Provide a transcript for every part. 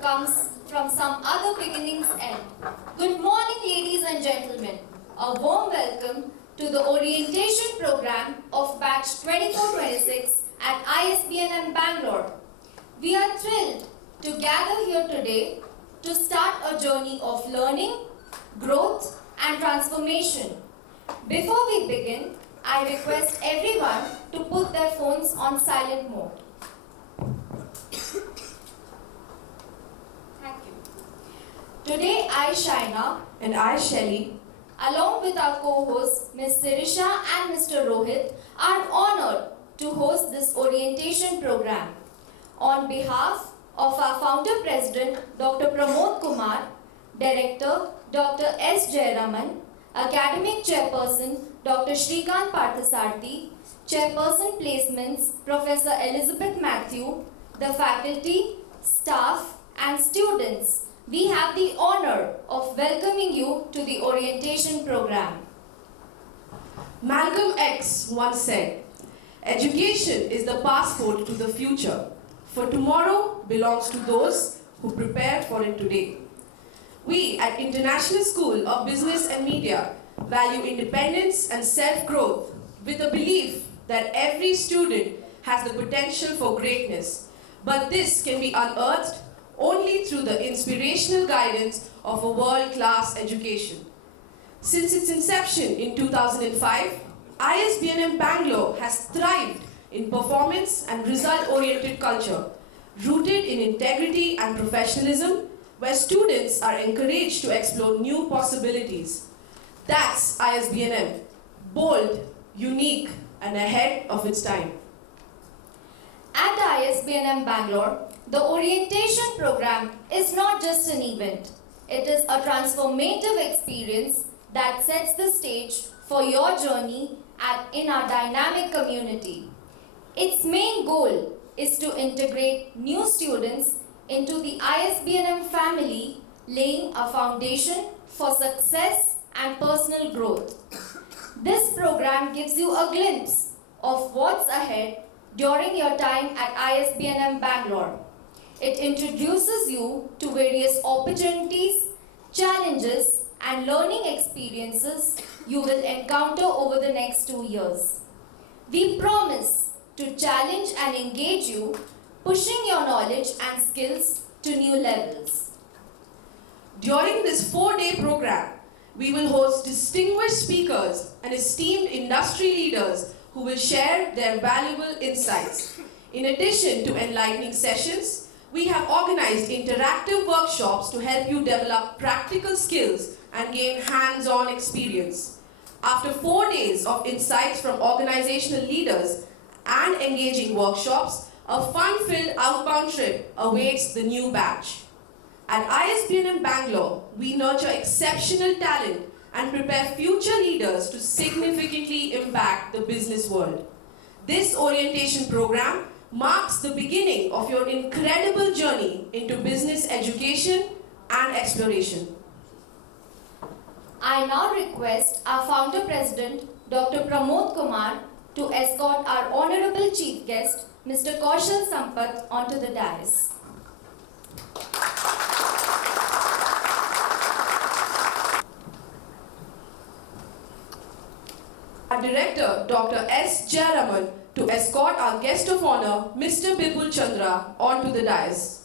comes from some other beginning's end. Good morning, ladies and gentlemen. A warm welcome to the orientation program of batch 2426 at ISB&M Bangalore. We are thrilled to gather here today to start a journey of learning, growth and transformation. Before we begin, I request everyone to put their phones on silent mode. Thank you. Today I, Shaina, And I, Shelly, along with our co-hosts Ms. Sirisha and Mr. Rohit, are honored to host this orientation program. On behalf of our founder president, Dr. Pramod Kumar, Director, Dr. S. Jayaraman, Academic Chairperson, Dr. Shrikant Parthasarthi, Chairperson Placements, Professor Elizabeth Matthew, the faculty, staff and students, we have the honor of welcoming you to the orientation program. Malcolm X once said, "Education is the passport to the future, for tomorrow belongs to those who prepare for it today." We at International School of Business and Media value independence and self-growth with a belief that every student has the potential for greatness, but this can be unearthed only through the inspirational guidance of a world-class education. Since its inception in 2005, ISB&M Bangalore has thrived in performance and result-oriented culture, rooted in integrity and professionalism, where students are encouraged to explore new possibilities. That's ISB&M, bold, unique, and ahead of its time. At ISB&M Bangalore, the orientation program is not just an event. It is a transformative experience that sets the stage for your journey in our dynamic community. Its main goal is to integrate new students into the ISB&M family, laying a foundation for success and personal growth. This program gives you a glimpse of what's ahead during your time at ISB&M Bangalore. It introduces you to various opportunities, challenges, and learning experiences you will encounter over the next 2 years. We promise to challenge and engage you, pushing your knowledge and skills to new levels. During this 4-day program, we will host distinguished speakers and esteemed industry leaders who will share their valuable insights. In addition to enlightening sessions, we have organized interactive workshops to help you develop practical skills and gain hands-on experience. After 4 days of insights from organizational leaders and engaging workshops, a fun-filled outbound trip awaits the new batch. At ISB&M Bangalore, we nurture exceptional talent and prepare future leaders to significantly impact the business world. This orientation program marks the beginning of your incredible journey into business education and exploration. I now request our founder president, Dr. Pramod Kumar, to escort our honorable chief guest, Mr. Kaushal Sampath, onto the dais. Our director, Dr. S. Jayaraman, to escort our guest of honor, Mr. Bipul Chandra, onto the dais.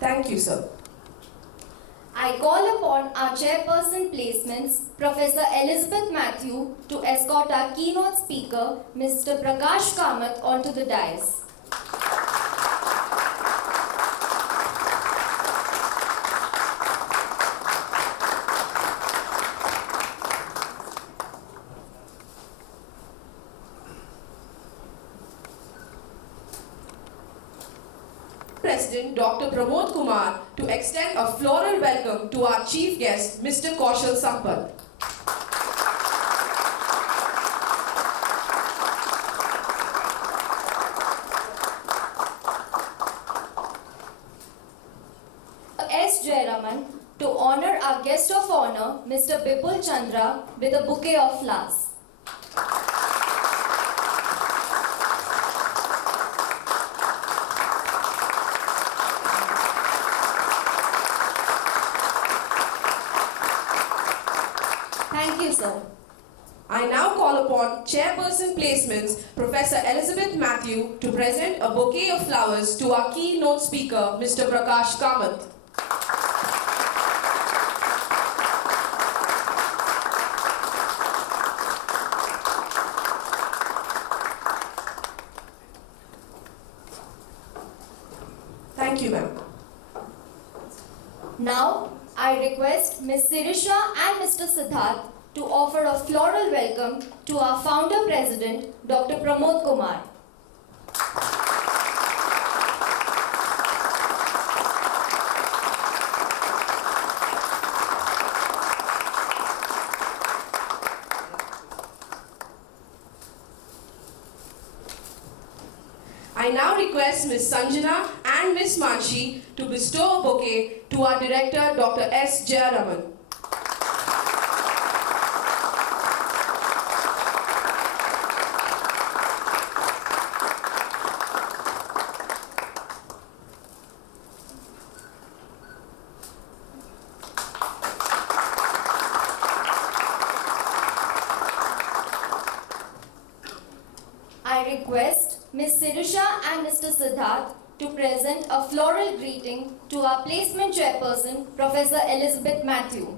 Thank you, sir. I call upon our chairperson placements, Professor Elizabeth Matthew, to escort our keynote speaker, Mr. Prakash Kamath, onto the dais. President Dr. Pramod Kumar to extend a floral welcome to our chief guest, Mr. Kaushal Sampath. S. Jayaraman to honor our guest of honor, Mr. Bipul Chandra, with a bouquet of flowers. Thank you, sir. I now call upon Chairperson Placements, Professor Elizabeth Matthew, to present a bouquet of flowers to our keynote speaker, Mr. Prakash Kamath. Thank you, ma'am. Now, I request Ms. Sirisha and Mr. Siddharth to offer a floral welcome to our founder president, Dr. Pramod Kumar. I now request Ms. Sanjana and Ms. Manshi to bestow a bouquet to our director, Dr. S. Jayaraman. I request Ms. Sirisha and Mr. Siddharth to present a floral greeting to our placement chairperson, Professor Elizabeth Matthew.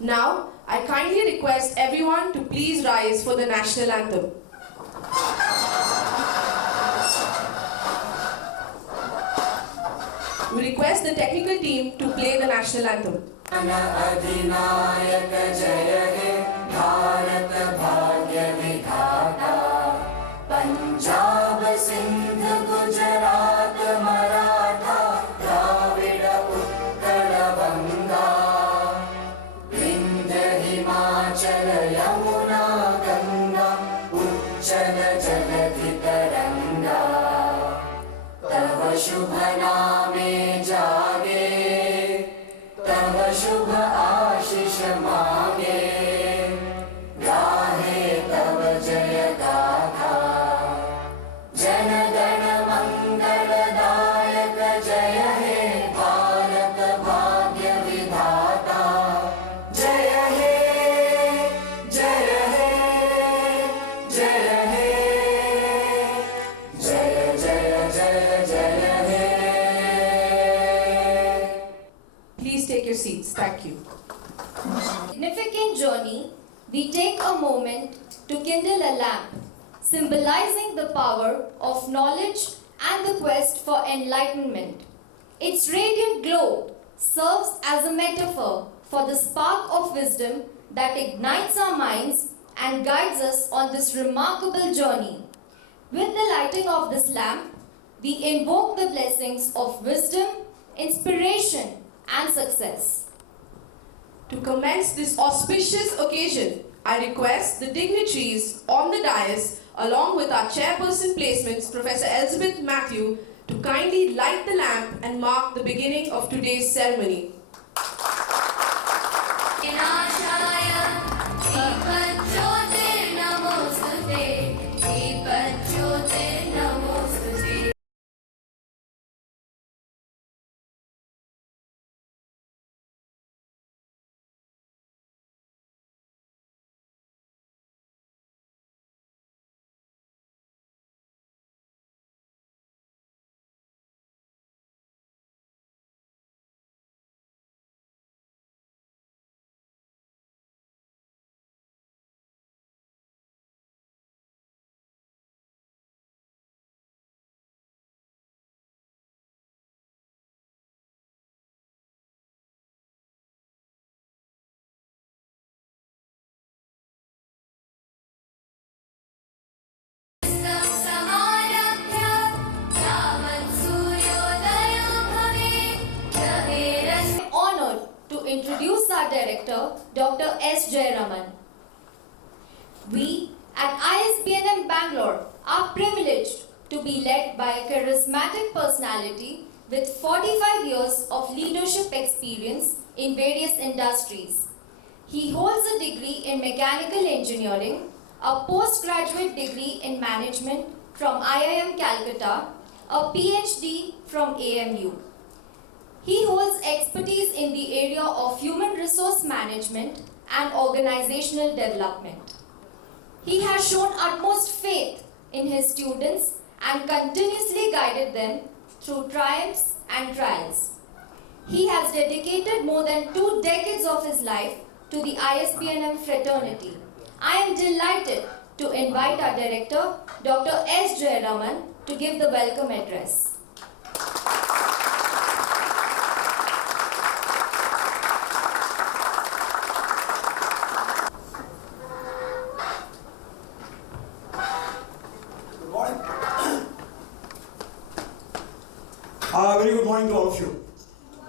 Now, I kindly request everyone to please rise for the national anthem. We request the technical team to play the national anthem. शुभ नामे जागे तव शुभ आशीष मांगे गाहे तव जय गाथा जन गण मंगलदायक जय हे भारत भाग्य विधाता जय हे जय हे जय हे जय जय जय जय Please take your seats. Thank you. Significant journey, we take a moment to kindle a lamp, symbolizing the power of knowledge and the quest for enlightenment. Its radiant glow serves as a metaphor for the spark of wisdom that ignites our minds and guides us on this remarkable journey. With the lighting of this lamp, we invoke the blessings of wisdom, inspiration, and success. To commence this auspicious occasion, I request the dignitaries on the dais, along with our chairperson placements, Professor Elizabeth Matthew, to kindly light the lamp and mark the beginning of today's ceremony. Director, Dr. S. Jayaraman. We at ISB&M Bangalore are privileged to be led by a charismatic personality with 45 years of leadership experience in various industries. He holds a degree in mechanical engineering, a postgraduate degree in management from IIM Calcutta, a PhD from AMU. He holds expertise in the area of human resource management and organizational development. He has shown utmost faith in his students and continuously guided them through triumphs and trials. He has dedicated more than 2 decades of his life to the ISB&M fraternity. I am delighted to invite our director, Dr. S. Jayaraman, to give the welcome address. Good morning. Very good morning to all of you.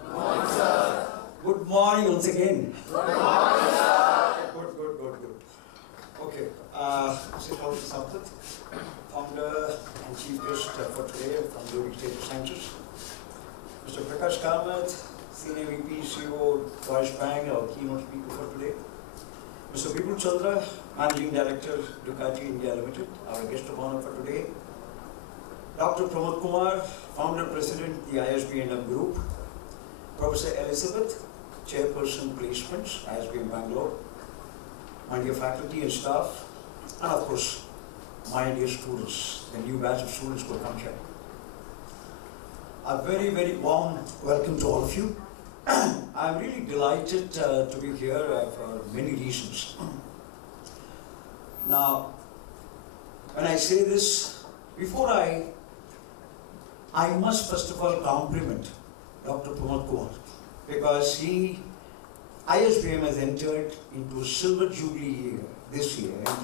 Good morning, sir. Good morning once again. Good morning, sir. Good. Okay. This is Dr. Sampath, founder and chief guest for today from the State of Sciences. Mr. Prakash Kamath, Senior VP, CEO, Deutsche Bank, our keynote speaker for today. Mr. Vipul Chandra, Managing Director, Ducati India Limited, our guest of honor for today. Dr. Pramod Kumar, Founder President, the ISB&M Group. Professor Elizabeth, Chairperson Placements, ISB&M Bangalore. My dear faculty and staff, and of course, my dear students, the new batch of students who come here. A very, very warm welcome to all of you. I'm really delighted to be here for many reasons. Now, when I say this, before I must first of all compliment Dr. Pramod Kumar, because ISBM has entered into a silver jubilee year this year in 2000.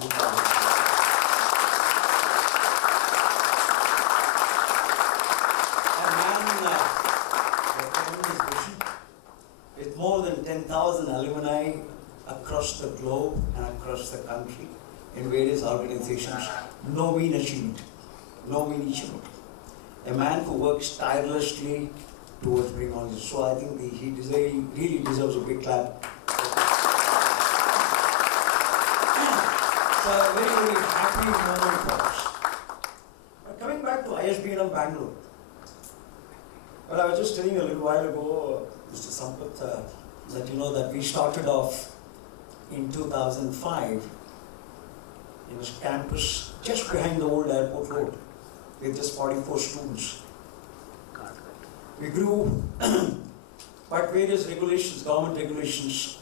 With more than 10,000 alumni across the globe and across the country in various organizations, no mean achievement. A man who works tirelessly towards bringing on this. So I think he really deserves a big clap. It's a very, very happy moment for us. But coming back to ISB&M Bangalore, well, I was just telling you a little while ago, Mr. Sampath, that you know that we started off in 2005 in a campus just behind the old airport road with just 44 students. We grew, but various regulations, government regulations,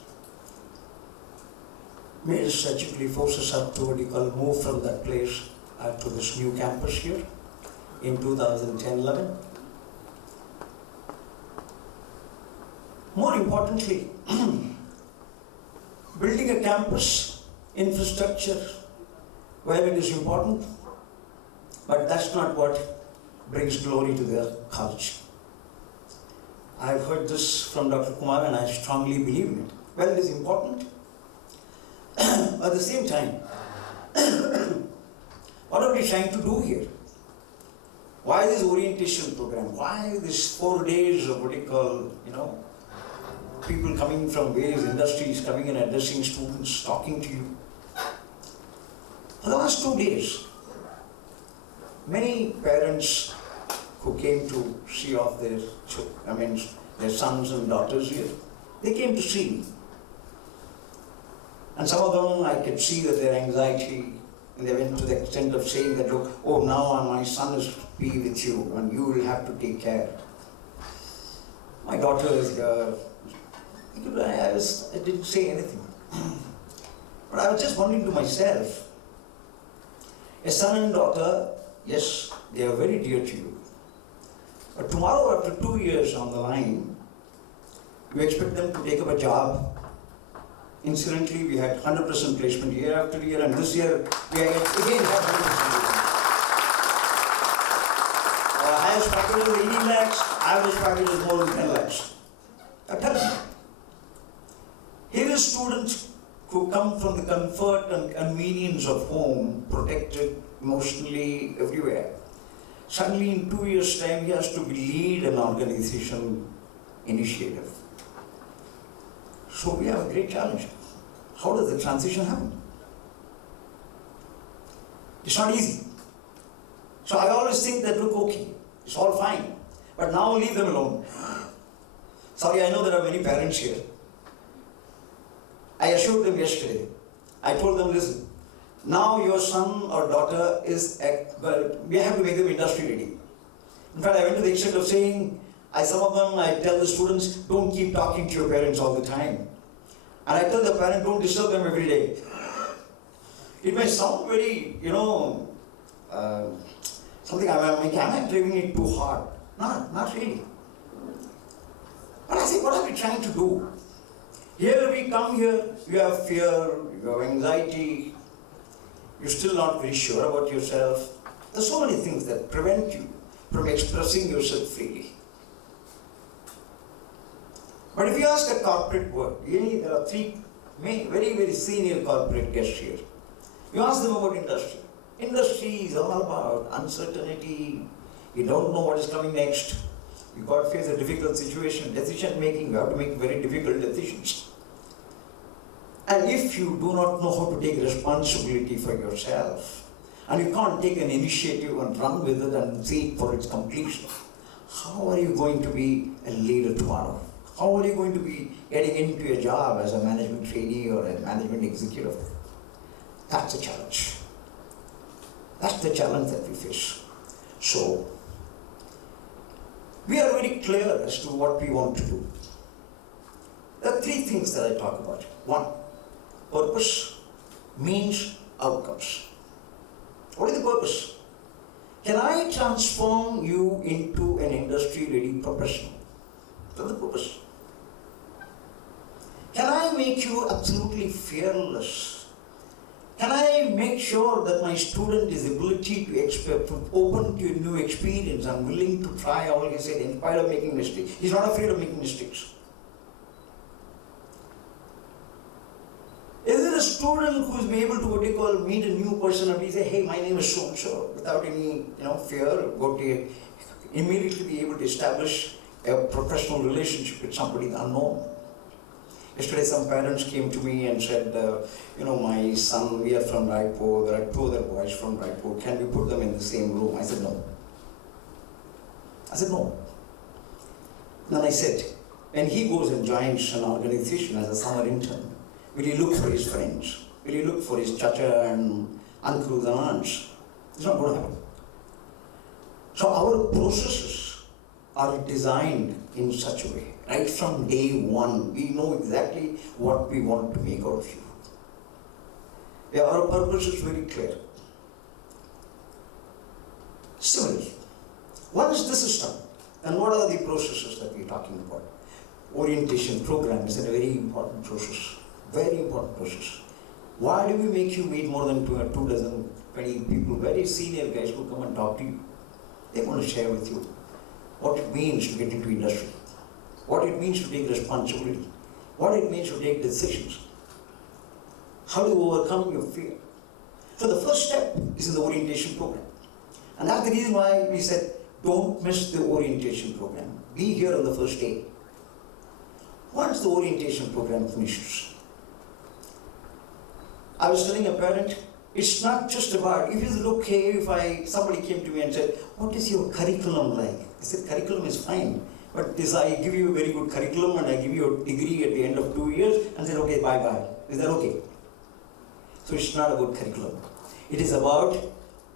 made us surgically force us up to move from that place to this new campus here in 2010-11. More importantly, building a campus infrastructure where it is important, but that's not what brings glory to their college. I've heard this from Dr. Kumar and I strongly believe in it. Well, it is important. At the same time, what are we trying to do here? Why this orientation program? Why this 4 days of people coming from various industries, coming and addressing students, talking to you? For the last 2 days, many parents who came to see off their sons and daughters here, they came to see me. And some of them, I could see that their anxiety, and they went to the extent of saying that, look, oh, now my son is to be with you, and you will have to take care. My daughter is here. I didn't say anything. But I was just wondering to myself, a son and daughter, yes, they are very dear to you. But tomorrow, after 2 years on the line, you expect them to take up a job. Incidentally, we had 100% placement year after year, and this year we again have 100% placement. Our highest package is 18 lakhs, average package is more than 10 lakhs. Here is students who come from the comfort and convenience of home, protected emotionally everywhere, suddenly in 2 years' time he has to lead an organization initiative. So we have a great challenge. How does the transition happen? It's not easy. So I always think that, look, okay, it's all fine, but now leave them alone. Sorry, I know there are many parents here. I assured them yesterday. I told them, listen, now your son or daughter is, well, we have to make them industry ready. In fact, I went to the extent of saying, some of them, I tell the students, don't keep talking to your parents all the time. And I tell the parent, don't disturb them every day. It may sound very, something, am I driving it too hard? No, not really. But I say, what are we trying to do? Here we come here, you have fear, you have anxiety, you're still not very sure about yourself. There's so many things that prevent you from expressing yourself freely. But if you ask a corporate world, there are three very, very senior corporate guests here. You ask them about industry. Industry is all about uncertainty. You don't know what is coming next. You got to face a difficult situation, decision making, you have to make very difficult decisions. And if you do not know how to take responsibility for yourself, and you can't take an initiative and run with it and see it for its completion, how are you going to be a leader tomorrow? How are you going to be getting into a job as a management trainee or a management executive? That's a challenge. That's the challenge that we face. So, we are very clear as to what we want to do. There are three things that I talk about. One, purpose, means, outcomes. What is the purpose? Can I transform you into an industry-ready professional? That's the purpose. Can I make you absolutely fearless? Can I make sure that my student is ability to expect, open to a new experience and willing to try all he said in spite of making mistakes? He's not afraid of making mistakes. Is it a student who is able to what you call meet a new person and we say, hey, my name is so and so, without any fear, immediately be able to establish a professional relationship with somebody unknown? Yesterday, some parents came to me and said, my son, we are from Raipur, there are two other boys from Raipur, can we put them in the same room? I said, no. Then I said, when he goes and joins an organization as a summer intern, will he look for his friends? Will he look for his chacha and uncles and aunts? It's not going to happen. So our processes are designed in such a way. Right from day one, we know exactly what we want to make out of you. Yeah, our purpose is very clear. Similarly, once this is done, and what are the processes that we're talking about? Orientation program is a very important process. Very important process. Why do we make you meet more than 2 dozen, 20 people, very senior guys who come and talk to you? They want to share with you what it means to get into industry, what it means to take responsibility, what it means to take decisions, how to overcome your fear. So the first step is in the orientation program. And that's the reason why we said, don't miss the orientation program. Be here on the first day. Once the orientation program finishes, I was telling a parent, it's not just about, if it's okay if somebody came to me and said, what is your curriculum like? I said, curriculum is fine, but I give you a very good curriculum and I give you a degree at the end of 2 years and said, okay, bye-bye. Is that okay? So it's not about curriculum. It is about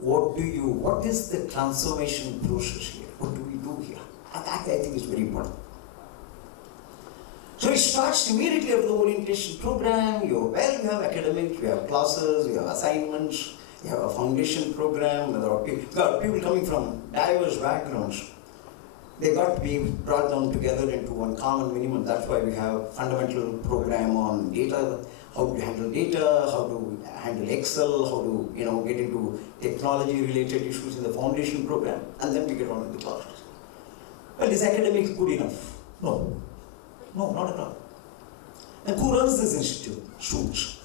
what is the transformation process here? What do we do here? That I think is very important. So it starts immediately after the orientation program. You have academics, you have classes, you have assignments, you have a foundation program. There are people coming from diverse backgrounds. They got to be brought down together into one common minimum. That's why we have fundamental program on data, how to handle data, how to handle Excel, how to get into technology-related issues in the foundation program, and then we get on with the classes. Well, is academics good enough? No, not at all. And who runs this institute? Students.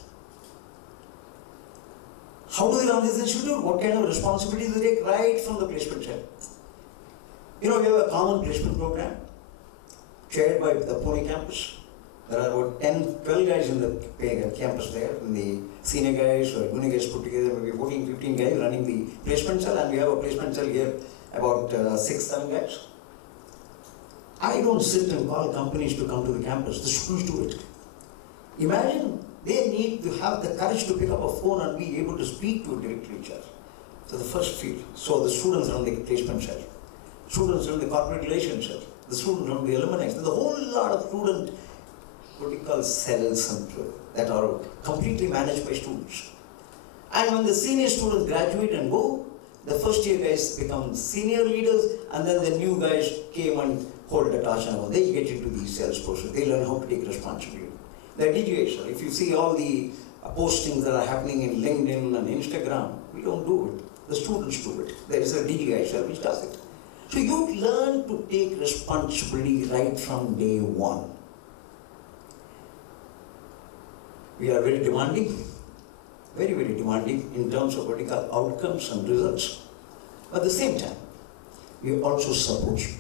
How do they run this institute? What kind of responsibilities do they take right from the placement cell? You know, we have a common placement program chaired by the Pune campus. There are about 10, 12 guys in the campus there, and the senior guys or junior guys put together, maybe 14, 15 guys running the placement cell, and we have a placement cell here, about 6, 7 guys. I don't sit and call companies to come to the campus, the students do it. Imagine they need to have the courage to pick up a phone and be able to speak to a direct teacher. So the first field. So the students run the placement cell. Students run the corporate relations cell. The students run the alumni. There's a whole lot of student, what we call cells and that are completely managed by students. And when the senior students graduate and go, the first year guys become senior leaders, and then the new guys came and hold the torch and they get into these sales process. They learn how to take responsibility. The DGHL, if you see all the postings that are happening in LinkedIn and Instagram, we don't do it. The students do it. There is a DGHL which does it. So you learn to take responsibility right from day one. We are very demanding, very, very demanding in terms of vertical outcomes and results. At the same time, we also support you.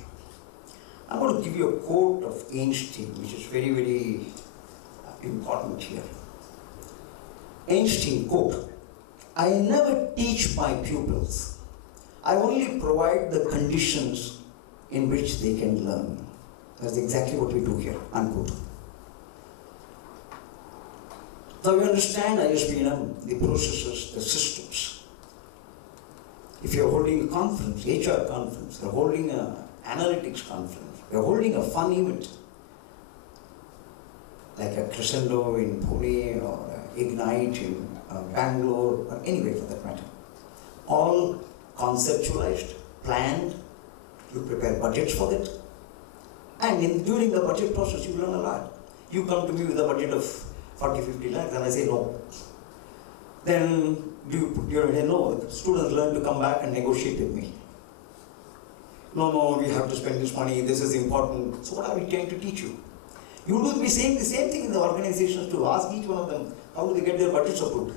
I'm going to give you a quote of Einstein, which is very, very important here. Einstein quote, "I never teach my pupils. I only provide the conditions in which they can learn." That's exactly what we do here, unquote. Now you understand ISB&M, the processes, the systems. If you're holding a conference, HR conference, you're holding an analytics conference, you're holding a fun event, like a Crescendo in Pune or Ignite in Bangalore, or anywhere for that matter. All conceptualized, planned, you prepare budgets for that. And during the budget process, you learn a lot. You come to me with a budget of 40, 50 lakhs, and I say no. Then you put your head, no, students learn to come back and negotiate with me. No, we have to spend this money, this is important. So what are we trying to teach you? You will be saying the same thing in the organizations to ask each one of them, how do they get their budgets approved?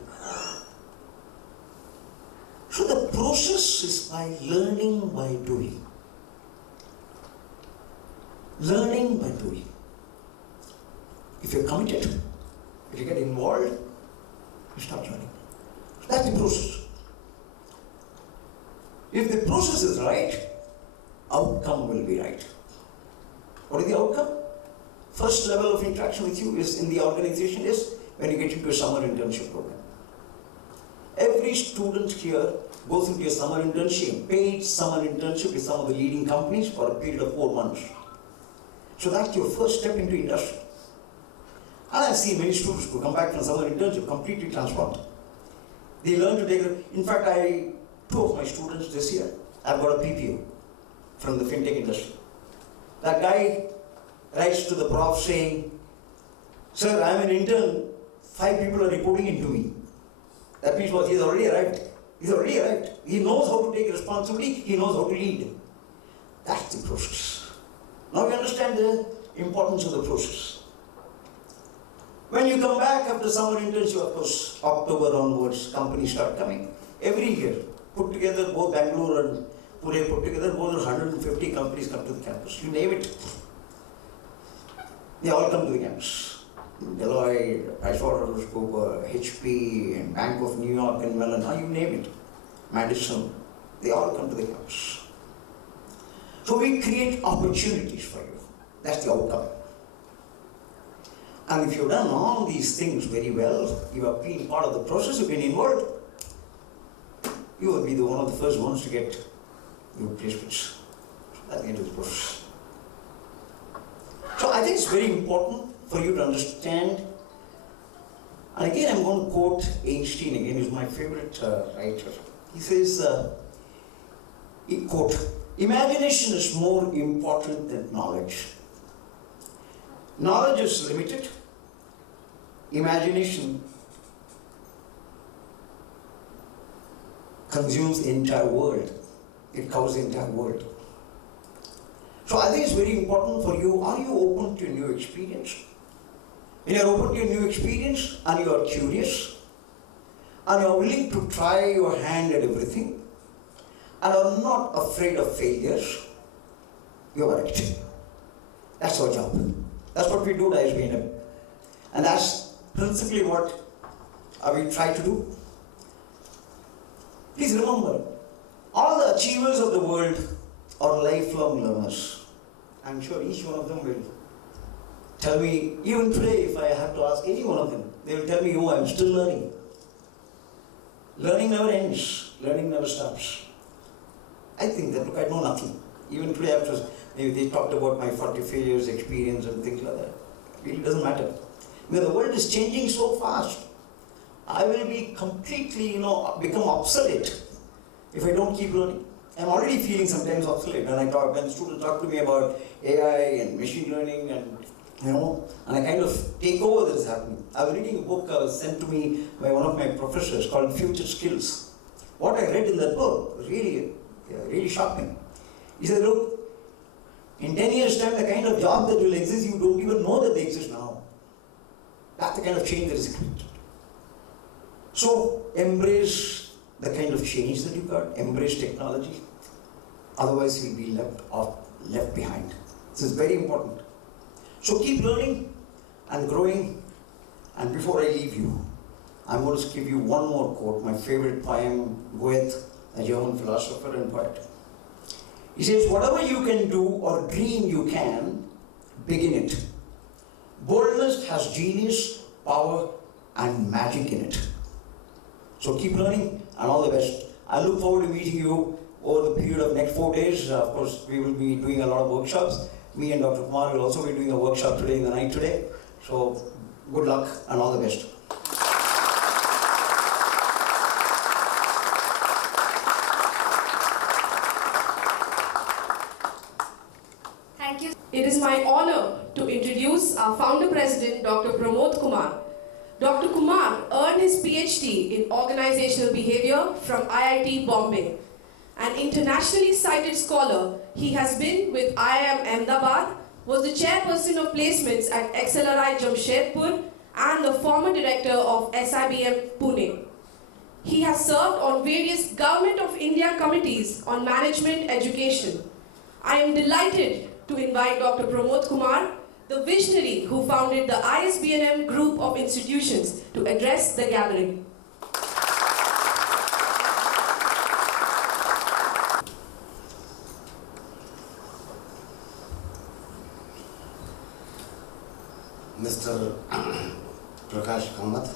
So the process is by learning by doing. Learning by doing. If you're committed, if you get involved, you start learning. That's the process. If the process is right, outcome will be right. What is the outcome? First level of interaction with you is in the organization is when you get into a summer internship program. Every student here goes into a summer internship, paid summer internship with some of the leading companies for a period of 4 months. So that's your first step into industry. And I see many students who come back from summer internship completely transformed. They learn to take in fact, 2 of my students this year, I've got a PPO from the fintech industry. That guy writes to the prof saying, "Sir, I'm an intern, 5 people are reporting into me." That means what? He's already arrived. He's already arrived. He knows how to take responsibility, he knows how to lead. That's the process. Now we understand the importance of the process. When you come back after summer internship, of course, October onwards, companies start coming. Every year, put together, both Bangalore and Pune put together, more than 150 companies come to the campus. You name it. They all come to the campus. Deloitte, PricewaterhouseCoopers, HP, and Bank of New York and Mellon, you name it. Madison, they all come to the campus. So we create opportunities for you. That's the outcome. And if you've done all these things very well, you have been part of the process, you've been involved, you will be one of the first ones to get your placements. That's the end of the process. So I think it's very important for you to understand. And again, I'm going to quote Einstein again, he's my favorite writer. He says, quote, "Imagination is more important than knowledge. Knowledge is limited. Imagination consumes the entire world. It covers the entire world." So I think it's very important for you, are you open to new experience? when you're open to a new experience and you are curious and you are willing to try your hand at everything and are not afraid of failures, you are right. That's our job. That's what we do at ISB&M. And that's principally what we try to do. Please remember, all the achievers of the world are lifelong learners. I'm sure each one of them will tell me, even today, if I have to ask any one of them, they will tell me, oh, I'm still learning. Learning never ends. Learning never stops. I think that, look, I know nothing. Even today, after they talked about my 45 years experience and things like that. It really doesn't matter. Because the world is changing so fast. I will be completely, become obsolete if I don't keep learning. I'm already feeling sometimes obsolete when students talk to me about AI and machine learning and I kind of take over this happening. I was reading a book sent to me by one of my professors called Future Skills. What I read in that book was really shocking. He said, look, in 10 years' time, the kind of job that will exist, you don't even know that they exist now. That's the kind of change that is expected. So, embrace the kind of change that you got, embrace technology. Otherwise, you'll be left behind. This is very important. So, keep learning and growing. And before I leave you, I'm going to give you one more quote, my favorite poem, Goethe, a German philosopher and poet. He says, whatever you can do or dream you can, begin it. Boldness has genius, power, and magic in it. So keep learning and all the best. I look forward to meeting you over the period of next 4 days. Of course, we will be doing a lot of workshops. Me and Dr. Kumar will also be doing a workshop today in the night today. So good luck and all the best. Thank you. It is my honor to introduce our founder president, Dr. Pramod Kumar. Dr. Kumar earned his PhD in organizational behavior from IIT Bombay. An internationally cited scholar, he has been with IIM Ahmedabad, was the chairperson of placements at XLRI Jamshedpur and the former director of SIBM Pune. He has served on various Government of India committees on management education. I am delighted to invite Dr. Pramod Kumar, the visionary who founded the ISB&M group of institutions, to address the gathering. Mr. Prakash Kamath,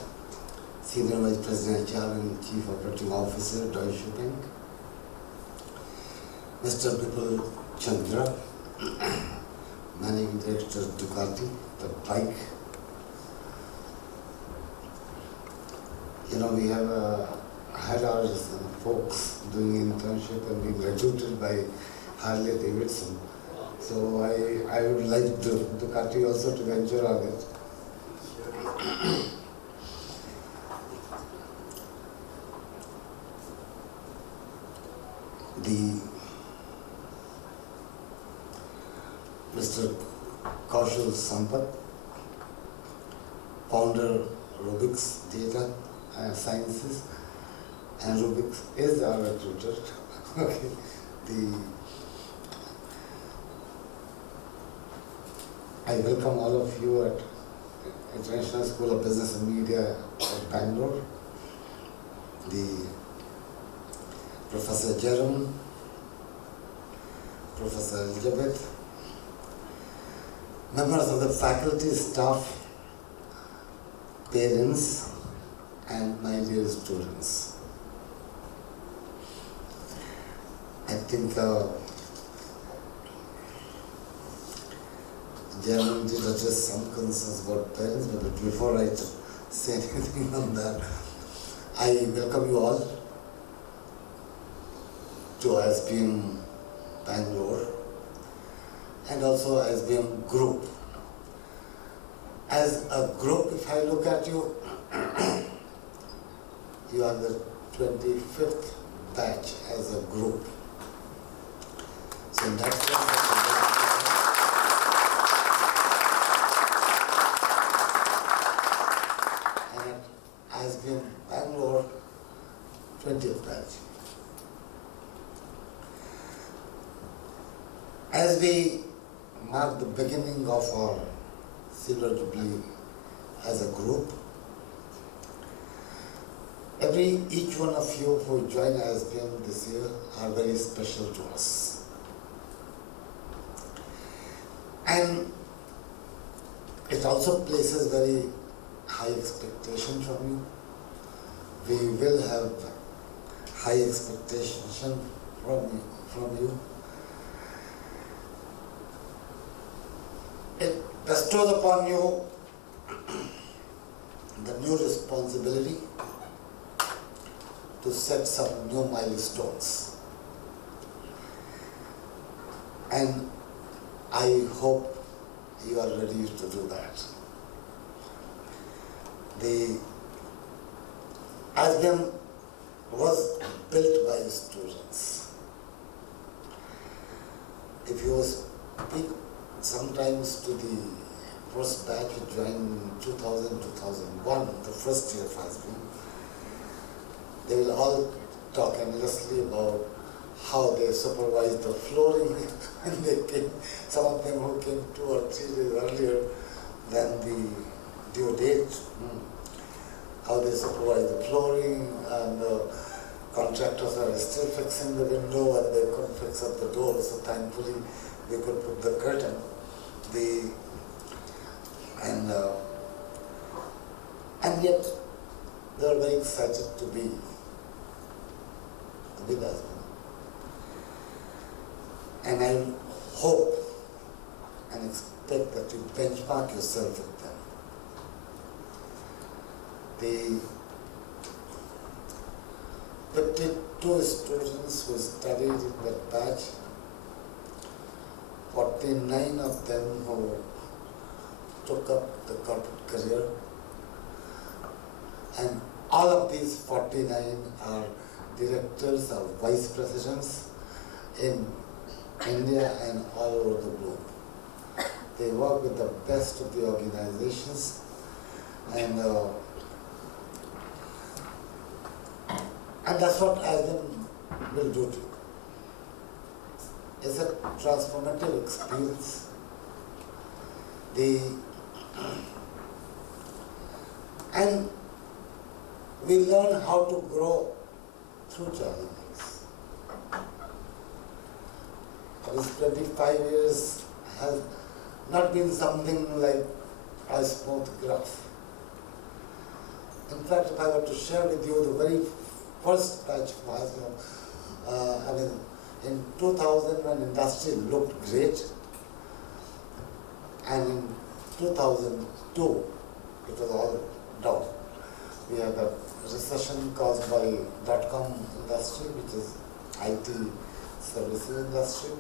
Senior Vice President HR and Chief Operating Officer, Deutsche Bank. Mr. Bipul Chandra, Managing Director, Ducati, the bike. We have had our folks doing internship and being recruited by Harley Davidson. So I would like Ducati also to venture on it. Mr. Kaushal Sampath, founder Rubik's Data Sciences, and Rubik's is our recruiter. Okay. I welcome all of you at International School of Business and Media at Bangalore. Professor Jerome, Professor Elizabeth, members of the faculty, staff, parents, and my dear students. I think Jerome did address some concerns about parents, but before I say anything on that, I welcome you all to ISB&M Bangalore and also ISB&M Group. As a group, if I look at you, you are the 25th batch as a group. So in that sense, As we mark the beginning of our Silver Jubilee as a group, each one of you who joined ISBM this year are very special to us. And it also places very high expectation from you. We will have high expectation from you. It bestows upon you the new responsibility to set some new milestones. And I hope you are ready to do that. The ISBM was built by students. If you speak sometimes to the first batch who joined in 2000-2001, the first year of ISBM, they will all talk endlessly about how they supervised the flooring when they came, some of them who came 2 or 3 days earlier than the due date, how they supervised the flooring, and contractors are still fixing the window and they couldn't fix up the door, so thankfully they could put the curtain. And yet they are very excited to be with us. And I hope and expect that you benchmark yourself with them. The 52 students who studied in that batch, 49 of them who took up the corporate career, and all of these 49 are directors or vice presidents in India and all over the globe. They work with the best of the organizations, and that's what ISBM will do to you. It's a transformative experience. And we learn how to grow through challenges. This 25 years has not been something like a smooth graph. In fact, if I were to share with you the very first batch of ISBM, in 2000 when industry looked great, and in 2002 it was all down. We had a recession caused by .com industry, which is IT services industry,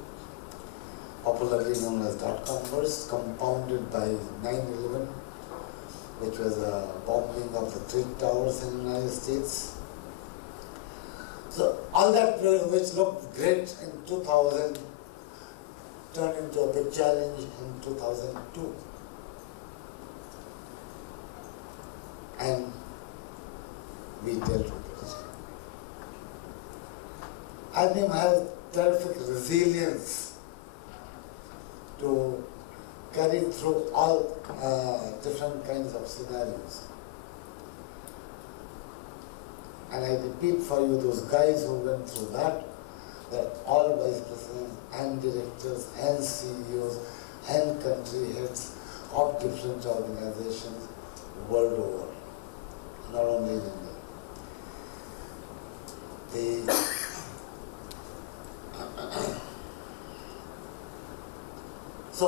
popularly known as .com burst, compounded by 9/11, which was a bombing of the Twin Towers in the United States. So all that which looked great in 2000 turned into a big challenge in 2002. And we dealt with it. IBM has terrific resilience to carry through all different kinds of scenarios. And I repeat for you, those guys who went through that, they're all vice presidents and directors and CEOs and country heads of different organizations world over, not only in India. So,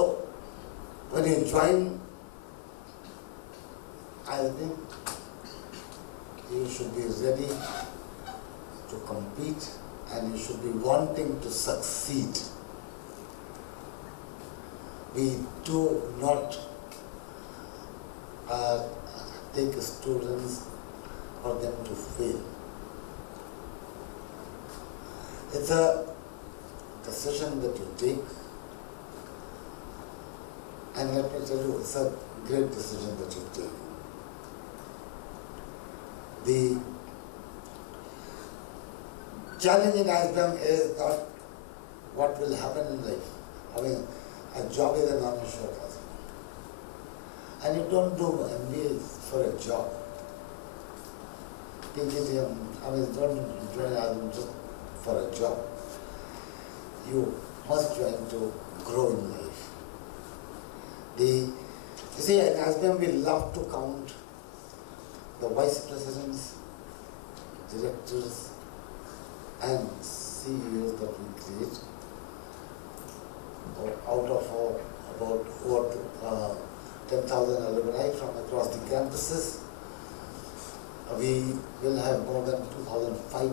when you join ISB, you should be ready to compete and you should be wanting to succeed. We do not take students for them to fail. It's a decision that you take, and let me tell you, it's a great decision that you take. The challenge in ISBM is not what will happen in life, I mean, a job is a non-issue at ISB. And you don't do MBA for a job. PGT, I mean, don't join ISB just for a job. You must join to grow in life. You see, in ISB we love to count the vice presidents, directors, and CEOs that we create. Out of about over 10,000 alumni from across the campuses, we will have more than 2,500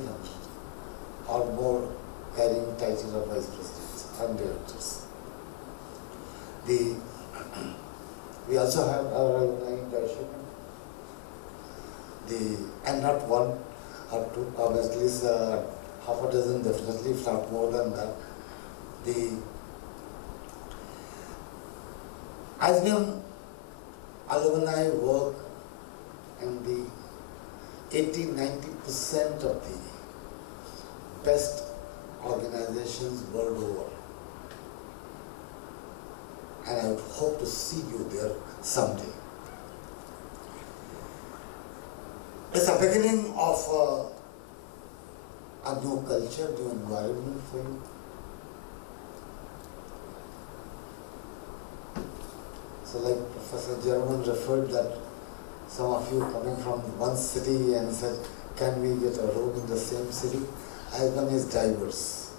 or more carrying titles of vice presidents and directors. We also have our alumni internship. And not one or two, or at least half a dozen definitely, if not more than that. The ISB alumni work in the 80-90% of the best organizations world over. And I would hope to see you there someday. It's a beginning of a new culture, new environment for you. So like Professor German referred that some of you coming from one city and said, can we get a room in the same city? ISB is diverse.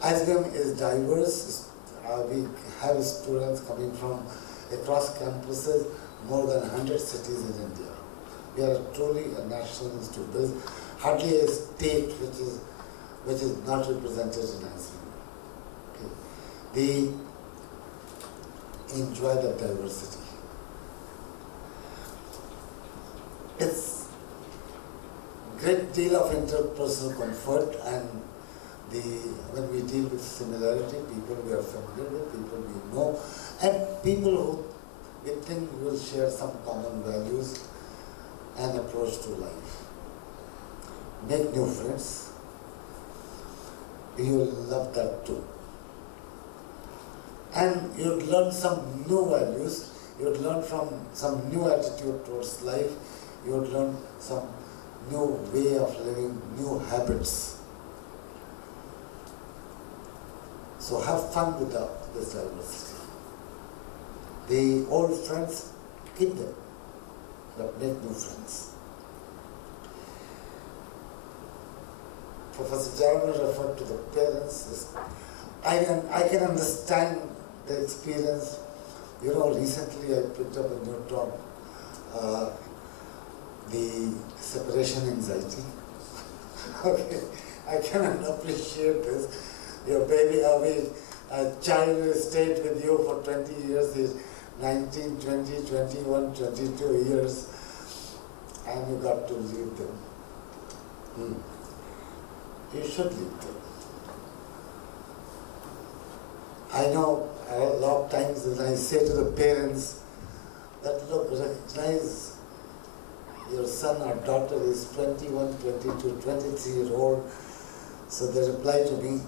ISB is diverse. We have students coming from across campuses, more than 100 cities in India. We are truly a national institute. There is hardly a state which is not represented in ISB. Okay. We enjoy the diversity. It's great deal of interpersonal comfort, and when we deal with similarity, people we are familiar with, people we know, and people who we think will share some common values and approach to life. Make new friends. You will love that too. And you would learn some new values, you would learn from some new attitude towards life, you would learn some new way of living, new habits. So have fun with this diversity. The old friends, keep them, but make new friends. Professor Jarman referred to the parents. I can understand the experience. You know, recently I picked up a new term, the separation anxiety. Okay, I can appreciate this. Your baby, a child who stayed with you for 20 years is 19, 20, 21, 22 years, and you got to leave them. You should leave them. I know a lot of times when I say to the parents that, look, recognize your son or daughter is 21, 22, 23-year-old. So they reply to me,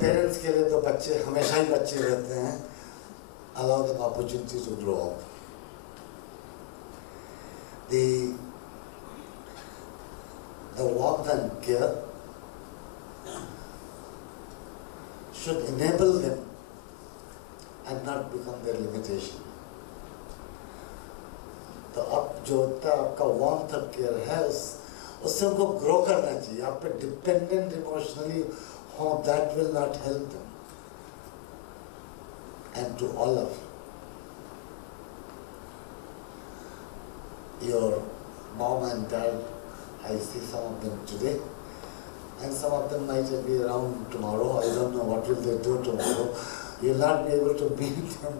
parents के लिए तो बच्चे हमेशा ही बच्चे रहते हैं. Allow them opportunity to grow up. The warmth and care should enable them and not become their limitation. तो अब जो होता है आपका warmth और care है उससे उनको grow करना चाहिए. आप पे dependent emotionally हो, that will not help them. And to all of you, your mom and dad, I see some of them today, and some of them might be around tomorrow. I don't know what will they do tomorrow. You'll not be able to meet them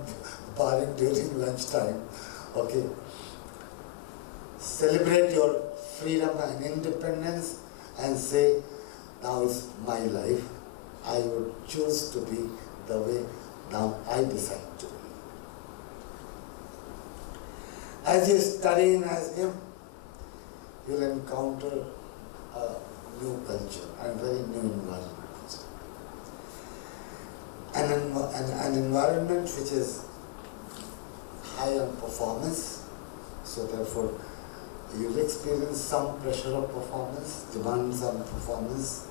barring during lunchtime. Okay. Celebrate your freedom and independence and say, now is my life. I would choose to be the way now I decide to be. As you study in ISB, you'll encounter a new culture and very new environment. an environment which is high on performance, so therefore you will experience some pressure of performance, demands on performance.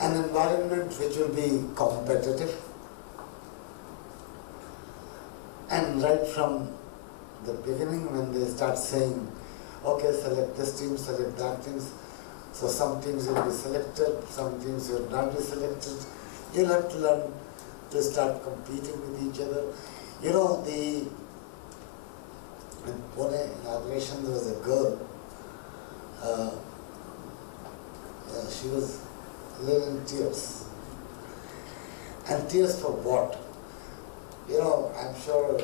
An environment which will be competitive, and right from the beginning when they start saying, okay, select this team, select that team, so some teams will be selected, some teams will not be selected. You'll have to learn to start competing with each other. You know, in Pune inauguration there was a girl, she was a little in tears. And tears for what? You know, I'm sure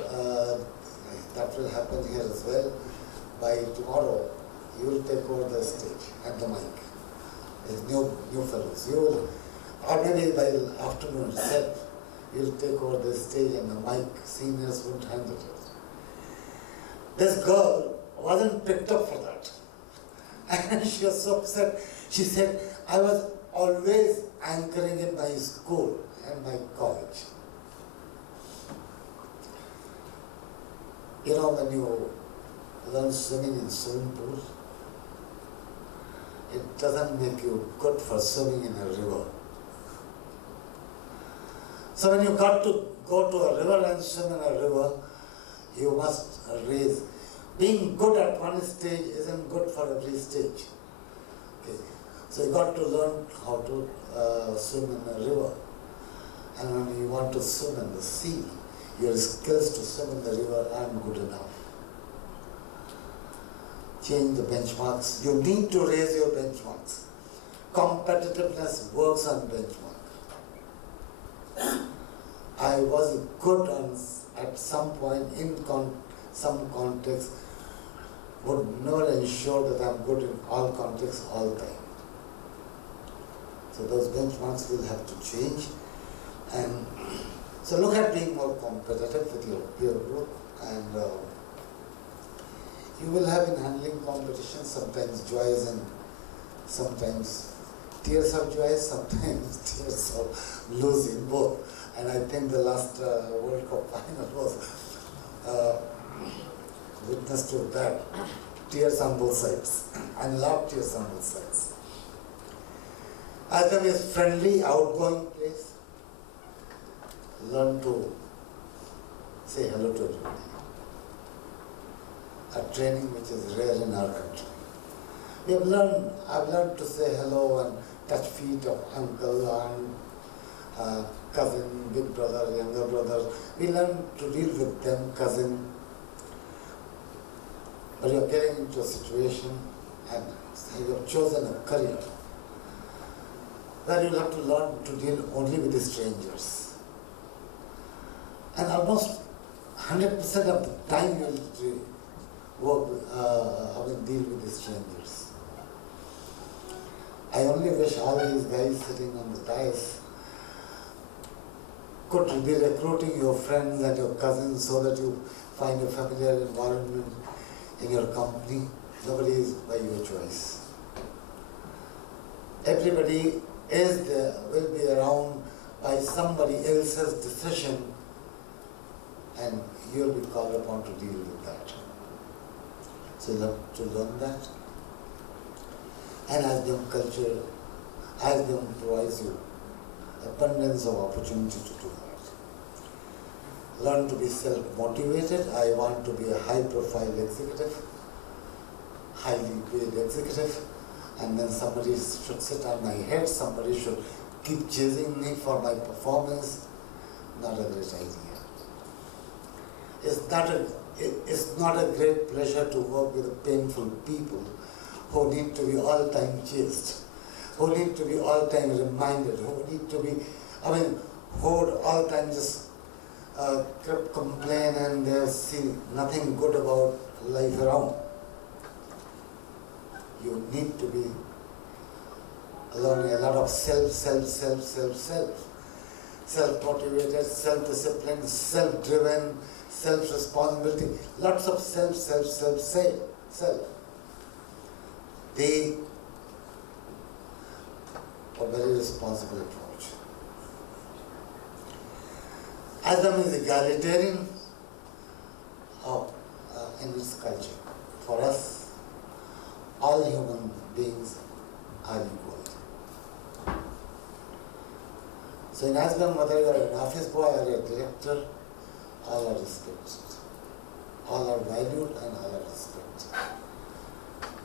that will happen here as well. By tomorrow, you will take over the stage and the mic. There's new fellows. You will, or maybe by the afternoon itself, you'll take over the stage and the mic. Seniors won't handle it. This girl wasn't picked up for that. And she was so upset. She said, I was always anchoring in my school and my college. You know, when you learn swimming in swimming pool, it doesn't make you good for swimming in a river. So when you got to go to a river and swim in a river, you must raise. Being good at one stage isn't good for every stage. Okay. So you got to learn how to swim in a river. And when you want to swim in the sea, your skills to swim in the river aren't good enough. Change the benchmarks. You need to raise your benchmarks. Competitiveness works on benchmark. I was good at some point in some context, would never ensure that I'm good in all contexts all the time. So those benchmarks will have to change. And so look at being more competitive with your peer group, and you will have in handling competition sometimes joys and sometimes tears of joy, sometimes tears of losing, both. And I think the last World Cup final was witness to that. Tears on both sides. I love tears on both sides. ISBM is friendly, outgoing place. Learn to say hello to everybody. A training which is rare in our country. I've learned to say hello and touch feet of uncle, aunt, cousin, big brother, younger brother. We learn to deal with them, cousin. But you're getting into a situation and you have chosen a career where you'll have to learn to deal only with the strangers. And almost 100% of the time you'll deal with the strangers. I only wish all these guys sitting on the dais could be recruiting your friends and your cousins so that you find a familiar environment in your company. Nobody is by your choice. Everybody is there, will be around by somebody else's decision, and you'll be called upon to deal with that. So you have to learn that. And ISBM culture, ISBM provides you abundance of opportunity to do that. Learn to be self-motivated. I want to be a high-profile executive, highly paid executive, and then somebody should sit on my head, somebody should keep chasing me for my performance. Not a great idea. It's not a great pleasure to work with painful people who need to be all-time chased, who need to be all-time reminded, who need to be, who would all-time just complain and they see nothing good about life around. You need to be learning a lot of self, self-motivated, self-disciplined, self-driven, self-responsibility, lots of self. Be a very responsible approach. ISBM is egalitarian in its culture. For us, all human beings are equal. So in ISBM, whether you are an office boy or a director, all are respected. All are valued and all are respected.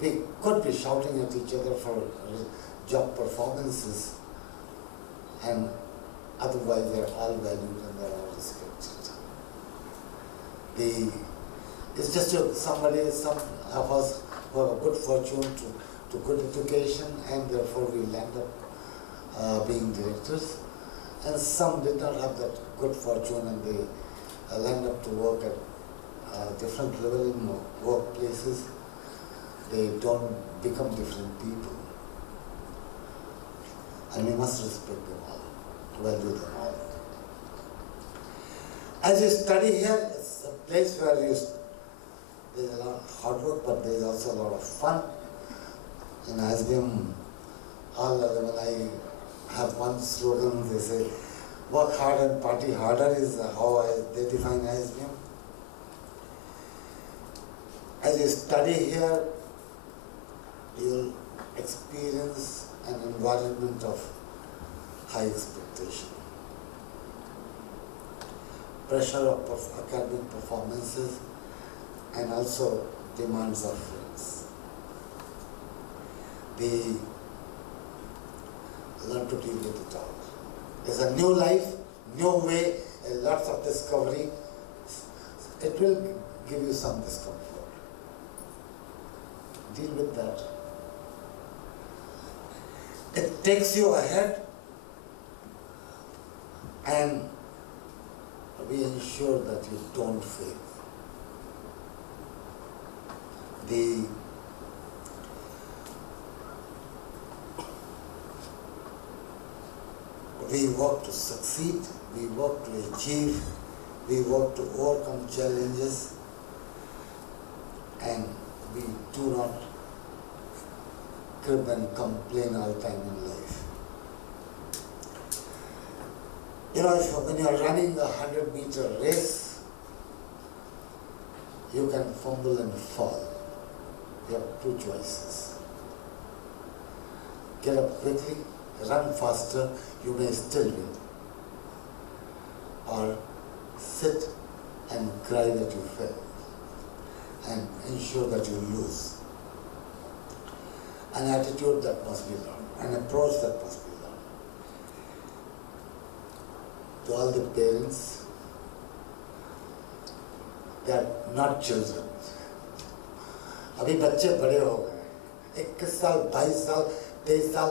We could be shouting at each other for job performances, and otherwise they are all valued and they are all respected. It's just some of us who have a good fortune to good education, and therefore we land up being directors, and some did not have that good fortune and they land up to work at different level in workplaces. They don't become different people. And we must respect them all, value them all. As you study here, it's a place where there's a lot of hard work, but there's also a lot of fun. In ISBM, when I have one slogan, they say, work hard and party harder is how they define ISBM. As you study here, you'll experience an environment of high expectation, pressure of academic performances, and also demands of friends. They learn to deal with it all. There's a new life, new way, lots of discovery. It will give you some discomfort. Deal with that. It takes you ahead, and we ensure that you don't fail. We work to succeed, we work to achieve, we work to overcome challenges, and we do not crib and complain all the time in life. You know, when you are running a 100-meter race, you can fumble and fall. You have two choices. Get up quickly, run faster, you may still win. Or sit and cry that you fail and ensure that you lose. An attitude that must be learned, an approach that must be learned. To all the parents, they are not children. अभी बच्चे बड़े हो गए, 21 साल, 22 साल, 23 साल,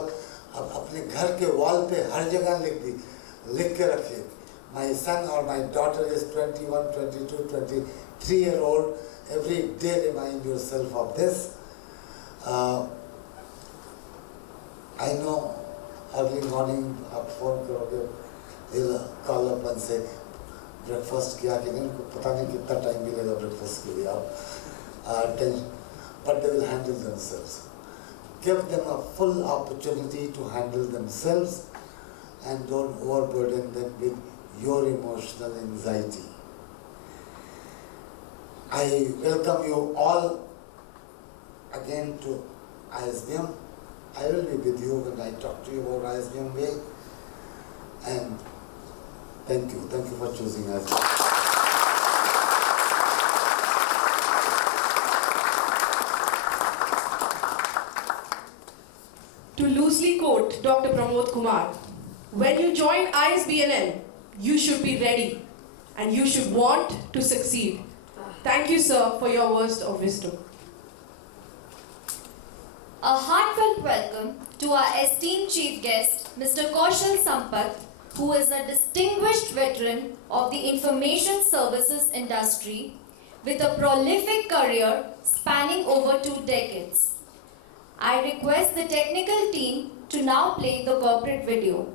अब अपने घर के वॉल पे हर जगह लिख के रखिए. My son or my daughter is 21, 22, 23-year-old. Every day remind yourself of this. I know early morning आप phone करोगे, he'll call up and say breakfast किया कि नहीं, उनको पता नहीं कितना time मिलेगा breakfast के लिए आप but they will handle themselves. Give them a full opportunity to handle themselves and don't overburden them with your emotional anxiety. I welcome you all again to ISBM. I will be with you when I talk to you about ISBM way. And thank you for choosing ISBM. To loosely quote Dr. Pramod Kumar, when you join ISB&M, you should be ready and you should want to succeed. Thank you, sir, for your words of wisdom. A heartfelt welcome to our esteemed chief guest, Mr. Kaushal Sampath, who is a distinguished veteran of the information services industry with a prolific career spanning over 2 decades. I request the technical team to now play the corporate video.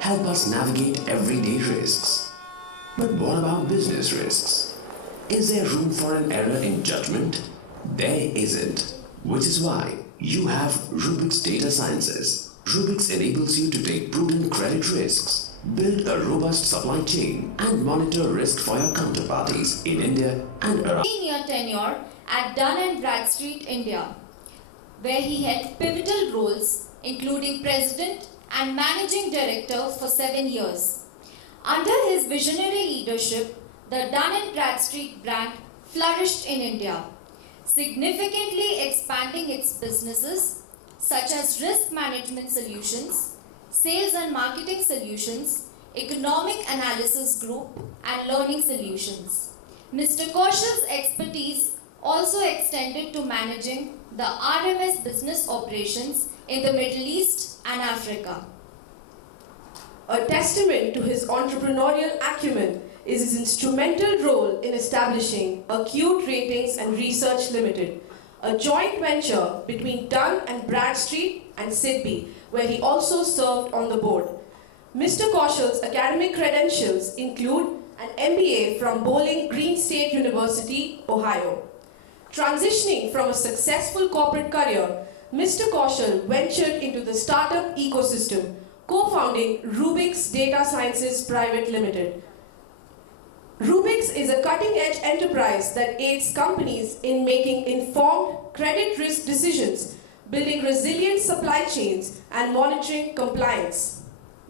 Help us navigate everyday risks. But what about business risks? Is there room for an error in judgment? There isn't, which is why you have Rubik's Data Sciences. Rubix enables you to take prudent credit risks, build a robust supply chain, and monitor risk for your counterparties in India and around. 10-year tenure at Dun & Bradstreet, India, where he held pivotal roles including President and Managing Director for 7 years. Under his visionary leadership, the Dun & Bradstreet brand flourished in India, significantly expanding its businesses such as risk management solutions, sales and marketing solutions, economic analysis group, and learning solutions. Mr. Kaushal's expertise also extended to managing the RMS business operations in the Middle East and Africa. A testament to his entrepreneurial acumen is his instrumental role in establishing Acute Ratings and Research Limited, a joint venture between Dun & Bradstreet and SIDBI, where he also served on the board. Mr. Kaushal's academic credentials include an MBA from Bowling Green State University, Ohio. Transitioning from a successful corporate career, Mr. Kaushal ventured into the startup ecosystem, co-founding Rubix Data Sciences Private Limited. Rubix is a cutting-edge enterprise that aids companies in making informed credit risk decisions, building resilient supply chains, and monitoring compliance.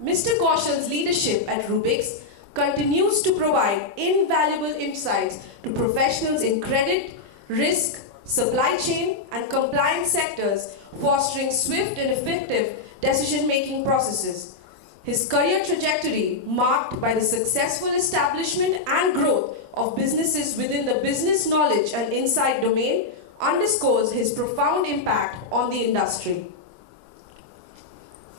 Mr. Kaushal's leadership at Rubix continues to provide invaluable insights to professionals in credit, risk, supply chain, and compliance sectors, fostering swift and effective decision-making processes. His career trajectory, marked by the successful establishment and growth of businesses within the business knowledge and insight domain, underscores his profound impact on the industry.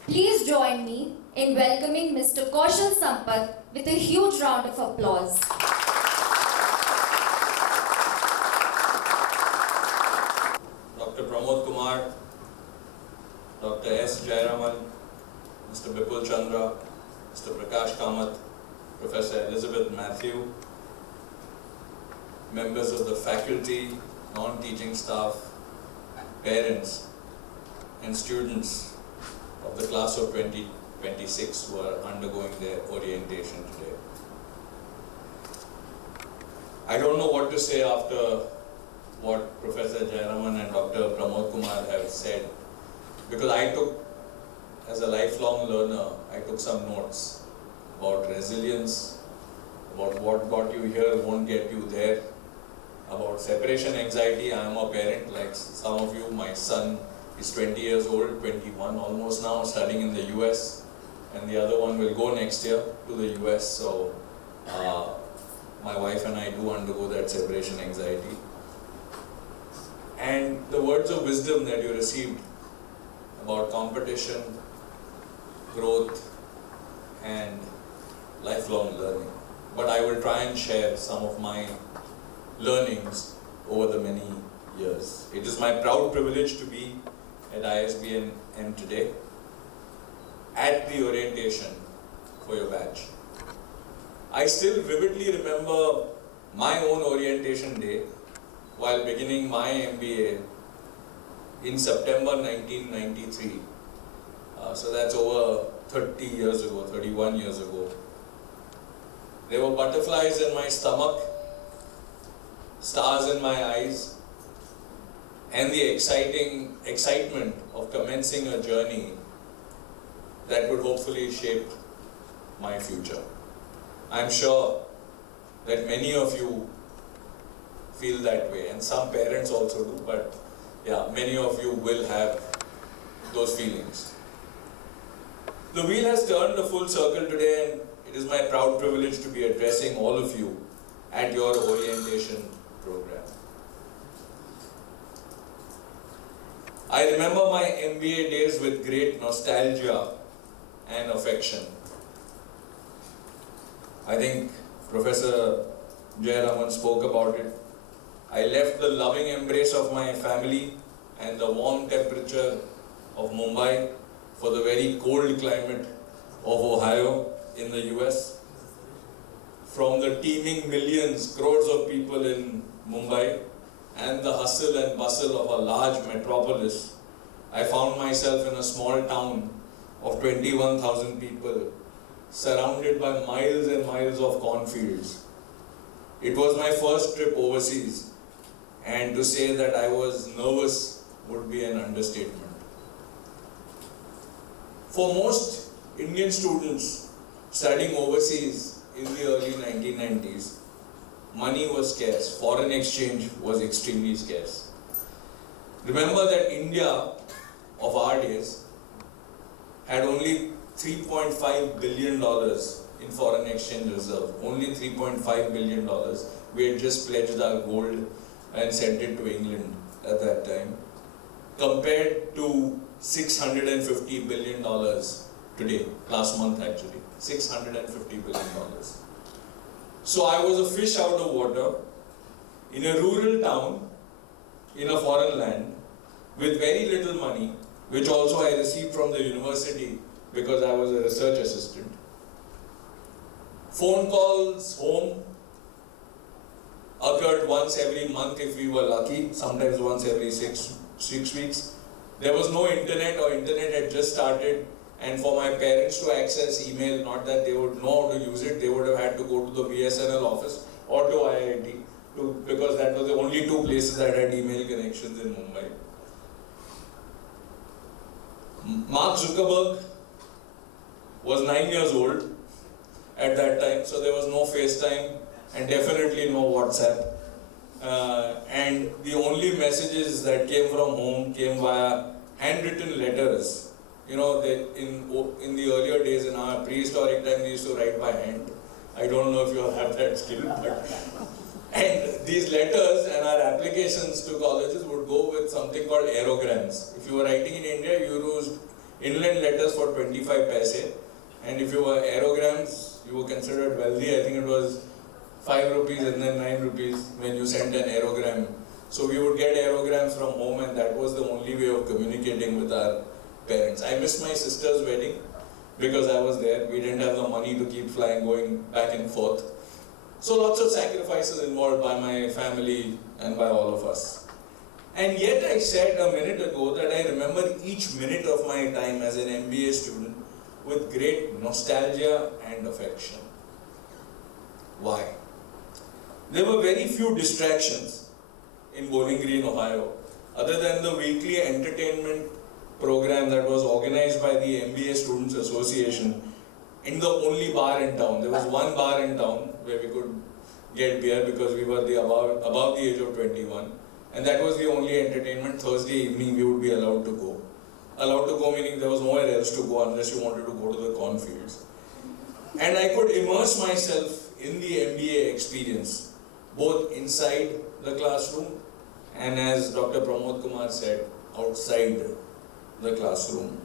Please join me in welcoming Mr. Kaushal Sampath with a huge round of applause. Dr. Pramod Kumar, Dr. S. Jayaraman, Mr. Bipul Chandra, Mr. Prakash Kamath, Professor Elizabeth Matthew, members of the faculty, non-teaching staff, parents, and students of the class of 2026 who are undergoing their orientation today. I don't know what to say after what Professor Jayaraman and Dr. Pramod Kumar have said, because I took, as a lifelong learner, I took some notes about resilience, about what got you here won't get you there, about separation anxiety. I am a parent, like some of you. My son is 20 years old, 21 almost now, studying in the US, and the other one will go next year to the US. So my wife and I do undergo that separation anxiety. And the words of wisdom that you received about competition, growth, and lifelong learning. But I will try and share some of my learnings over the many years. It is my proud privilege to be at ISB&M today at the orientation for your batch. I still vividly remember my own orientation day while beginning my MBA in September 1993. So that's over 30 years ago, 31 years ago. There were butterflies in my stomach, stars in my eyes, and the excitement of commencing a journey that would hopefully shape my future. I'm sure that many of you feel that way, and some parents also do, but yeah, many of you will have those feelings. The wheel has turned a full circle today, and it is my proud privilege to be addressing all of you at your orientation program. I remember my MBA days with great nostalgia and affection. I think Professor Jayaraman spoke about it. I left the loving embrace of my family and the warm temperature of Mumbai for the very cold climate of Ohio in the US. From the teeming millions, crores of people in Mumbai and the hustle and bustle of a large metropolis, I found myself in a small town of 21,000 people, surrounded by miles and miles of cornfields. It was my first trip overseas, and to say that I was nervous would be an understatement. For most Indian students studying overseas in the early 1990s, money was scarce, foreign exchange was extremely scarce. Remember that India of our days had only $3.5 billion in foreign exchange reserve, only $3.5 billion. We had just pledged our gold and sent it to England at that time, compared to $650 billion today, last month actually, $650 billion. So I was a fish out of water in a rural town, in a foreign land, with very little money, which also I received from the university because I was a research assistant. Phone calls home occurred once every month if we were lucky, sometimes once every six weeks. There was no internet, or internet had just started, and for my parents to access email, not that they would know how to use it, they would have had to go to the BSNL office or to IIT, because that was the only two places that had email connections in Mumbai. Mark Zuckerberg was 9 years old at that time, so there was no FaceTime and definitely no WhatsApp. And the only messages that came from home came via handwritten letters. You know, in the earlier days, in our prehistoric time, we used to write by hand. I don't know if you have that skill, but and these letters and our applications to colleges would go with something called aerograms. If you were writing in India, you used inland letters for 25 paise, and if you were aerograms, you were considered wealthy. I think it was 5 rupees and then 9 rupees when you sent an aerogram. So we would get aerograms from home, and that was the only way of communicating with our parents. I missed my sister's wedding because I was there. We didn't have the money to keep flying, going back and forth. So lots of sacrifices involved by my family and by all of us. And yet I said a minute ago that I remember each minute of my time as an MBA student with great nostalgia and affection. Why? There were very few distractions in Bowling Green, Ohio, other than the weekly entertainment program that was organized by the MBA Students Association in the only bar in town. There was one bar in town where we could get beer because we were above the age of 21, and that was the only entertainment. Thursday evening we would be allowed to go. Allowed to go meaning there was nowhere else to go unless you wanted to go to the cornfields. And I could immerse myself in the MBA experience, both inside the classroom and, as Dr. Pramod Kumar said, outside the classroom.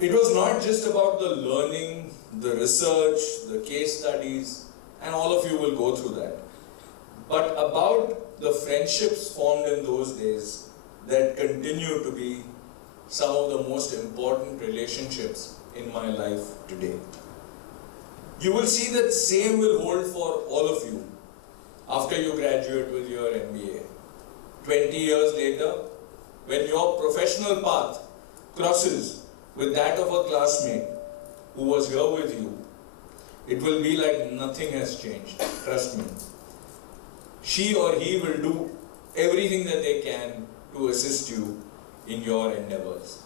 It was not just about the learning, the research, the case studies, and all of you will go through that, but about the friendships formed in those days that continue to be some of the most important relationships in my life today. You will see that same will hold for all of you after you graduate with your MBA. 20 years later, when your professional path crosses with that of a classmate who was here with you, it will be like nothing has changed. Trust me. She or he will do everything that they can to assist you in your endeavors.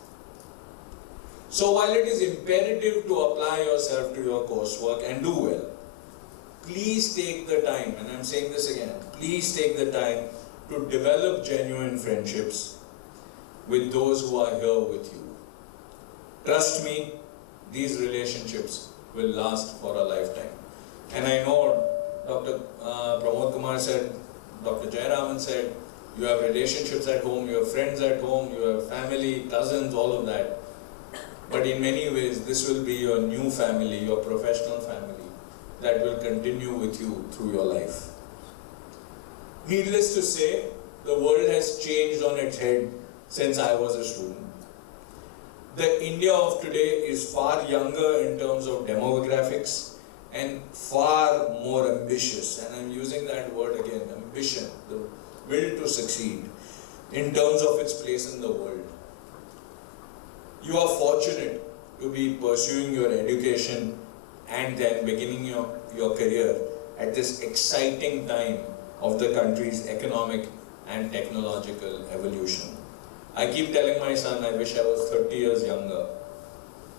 So while it is imperative to apply yourself to your coursework and do well, please take the time, and I'm saying this again, please take the time to develop genuine friendships with those who are here with you. Trust me, these relationships will last for a lifetime. And I know Dr. Pramod Kumar said, Dr. Jayaraman said, you have relationships at home, you have friends at home, you have family, cousins, all of that. But in many ways, this will be your new family, your professional family, that will continue with you through your life. Needless to say, the world has changed on its head since I was a student. The India of today is far younger in terms of demographics and far more ambitious, and I'm using that word again, ambition, the will to succeed, in terms of its place in the world. You are fortunate to be pursuing your education and then beginning your career at this exciting time of the country's economic and technological evolution. I keep telling my son, I wish I was 30 years younger.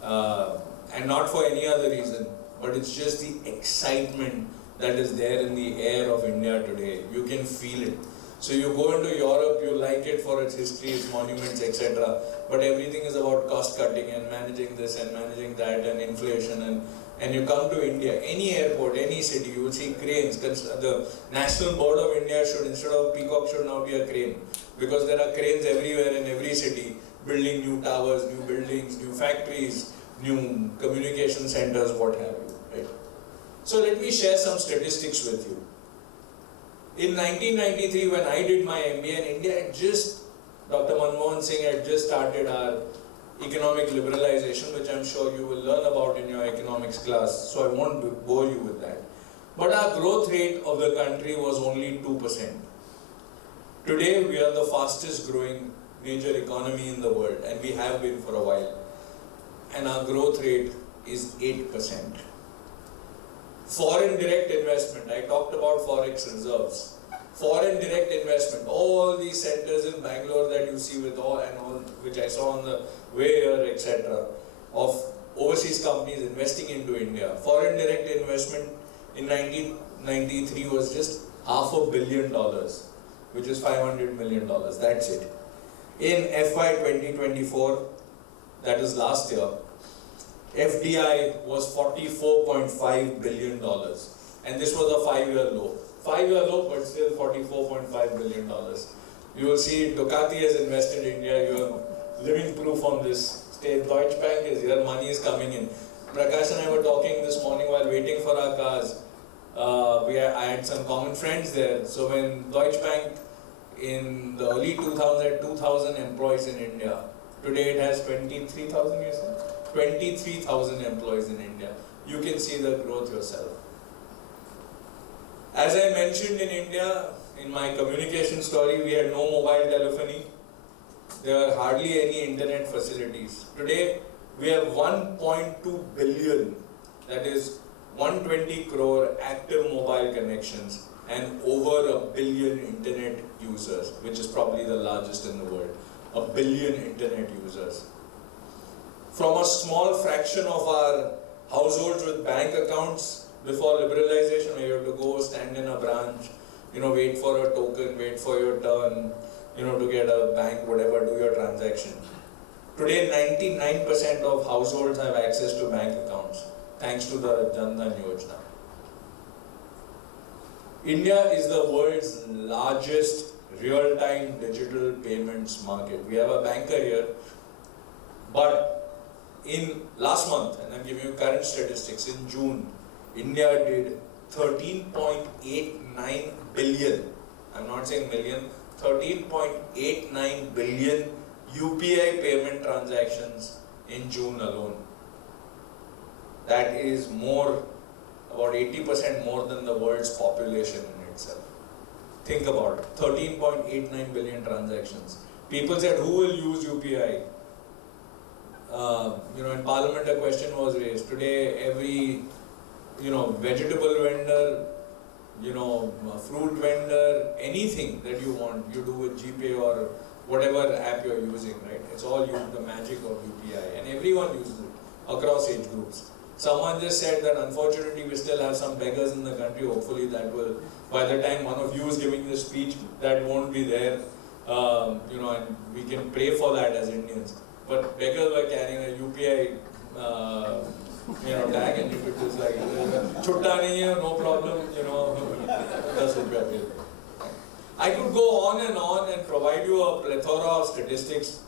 And not for any other reason, but it's just the excitement that is there in the air of India today. You can feel it. So you go into Europe, you like it for its history, its monuments, etc. But everything is about cost cutting and managing this and managing that and inflation. And you come to India, any airport, any city, you will see cranes. The National Board of India should, instead of peacock, should now be a crane. Because there are cranes everywhere in every city, building new towers, new buildings, new factories, new communication centers, what have you, right? So let me share some statistics with you. In 1993, when I did my MBA in India, Dr. Manmohan Singh had just started our economic liberalization, which I'm sure you will learn about in your economics class, so I won't bore you with that. But our growth rate of the country was only 2%. Today, we are the fastest growing major economy in the world, and we have been for a while. And our growth rate is 8%. Foreign direct investment, I talked about forex reserves. Foreign direct investment, all these centers in Bangalore that you see with all, which I saw on the way here, etc., of overseas companies investing into India. Foreign direct investment in 1993 was just $500 million, which is $500 million, that's it. In FY 2024, that is last year, FDI was $44.5 billion, and this was a 5-year low. 5-year low, but still $44.5 billion. You will see Ducati has invested in India. You are living proof on this. State Deutsche Bank is here, money is coming in. Prakash and I were talking this morning while waiting for our cars. I had some common friends there. So when Deutsche Bank in the early 2000s had 2,000 employees in India, today it has 23,000, you said? 23,000 employees in India. You can see the growth yourself. As I mentioned, in India, in my communication story, we had no mobile telephony. There are hardly any internet facilities. Today, we have 1.2 billion, that is 120 crore active mobile connections and over 1 billion internet users, which is probably the largest in the world. 1 billion internet users. From a small fraction of our households with bank accounts, before liberalization, you have to go stand in a branch, wait for a token, wait for your turn, to get a bank, whatever, do your transaction. Today, 99% of households have access to bank accounts, thanks to the Jan Dhan Yojana. India is the world's largest real-time digital payments market. We have a banker here, but in last month, and I'm giving you current statistics, in June, India did 13.89 billion, I'm not saying million, 13.89 billion UPI payment transactions in June alone. That is more, about 80% more than the world's population in itself. Think about it, 13.89 billion transactions. People said, who will use UPI? In Parliament a question was raised. Today, every vegetable vendor, fruit vendor, anything that you want, you do with GPay or whatever app you're using, right? It's all the magic of UPI, and everyone uses it across age groups. Someone just said that unfortunately we still have some beggars in the country. Hopefully that will, by the time one of you is giving this speech, that won't be there, and we can pray for that as Indians. But beggars were carrying a UPI tag, and you could just like, chutta nahi hai, no problem, 10 rupiya bill. I could go on and provide you a plethora of statistics,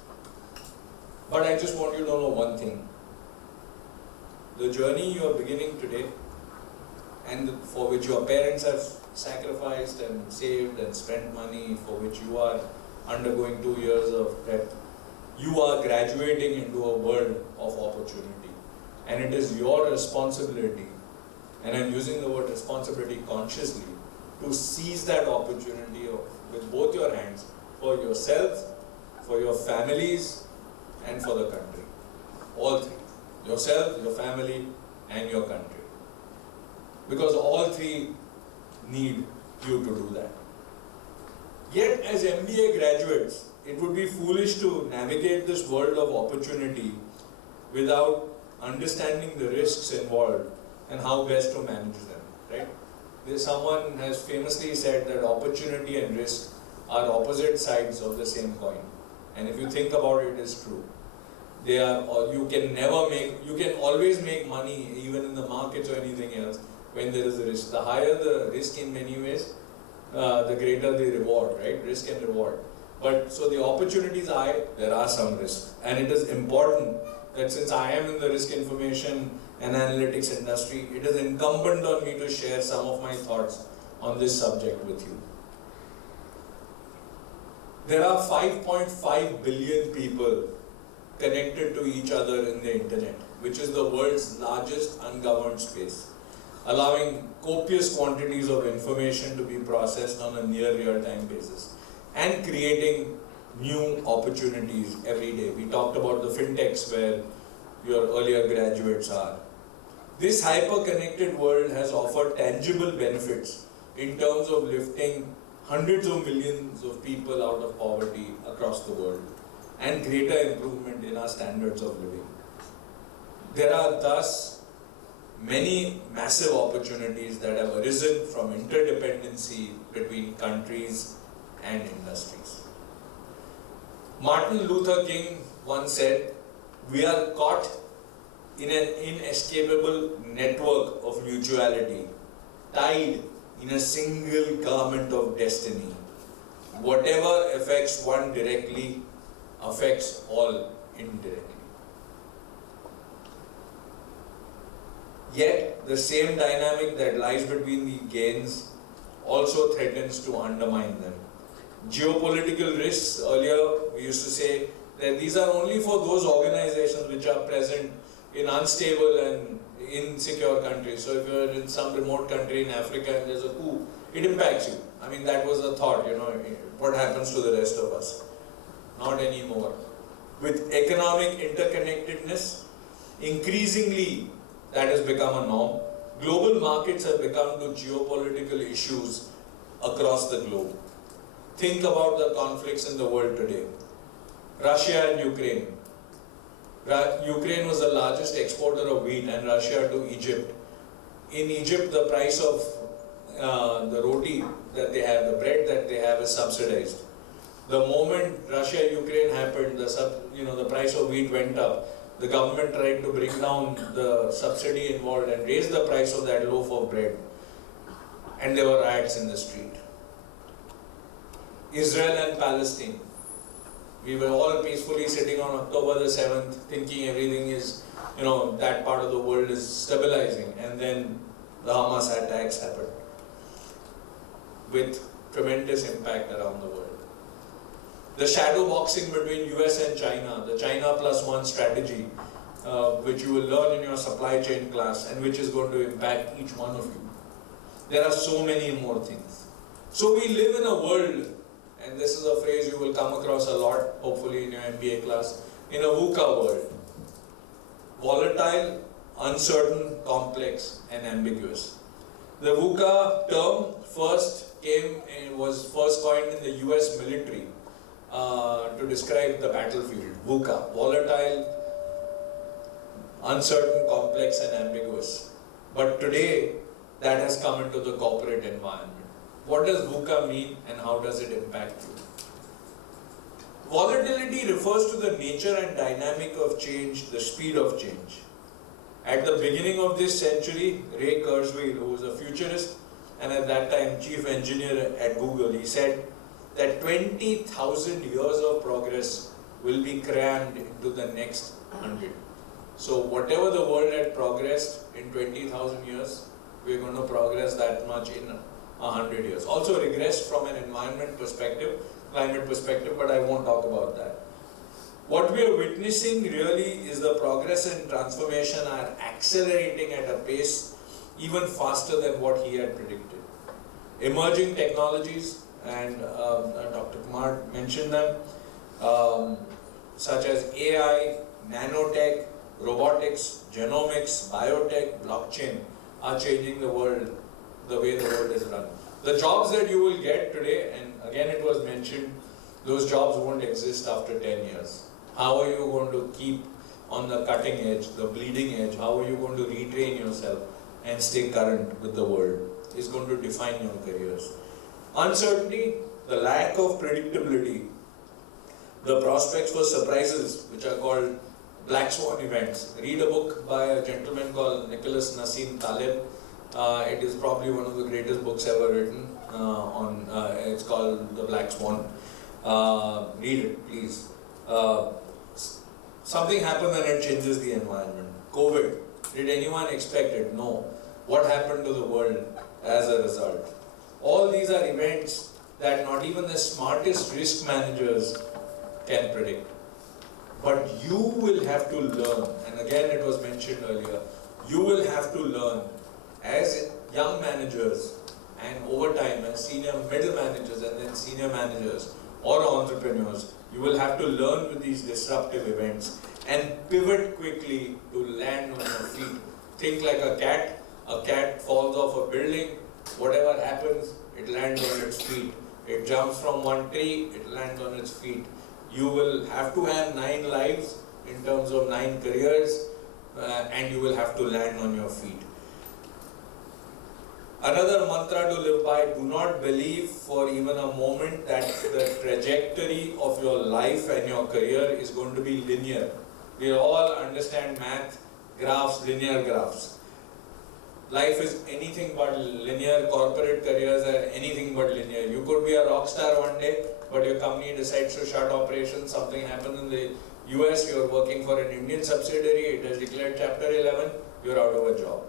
but I just want you to know one thing. The journey you are beginning today, and for which your parents have sacrificed and saved and spent money, for which you are undergoing 2 years of prep, you are graduating into a world of opportunity. And it is your responsibility, and I'm using the word responsibility consciously, to seize that opportunity with both your hands for yourself, for your families, and for the country. all three. Yourself, your family, and your country. Because all three need you to do that. Yet, as MBA graduates, it would be foolish to navigate this world of opportunity without understanding the risks involved and how best to manage them, right? Someone has famously said that opportunity and risk are opposite sides of the same coin. And if you think about it, it's true. They are, or you can always make money even in the markets or anything else when there is a risk. The higher the risk in many ways, the greater the reward, right? Risk and reward. But so the opportunities are high, there are some risks. And it is important that since I am in the risk information and analytics industry, it is incumbent on me to share some of my thoughts on this subject with you. There are 5.5 billion people connected to each other in the internet, which is the world's largest ungoverned space, allowing copious quantities of information to be processed on a near real-time basis and creating new opportunities every day. We talked about the fintechs where your earlier graduates are. This hyper-connected world has offered tangible benefits in terms of lifting hundreds of millions of people out of poverty across the world and greater improvement in our standards of living. There are thus many massive opportunities that have arisen from interdependency between countries and industries. Martin Luther King once said, "We are caught in an inescapable network of mutuality, tied in a single garment of destiny. Whatever affects one directly affects all indirectly." Yet, the same dynamic that lies between the gains also threatens to undermine them. Geopolitical risks, earlier we used to say that these are only for those organizations which are present in unstable and insecure countries. So if you're in some remote country in Africa and there's a coup, it impacts you. I mean, that was the thought, what happens to the rest of us? Not anymore. With economic interconnectedness, increasingly that has become a norm. Global markets have become to geopolitical issues across the globe. Think about the conflicts in the world today. Russia and Ukraine. Ukraine was the largest exporter of wheat and Russia to Egypt. In Egypt, the price of the roti that they have, the bread that they have, is subsidized. The moment Russia-Ukraine happened, the price of wheat went up. The government tried to bring down the subsidy involved and raise the price of that loaf of bread. And there were riots in the street. Israel and Palestine. We were all peacefully sitting on October the 7th thinking everything is, that part of the world is stabilizing. And then the Hamas attacks happened with tremendous impact around the world. The shadow boxing between US and China, the China +1 strategy, which you will learn in your supply chain class and which is going to impact each one of you. There are so many more things. So we live in a world, and this is a phrase you will come across a lot, hopefully in your MBA class, in a VUCA world. Volatile, uncertain, complex, and ambiguous. The VUCA term was first coined in the US military to describe the battlefield. VUCA, volatile, uncertain, complex, and ambiguous. But today, that has come into the corporate environment. What does VUCA mean and how does it impact you? Volatility refers to the nature and dynamic of change, the speed of change. At the beginning of this century, Ray Kurzweil, who was a futurist and at that time chief engineer at Google, he said that 20,000 years of progress will be crammed into the next 100. So whatever the world had progressed in 20,000 years, we're going to progress that much in 100 years. Also regressed from an environment perspective, climate perspective, but I won't talk about that. What we are witnessing really is the progress and transformation are accelerating at a pace even faster than what he had predicted. Emerging technologies, and Dr. Kumar mentioned them, such as AI, nanotech, robotics, genomics, biotech, blockchain are changing the world, the way the world is run. The jobs that you will get today, and again it was mentioned, those jobs won't exist after 10 years. How are you going to keep on the cutting edge, the bleeding edge? How are you going to retrain yourself and stay current with the world? Is going to define your careers. Uncertainty, the lack of predictability, the prospects for surprises, which are called black swan events. Read a book by a gentleman called Nicholas Nassim Taleb. It is probably one of the greatest books ever written. It's called The Black Swan. Read it, please. Something happened and it changes the environment. COVID. Did anyone expect it? No. What happened to the world as a result? All these are events that not even the smartest risk managers can predict. But you will have to learn, and again it was mentioned earlier, you will have to learn as young managers and over time as senior middle managers and then senior managers or entrepreneurs, you will have to learn with these disruptive events and pivot quickly to land on your feet. Think like a cat falls off a building, whatever happens, it lands on its feet. It jumps from one tree, it lands on its feet. You will have to have 9 lives in terms of 9 careers, and you will have to land on your feet. Another mantra to live by, do not believe for even a moment that the trajectory of your life and your career is going to be linear. We all understand math, graphs, linear graphs. Life is anything but linear, corporate careers are anything but linear. You could be a rock star one day, but your company decides to shut operations, something happens in the US, you're working for an Indian subsidiary, it has declared Chapter 11, you're out of a job.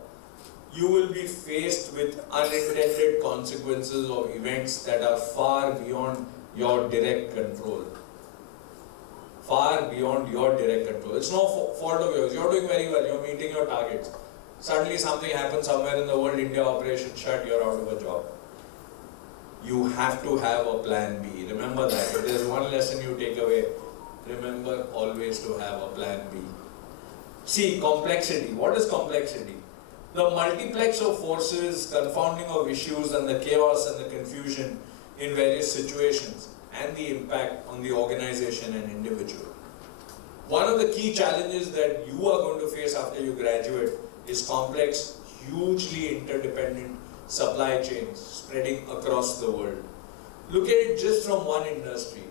You will be faced with unintended consequences of events that are far beyond your direct control. Far beyond your direct control. It's no fault of yours. You're doing very well, you're meeting your targets. Suddenly something happens somewhere in the world, India operation shut, you're out of a job. You have to have a plan B. Remember that. If there's one lesson you take away, remember always to have a plan B. See, complexity. What is complexity? The multiplex of forces, confounding of issues and the chaos and the confusion in various situations and the impact on the organization and individual. One of the key challenges that you are going to face after you graduate is complex, hugely interdependent supply chains spreading across the world. Look at it just from one industry,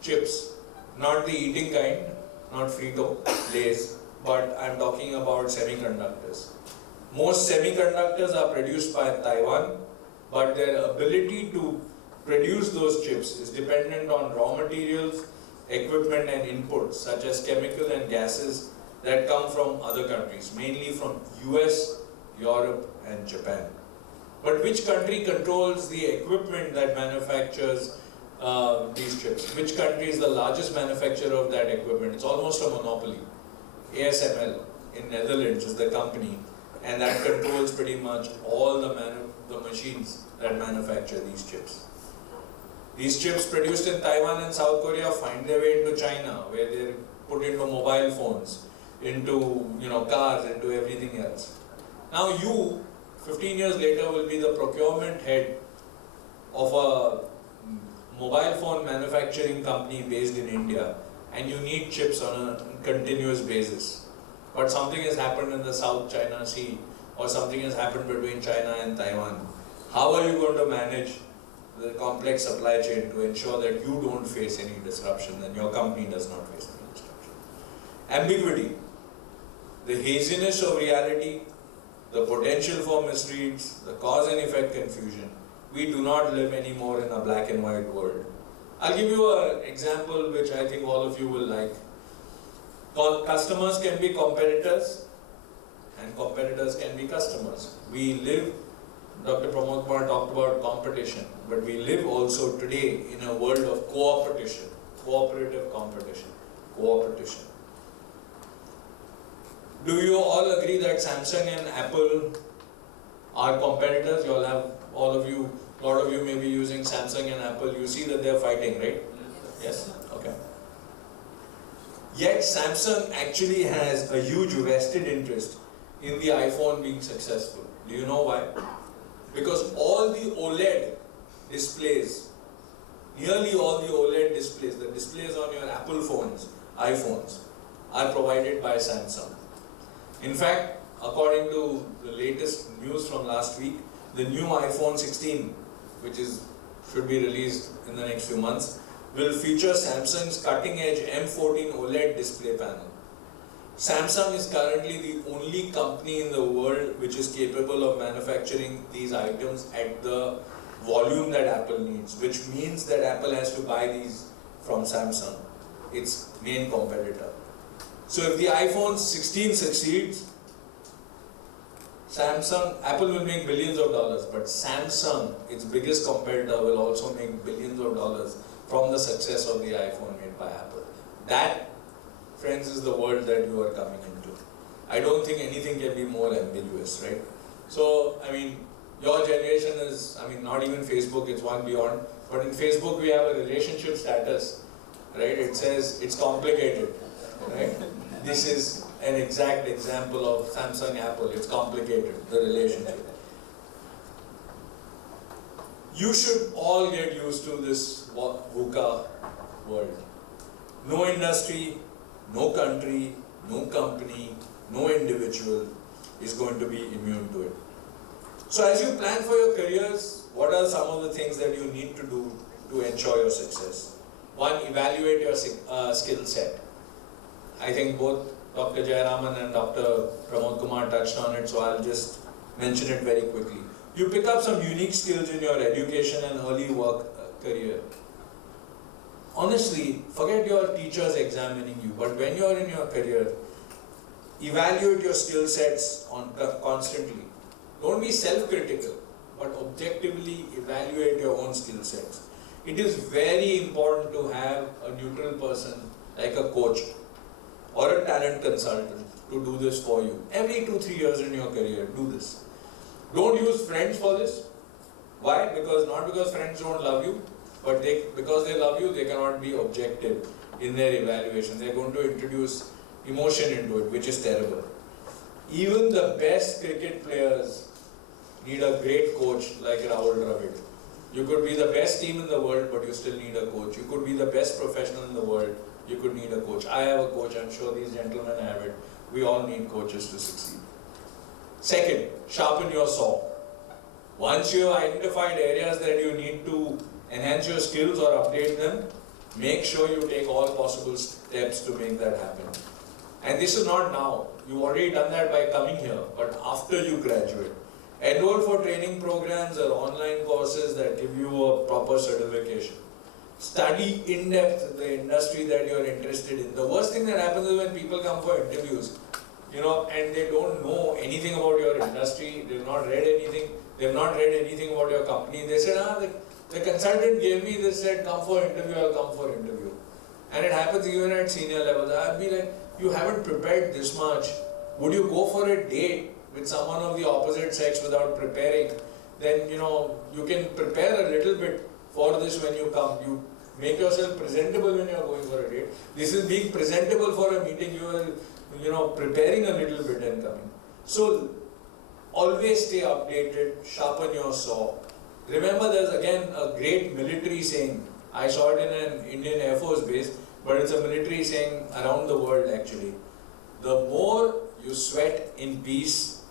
chips, not the eating kind, not Frito, Lay's, but I'm talking about semiconductors. Most semiconductors are produced by Taiwan, but their ability to produce those chips is dependent on raw materials, equipment and inputs such as chemical and gases that come from other countries, mainly from US, Europe and Japan. But which country controls the equipment that manufactures these chips? Which country is the largest manufacturer of that equipment? It's almost a monopoly. ASML in Netherlands is the company, and that controls pretty much all the machines that manufacture these chips. These chips produced in Taiwan and South Korea find their way into China, where they're put into mobile phones, into cars, into everything else. Now you, 15 years later, will be the procurement head of a mobile phone manufacturing company based in India, and you need chips on a continuous basis. But something has happened in the South China Sea, or something has happened between China and Taiwan. How are you going to manage the complex supply chain to ensure that you don't face any disruption and your company does not face any disruption? Ambiguity, the haziness of reality, the potential for misreads, the cause and effect confusion. We do not live anymore in a black and white world. I'll give you an example which I think all of you will like. Customers can be competitors and competitors can be customers. We live, Dr. Pramod Kumar talked about competition, but we live also today in a world of cooperation, cooperative competition, cooperation. Do you all agree that Samsung and Apple are competitors? You all have, a lot of you may be using Samsung and Apple. You see that they are fighting, right? Yes? Okay. Yet Samsung actually has a huge vested interest in the iPhone being successful. Do you know why? Because all the OLED displays, nearly all the OLED displays, the displays on your Apple phones, iPhones, are provided by Samsung. In fact, according to the latest news from last week, the new iPhone 16, which should be released in the next few months, will feature Samsung's cutting-edge M14 OLED display panel. Samsung is currently the only company in the world which is capable of manufacturing these items at the volume that Apple needs, which means that Apple has to buy these from Samsung, its main competitor. So if the iPhone 16 succeeds, Apple will make billions of dollars, but Samsung, its biggest competitor, will also make billions of dollars from the success of the iPhone made by Apple. That, friends, is the world that you are coming into. I don't think anything can be more ambiguous, right? So, I mean, your generation is, not even Facebook, it's one beyond. But in Facebook, we have a relationship status, right? It says it's complicated, right? This is an exact example of Samsung Apple. It's complicated, the relationship. You should all get used to this VUCA world. No industry, no country, no company, no individual is going to be immune to it. So as you plan for your careers, what are some of the things that you need to do to ensure your success? One, evaluate your skill set. I think both Dr. Jayaraman and Dr. Pramod Kumar touched on it, so I'll just mention it very quickly. You pick up some unique skills in your education and early work career. Honestly, forget your teachers examining you, but when you're in your career, evaluate your skill sets constantly. Don't be self-critical, but objectively evaluate your own skill sets. It is very important to have a neutral person like a coach or a talent consultant to do this for you. Every 2-3 years in your career, do this. Don't use friends for this. Why? Not because friends don't love you, but because they love you, they cannot be objective in their evaluation. They're going to introduce emotion into it, which is terrible. Even the best cricket players need a great coach like Rahul Dravid. You could be the best team in the world, but you still need a coach. You could be the best professional in the world, you could need a coach. I have a coach, I'm sure these gentlemen have it. We all need coaches to succeed. Second, sharpen your saw. Once you have identified areas that you need to enhance your skills or update them, make sure you take all possible steps to make that happen. And this is not now. You've already done that by coming here, but after you graduate. Enroll for training programs or online courses that give you a proper certification. Study in depth the industry that you're interested in. The worst thing that happens is when people come for interviews, and they don't know anything about your industry, they've not read anything about your company. They said, the consultant gave me this, said, come for interview, I'll come for interview. And it happens even at senior levels. I'd be like, you haven't prepared this much. Would you go for a date with someone of the opposite sex without preparing? Then, you can prepare a little bit for this when you come. You make yourself presentable when you're going for a date. This is being presentable for a meeting. You are, preparing a little bit and coming. So, always stay updated, sharpen your saw. Remember, there's again a great military saying. I saw it in an Indian Air Force base, but it's a military saying around the world actually. The more you sweat in peace,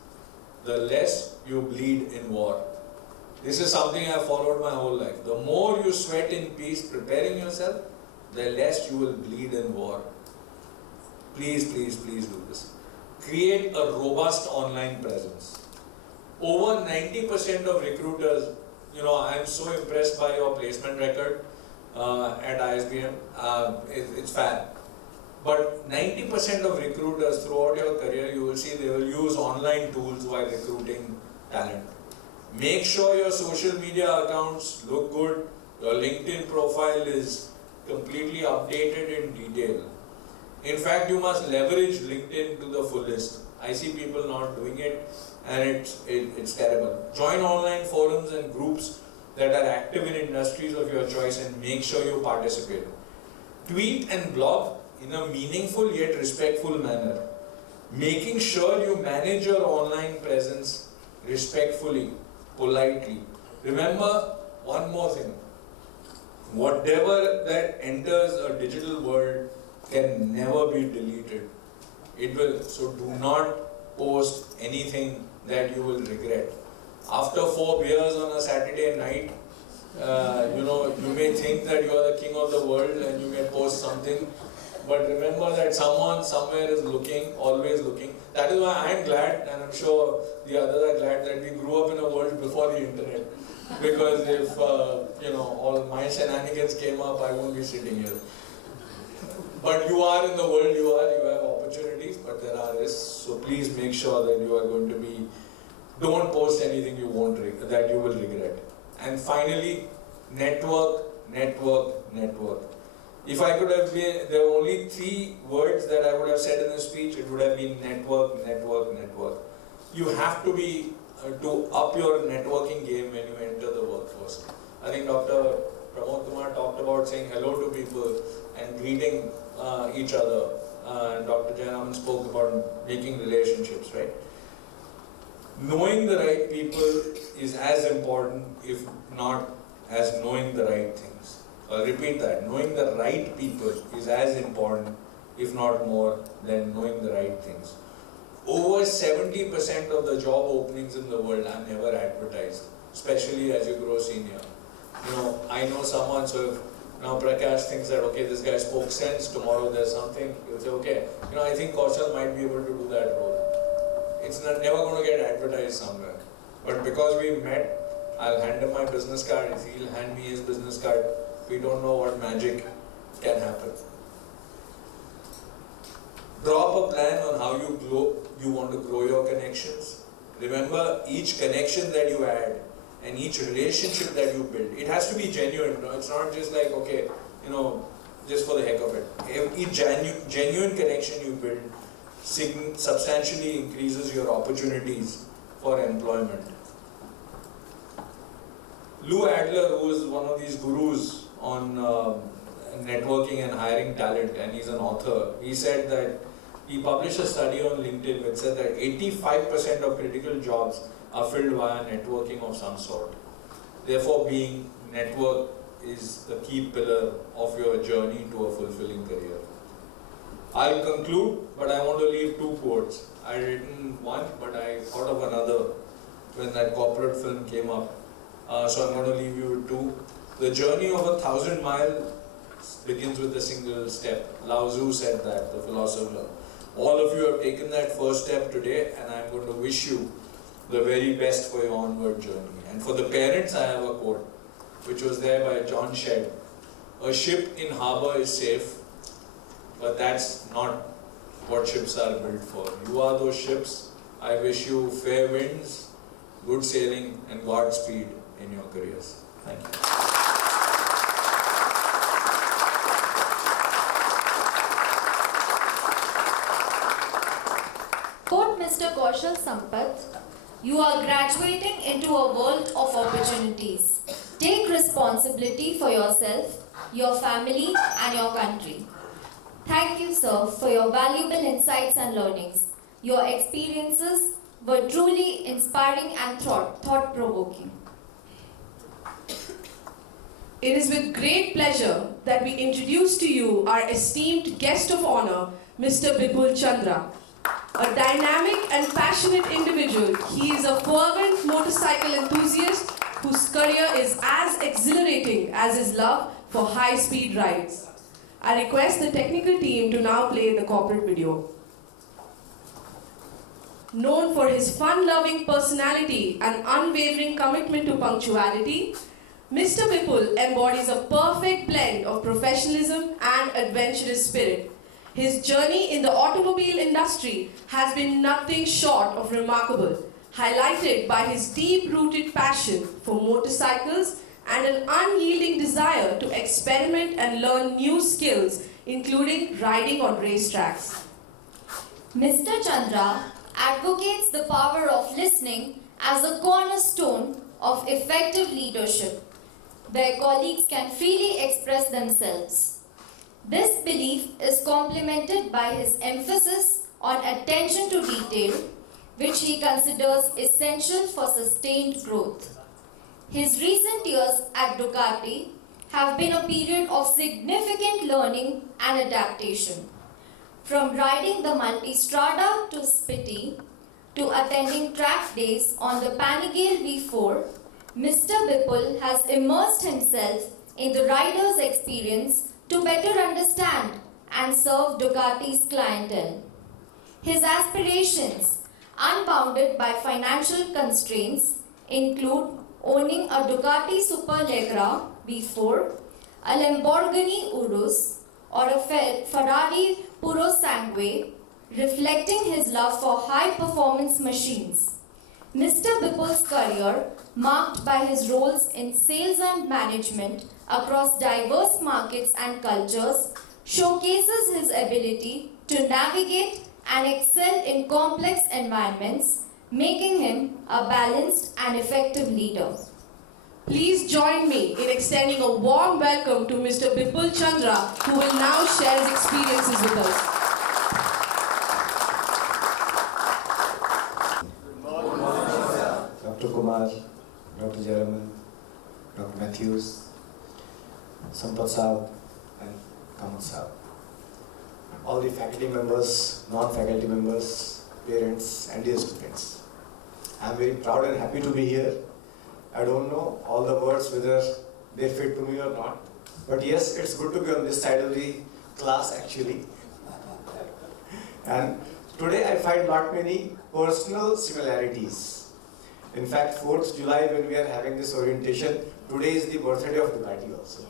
the less you bleed in war. This is something I've followed my whole life. The more you sweat in peace preparing yourself, the less you will bleed in war. Please, please, please do this. Create a robust online presence. Over 90% of recruiters, I'm so impressed by your placement record at ISB&M. It's fab. But 90% of recruiters throughout your career, you will see they will use online tools while recruiting talent. Make sure your social media accounts look good, your LinkedIn profile is completely updated in detail. In fact, you must leverage LinkedIn to the fullest. I see people not doing it, and it's terrible. Join online forums and groups that are active in industries of your choice and make sure you participate. Tweet and blog in a meaningful yet respectful manner. Making sure you manage your online presence respectfully, politely. Remember one more thing. Whatever that enters a digital world can never be deleted. It will, so do not post anything that you will regret. After 4 beers on a Saturday night, you may think that you are the king of the world and you may post something, but remember that someone somewhere is looking, always looking. That is why I am glad, and I am sure the others are glad, that we grew up in a world before the internet. Because if all my shenanigans came up, I won't be sitting here. But you are in the world you have opportunities, but there are risks. So please make sure that you are going to be, don't post anything that you will regret. And finally, network. If I could have been, there were only 3 words that I would have said in the speech, it would have been network. You have to be, to up your networking game when you enter the workforce. I think Dr. Pramod Kumar talked about saying hello to people and greeting each other. And Dr. Jayaram spoke about making relationships, right? Knowing the right people is as important, if not as knowing the right things. I'll repeat that. Knowing the right people is as important, if not more, than knowing the right things. Over 70% of the job openings in the world are never advertised, especially as you grow senior. I know someone, so if now Prakash thinks that, okay, this guy spoke sense, tomorrow there's something, you'll say, okay, I think Kaushal might be able to do that role. It's never going to get advertised somewhere. But because we met, I'll hand him my business card, he'll hand me his business card. We don't know what magic can happen. Draw up a plan on how you want to grow your connections. Remember, each connection that you add and each relationship that you build, it has to be genuine. It's not just like, okay, just for the heck of it. Each genuine connection you build substantially increases your opportunities for employment. Lou Adler, who is one of these gurus on networking and hiring talent, and he's an author, he said that he published a study on LinkedIn which said that 85% of critical jobs are filled via networking of some sort. Therefore, being network is the key pillar of your journey to a fulfilling career. I'll conclude, but I want to leave 2 quotes. I written one, but I thought of another when that corporate film came up. So I'm going to leave you with 2. The journey of 1,000 miles begins with a single step. Lao Tzu said that, the philosopher. All of you have taken that first step today, and I'm going to wish you the very best for your onward journey. And for the parents, I have a quote, which was there by John Shedd. A ship in harbour is safe, but that's not what ships are built for. You are those ships. I wish you fair winds, good sailing, and Godspeed in your careers. Thank you. Quote Mr. Kaushal Sampath, you are graduating into a world of opportunities. Take responsibility for yourself, your family, and your country. Thank you, sir, for your valuable insights and learnings. Your experiences were truly inspiring and thought-provoking. It is with great pleasure that we introduce to you our esteemed guest of honor, Mr. Bipul Chandra. A dynamic and passionate individual, he is a fervent motorcycle enthusiast whose career is as exhilarating as his love for high-speed rides. I request the technical team to now play the corporate video. Known for his fun-loving personality and unwavering commitment to punctuality, Mr. Bipul embodies a perfect blend of professionalism and adventurous spirit. His journey in the automobile industry has been nothing short of remarkable, highlighted by his deep-rooted passion for motorcycles and an unyielding desire to experiment and learn new skills, including riding on racetracks. Mr. Chandra advocates the power of listening as a cornerstone of effective leadership, where colleagues can freely express themselves. This belief is complemented by his emphasis on attention to detail, which he considers essential for sustained growth. His recent years at Ducati have been a period of significant learning and adaptation. From riding the Multistrada to Spiti to attending track days on the Panigale V4, Mr. Bipul has immersed himself in the rider's experience to better understand and serve Ducati's clientele. His aspirations, unbounded by financial constraints, include owning a Ducati Superleggera V4, a Lamborghini Urus, or a Ferrari Purosangue, reflecting his love for high-performance machines. Mr. Bipul's career, marked by his roles in sales and management across diverse markets and cultures, showcases his ability to navigate and excel in complex environments, making him a balanced and effective leader. Please join me in extending a warm welcome to Mr. Bipul Chandra, who will now share his experiences with us. Dr. Kumar, Dr. Jaraman, Dr. Matthews, Sampath Saab, and Kamal Saab. All the faculty members, non-faculty members, parents, and dear students. I am very proud and happy to be here. I don't know all the words whether they fit to me or not, but yes, it's good to be on this side of the class actually. And today I find not many personal similarities. In fact, 4th July when we are having this orientation, today is the birthday of Ducati also.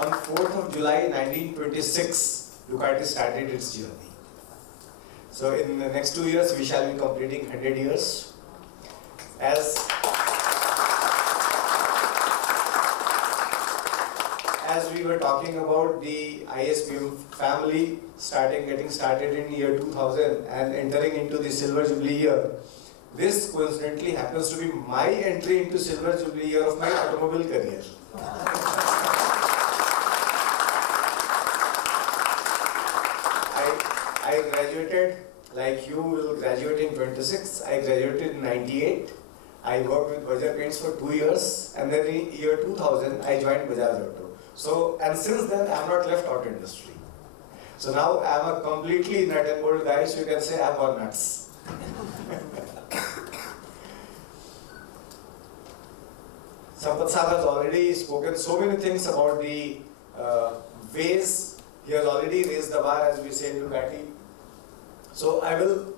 On 4th of July 1926, Ducati started its journey. So in the next 2 years, we shall be completing 100 years. As we were talking about the ISB&M family getting started in year 2000 and entering into the Silver Jubilee year, this coincidentally happens to be my entry into Silver Jubilee year of my automobile career. I graduated, like you will graduate in 26, I graduated in 98. I worked with Bajaj Paints for 2 years, and then in year 2000, I joined Bajaj Auto. So, and since then, I have not left auto industry. So now I am a completely nut and bolt guy, so you can say I have gone nuts. Sampath Saab has already spoken so many things about the ways. He has already raised the bar, as we say in Ducati. So I will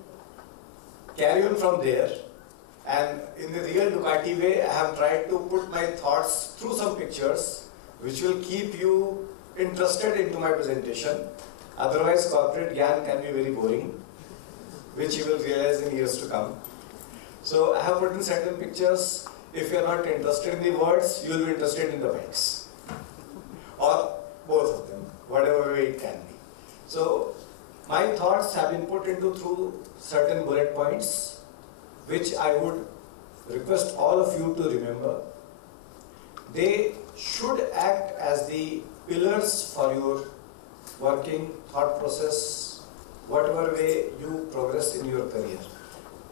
carry on from there, and in the real Ducati way, I have tried to put my thoughts through some pictures, which will keep you interested into my presentation. Otherwise, corporate gyan can be very boring, which you will realize in years to come. So I have put in certain pictures. If you are not interested in the words, you will be interested in the bikes, or both of them, whatever way it can be. So my thoughts have been put into through certain bullet points, which I would request all of you to remember. They should act as the pillars for your working thought process, whatever way you progress in your career.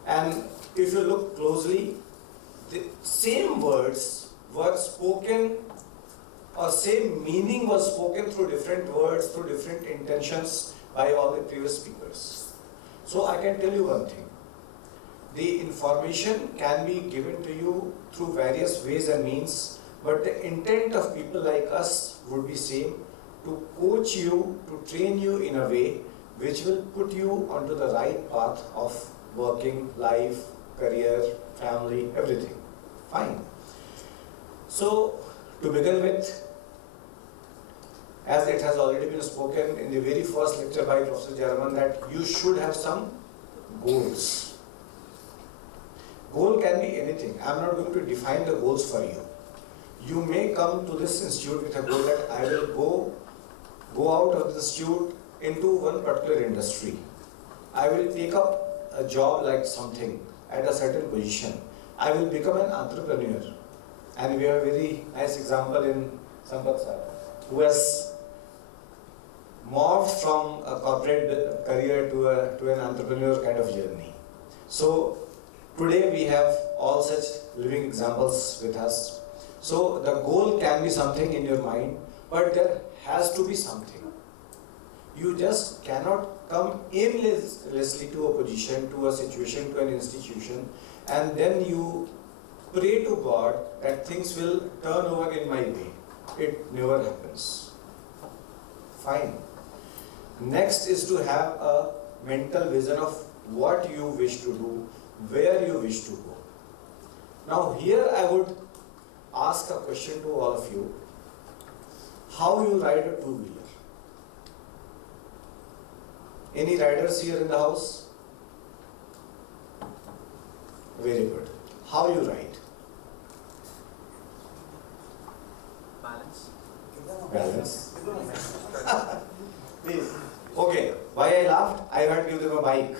And if you look closely, the same words were spoken, or same meaning was spoken through different words, through different intentions by all the previous speakers. So I can tell you one thing. The information can be given to you through various ways and means, but the intent of people like us would be same, to coach you, to train you in a way which will put you onto the right path of working, life, career, family, everything. Fine. So, to begin with, as it has already been spoken in the very first lecture by Professor Jaraman, that you should have some goals. Goal can be anything. I am not going to define the goals for you. You may come to this institute with a goal that I will go out of the institute into one particular industry. I will take up a job like something at a certain position. I will become an entrepreneur. And we have a very nice example in Sampath sir, who has morphed from a corporate career to an entrepreneur kind of journey. So today we have all such living examples with us. So the goal can be something in your mind, but there has to be something. You just cannot come aimlessly to a position, to a situation, to an institution, and then you pray to God that things will turn over in my way. It never happens. Fine. Next is to have a mental vision of what you wish to do, where you wish to go. Now here I would ask a question to all of you. How you ride a two-wheeler? Any riders here in the house? Very good. How you ride? Balance. Please. Okay. Why I laughed? I had to give them a bike.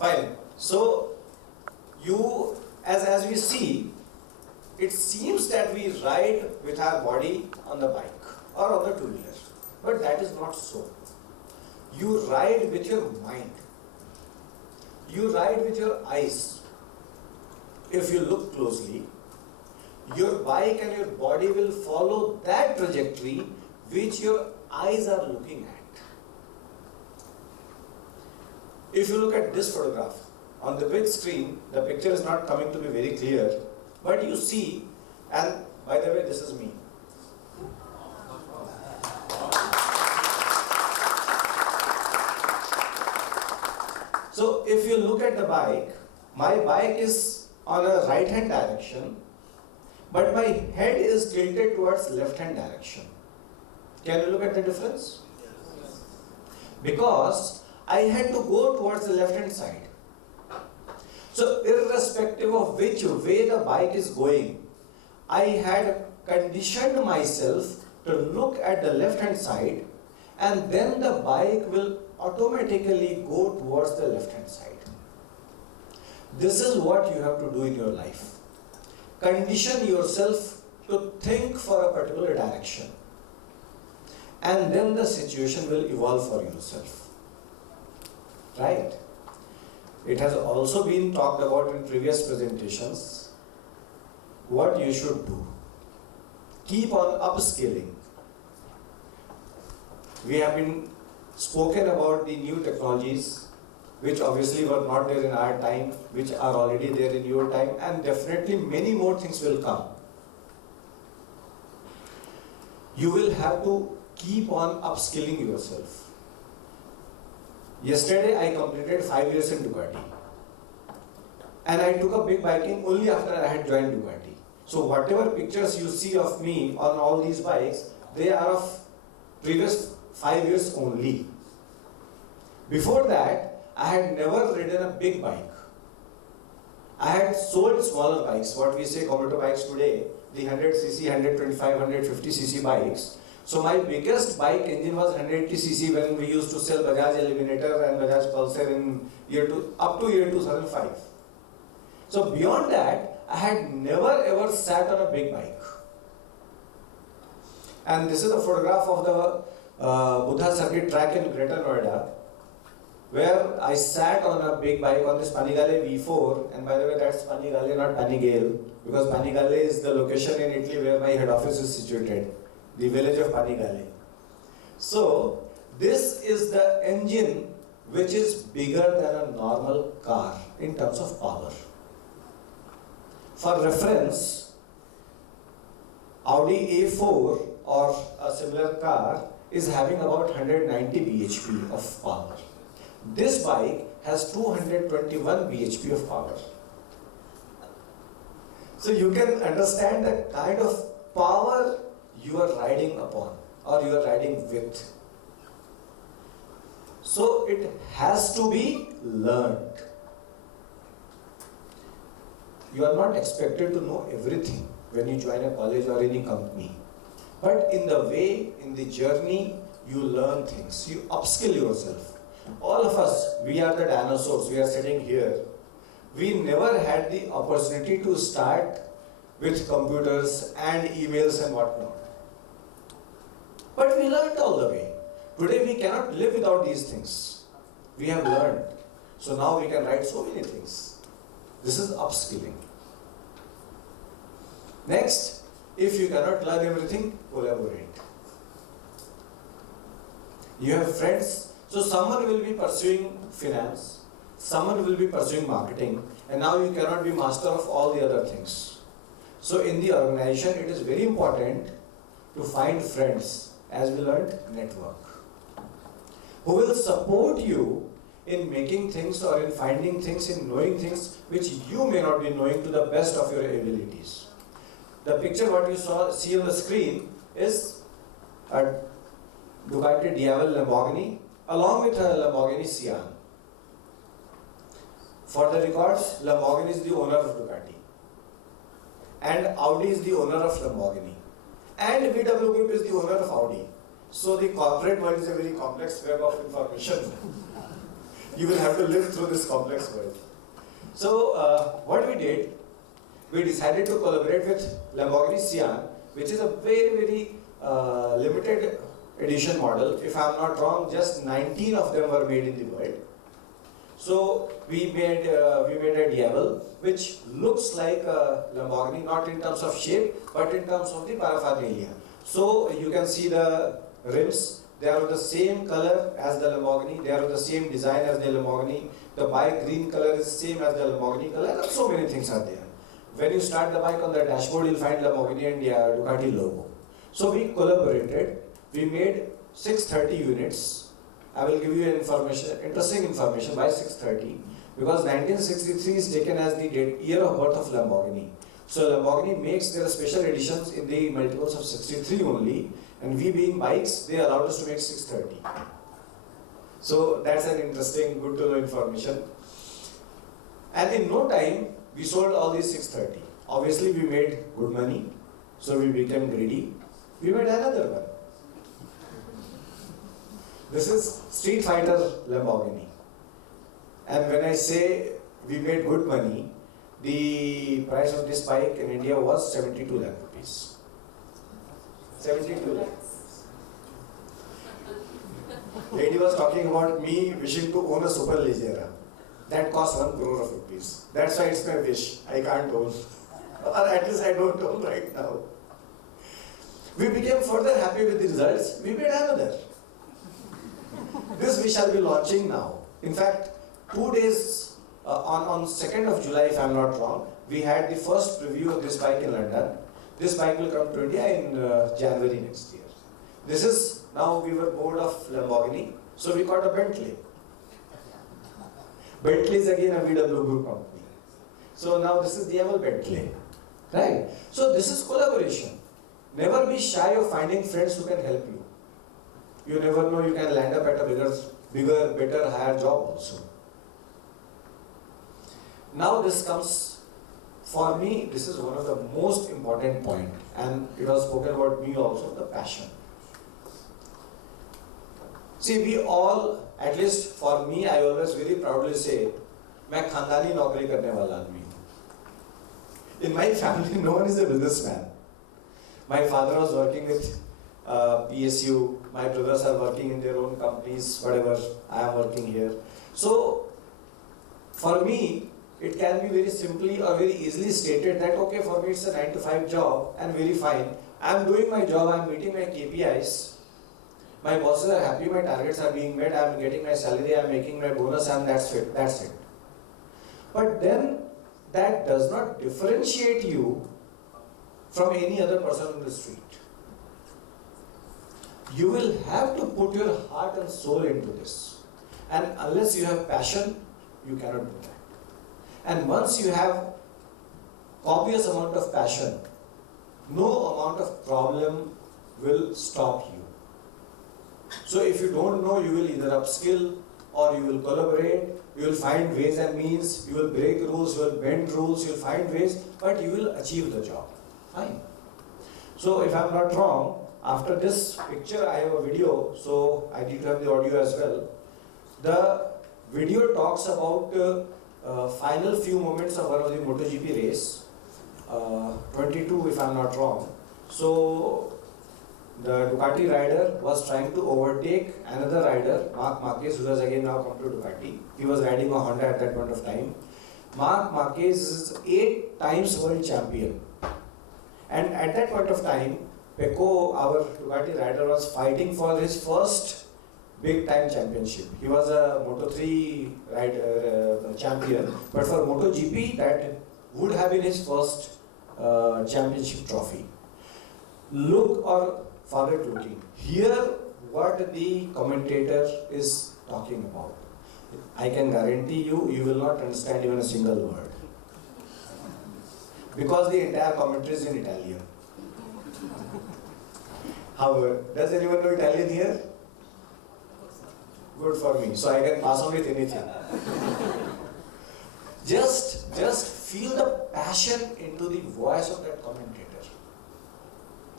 Fine. So you, as we see, it seems that we ride with our body on the bike or on the two-wheeler, but that is not so. You ride with your mind. You ride with your eyes. If you look closely, your bike and your body will follow that trajectory which your eyes are looking at. If you look at this photograph, on the big screen, the picture is not coming to be very clear, but you see, and by the way, this is me. So if you look at the bike, my bike is on a right-hand direction, but my head is tilted towards left-hand direction. Can you look at the difference? Because I had to go towards the left-hand side. So irrespective of which way the bike is going, I had conditioned myself to look at the left-hand side, and then the bike will automatically go towards the left-hand side. This is what you have to do in your life. Condition yourself to think for a particular direction, and then the situation will evolve for yourself. Right? It has also been talked about in previous presentations what you should do. Keep on upskilling. We have been spoken about the new technologies which obviously were not there in our time, which are already there in your time, and definitely many more things will come. You will have to keep on upskilling yourself. Yesterday I completed 5 years in Ducati, and I took up big biking only after I had joined Ducati. So whatever pictures you see of me on all these bikes, they are of previous 5 years only. Before that, I had never ridden a big bike. I had sold smaller bikes, what we say commuter bikes today, the 100cc, 125, 150cc bikes. So my biggest bike engine was 180cc when we used to sell Bajaj Eliminator and Bajaj Pulsar in up to year 2005. So beyond that, I had never ever sat on a big bike. And this is a photograph of the Buddha circuit track in Greater Noida, where I sat on a big bike on this Panigale V4, and by the way, that's Panigale, not Panigale, because Panigale is the location in Italy where my head office is situated, the village of Panigale. So, this is the engine which is bigger than a normal car in terms of power. For reference, Audi A4 or a similar car is having about 190 bhp of power. This bike has 221 bhp of power. So you can understand the kind of power you are riding upon or you are riding with. So it has to be learned. You are not expected to know everything when you join a college or any company. But in the way, in the journey, you learn things, you upskill yourself. all of us, we are the dinosaurs, we are sitting here. We never had the opportunity to start with computers and emails and whatnot. But we learned all the way. Today we cannot live without these things. We have learned. So now we can write so many things. This is upskilling. Next, if you cannot learn everything, collaborate. You have friends, so someone will be pursuing finance, someone will be pursuing marketing, and now you cannot be master of all the other things. So in the organization, it is very important to find friends, as we learned, network, who will support you in making things or in finding things, in knowing things which you may not be knowing to the best of your abilities. The picture what you see on the screen is a Ducati Diavel Lamborghini along with a Lamborghini Sian. For the records, Lamborghini is the owner of Ducati and Audi is the owner of Lamborghini and VW Group is the owner of Audi. So the corporate world is a very complex web of information. You will have to live through this complex world. So what we did, we decided to collaborate with Lamborghini Sian, which is a very limited edition model. If I am not wrong, just 19 of them were made in the world. So we made a Diavel which looks like a Lamborghini, not in terms of shape, but in terms of the paraphernalia. So you can see the rims. They are of the same color as the Lamborghini. They are of the same design as the Lamborghini. The bike green color is same as the Lamborghini color. And so many things are there. When you start the bike on the dashboard, you'll find Lamborghini and Ducati logo. So we collaborated. We made 630 units. I will give you interesting information why 630. Because 1963 is taken as the year of birth of Lamborghini. So Lamborghini makes their special editions in the multiples of 63 only. And we being bikes, they allowed us to make 630. So that's an interesting, good to know information. And in no time, we sold all these 630. Obviously, we made good money, so we became greedy. We made another one. This is Street Fighter Lamborghini. And when I say we made good money, the price of this bike in India was 72 lakh rupees. 72 lakhs. Lady was talking about me wishing to own a Super Leggera. That costs 1 crore of rupees. That's why it's my wish. I can't own. Or at least I don't own right now. We became further happy with the results. We made another. This we shall be launching now. In fact, 2 days on 2nd of July, if I'm not wrong, we had the first preview of this bike in London. This bike will come to India in January next year. This is, now we were bored of Lamborghini, so we got a Bentley. Bentley is again a VW Group company. So now this is the Diavel Bentley. Right? So this is collaboration. Never be shy of finding friends who can help you. You never know, you can land up at a bigger, better, higher job also. Now this comes, for me, this is one of the most important points, and it was spoken about me also, the passion. See, we all, at least for me, I always very proudly say, मैं खानदानी नौकरी करने वाला आदमी हूँ. In my family, no one is a businessman. My father was working with PSU, my brothers are working in their own companies, whatever, I am working here. So, for me, it can be very simply or very easily stated that, okay, for me it's a 9 to 5 job and very fine. I am doing my job, I am meeting my KPIs. My bosses are happy, my targets are being met, I am getting my salary, I am making my bonus, and that's it. But then, that does not differentiate you from any other person on the street. You will have to put your heart and soul into this. And unless you have passion, you cannot do that. And once you have copious amount of passion, no amount of problem will stop you. So if you don't know, you will either upskill or you will collaborate, you will find ways and means, you will break rules, you will bend rules, you will find ways, but you will achieve the job. Fine. So if I am not wrong, after this picture I have a video, so I need to have the audio as well. The video talks about final few moments of one of the MotoGP race, 22 if I'm not wrong. So the Ducati rider was trying to overtake another rider, Marc Marquez, who has again now come to Ducati. He was riding a Honda at that point of time. Marc Marquez is 8 times world champion. And at that point of time, Pecco, our Ducati rider, was fighting for his first big time championship. He was a Moto3 rider, champion, but for MotoGP, that would have been his first championship trophy. Look or forget looking. Hear what the commentator is talking about. I can guarantee you, you will not understand even a single word. Because the entire commentary is in Italian. However, does anyone know Italian here? Good for me, so I can pass on with anything. Just feel the passion into the voice of that commentator.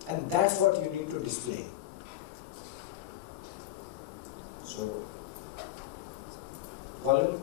And that's what you need to display. So, volume?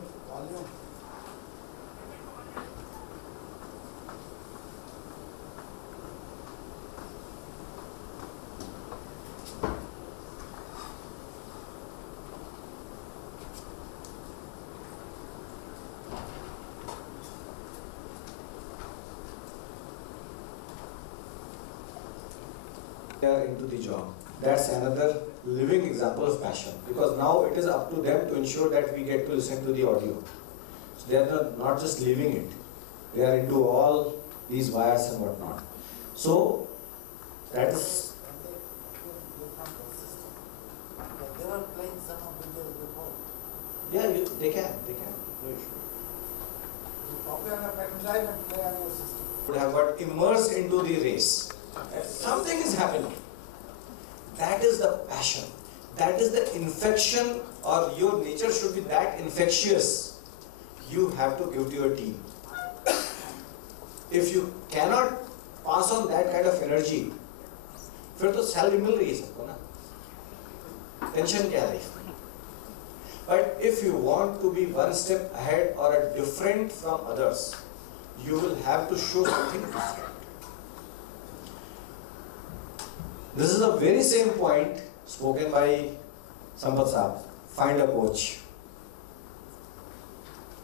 They are into the job. That's another living example of passion, because now it is up to them to ensure that we get to listen to the audio. So they are not just living it, they are into all these wires and whatnot. So that is. They were playing some of the videos before. Yeah, they can. No issue. You copy on a pen drive and play on your system. Would have got immersed into the race. Something is happening. That is the passion. That is the infection, or your nature should be that infectious. You have to give to your team. If you cannot pass on that kind of energy, फिर तो self मिल रही है सबको ना. Tension क्या है? But if you want to be one step ahead or a different from others, you will have to show something different. This is the very same point spoken by Sampath Saab. Find a coach.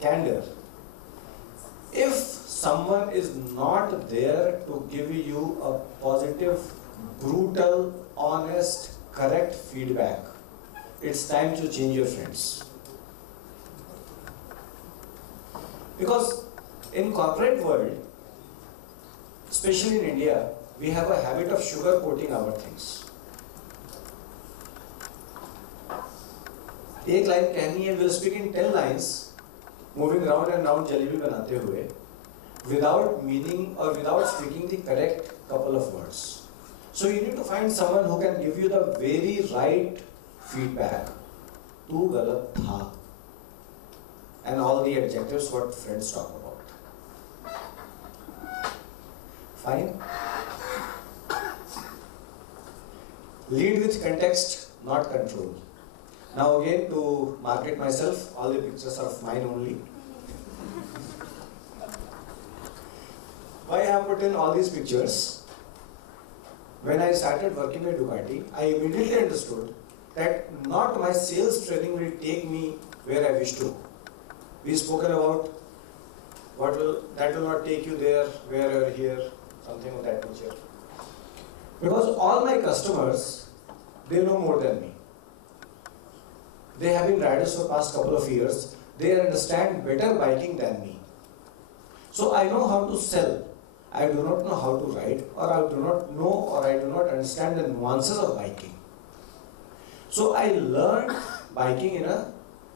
Candor. If someone is not there to give you a positive, brutal, honest, correct feedback, it's time to change your friends. Because in corporate world, especially in India, we have a habit of sugarcoating our things. एक line कहनी है, we'll speak in 10 lines, moving round and round jalebi बनाते हुए, without meaning or without speaking the correct couple of words. So you need to find someone who can give you the very right feedback. तू गलत था. And all the adjectives what friends talk about. Fine? Lead with context, not control. Now again, to market myself, all the pictures are of mine only. Why I have put in all these pictures? When I started working with Ducati, I immediately understood that not my sales training will take me where I wish to. We spoken about that will not take you there, where you are here, something of that nature. Because all my customers, they know more than me. They have been riders for the past couple of years. They understand better biking than me. So I know how to sell. I do not know how to ride, or I do not know, or I do not understand the nuances of biking. So I learned biking in a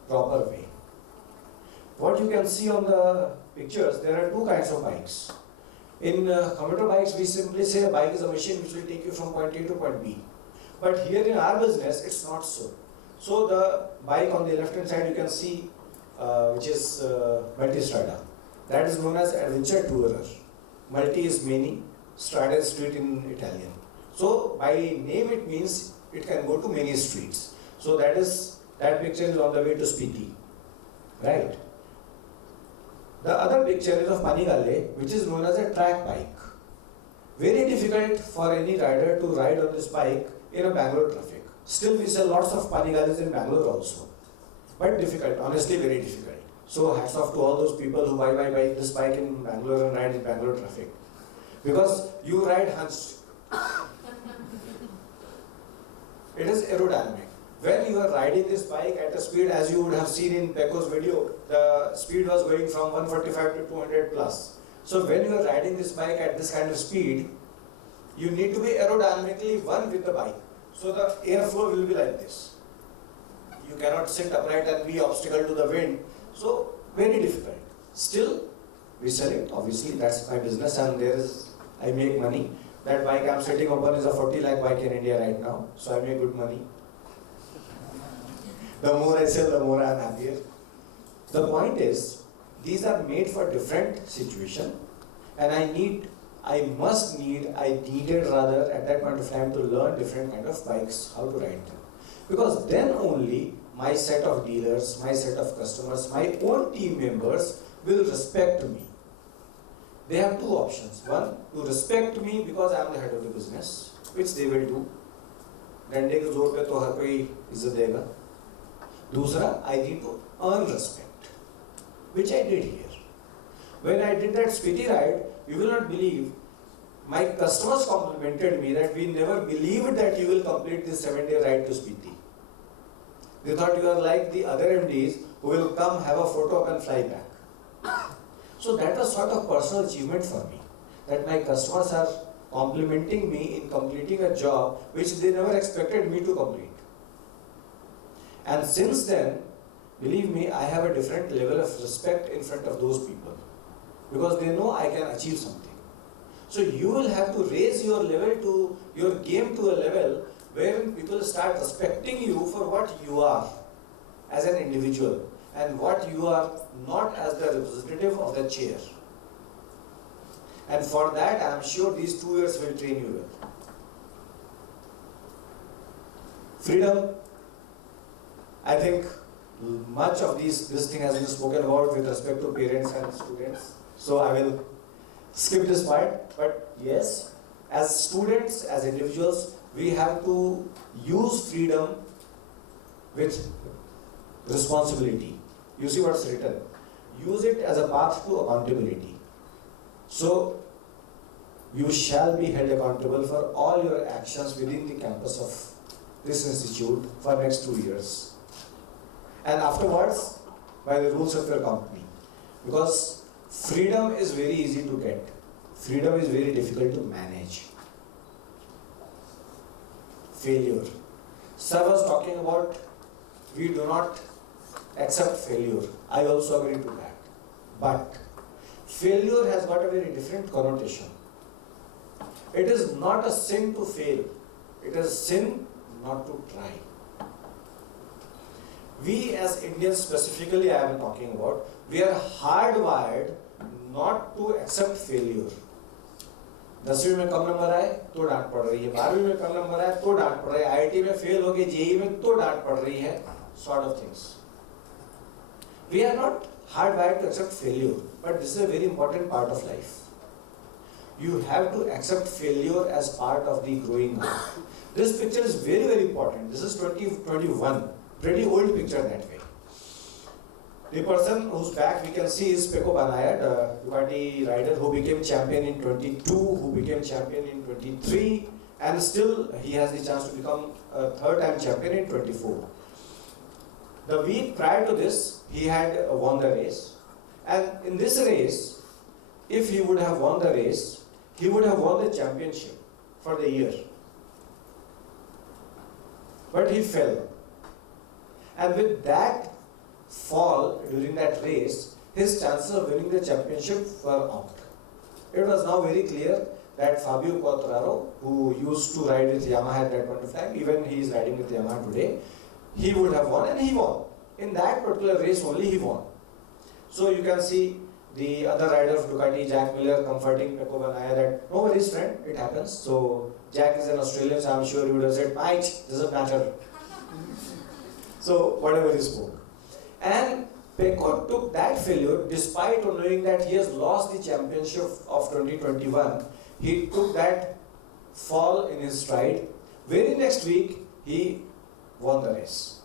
proper way. What you can see on the pictures, there are two kinds of bikes. In commuter bikes, we simply say a bike is a machine which will take you from point A to point B. But here in our business, it's not so. So the bike on the left hand side you can see, which is multi-strada. That is known as adventure tourer. Multi is many, strada is street in Italian. So by name it means it can go to many streets. So that is That picture is on the way to Spiti, right? The other picture is of Panigale, which is known as a track bike. Very difficult for any rider to ride on this bike in a Bangalore traffic. Still, we sell lots of Panigales in Bangalore also. But difficult, honestly very difficult. So hats off to all those people who buy this bike in Bangalore and ride in Bangalore traffic. Because you ride hunched. It is aerodynamic. When you are riding this bike at a speed, as you would have seen in Pecco's video, the speed was going from 145 to 200 plus. So when you are riding this bike at this kind of speed, you need to be aerodynamically one with the bike. So the airflow will be like this. You cannot sit upright and be obstacle to the wind. So very difficult. Still, we sell it. Obviously, that's my business, and I make money. That bike I'm sitting upon is a 40 lakh bike in India right now. So I make good money. The more I sell, the more I'm happier. The point is, these are made for different situation, and I needed at that point of time to learn different kind of bikes, how to ride them. Because then only my set of dealers, my set of customers, my own team members will respect me. They have two options. One, to respect me because I am the head of the business, which they will do. डंडे के जोर पे तो हर कोई इज्जत देगा. दूसरा, I need to earn respect, which I did here. When I did that Spiti ride, you will not believe, my customers complimented me that we never believed that you will complete this 7-day ride to Spiti. They thought you are like the other MDs who will come, have a photo and fly back. So that was sort of personal achievement for me, that my customers are complimenting me in completing a job which they never expected me to complete. And since then, believe me, I have a different level of respect in front of those people, because they know I can achieve something. So you will have to raise your game to a level wherein people start respecting you for what you are as an individual and what you are not as the representative of the chair. And for that, I am sure these 2 years will train you well. Freedom, I think much of this thing has been spoken about with respect to parents and students. So I will skip this part. But yes, as students, as individuals, we have to use freedom with responsibility. You see what's written. Use it as a path to accountability. So, you shall be held accountable for all your actions within the campus of this institute for next 2 years. And afterwards, by the rules of your company. Because freedom is very easy to get. Freedom is very difficult to manage. Failure. Sir was talking about we do not accept failure. I also agree to that. But failure has got a very different connotation. It is not a sin to fail. It is sin not to try. We as Indians specifically, I am talking about, we are hardwired not to accept failure. 10वीं में कम number आए तो डांट पड़ रही है, 12वीं में कम नंबर आए तो डांट पड़ रही है, आईआईटी में फेल हो गए, जेईई में तो डांट पड़ रही है, sort of things. We are not hardwired to accept failure, but this is a very important part of life. You have to accept failure as part of the growing up. This picture is very, very important. This is 2021, pretty old picture that way. The person whose back we can see is Pecco Banaya, the Ducati rider who became champion in 22, who became champion in 23, and still he has the chance to become a third-time champion in 24. The week prior to this, he had won the race, and in this race, if he would have won the race, he would have won the championship for the year. But he fell. And with that fall during that race, his chances of winning the championship were out. It was now very clear that Fabio Quartararo, who used to ride with Yamaha at that point of time, even he is riding with Yamaha today, he would have won, and he won. In that particular race only he won. So you can see the other rider of Ducati, Jack Miller, comforting Pecco Banaya that no worries friend, it happens. So Jack is an Australian, so I'm sure he would have said, mate, doesn't matter. So whatever he spoke. And Peko took that failure despite knowing that he has lost the championship of 2021. He took that fall in his stride. Very next week, he won the race.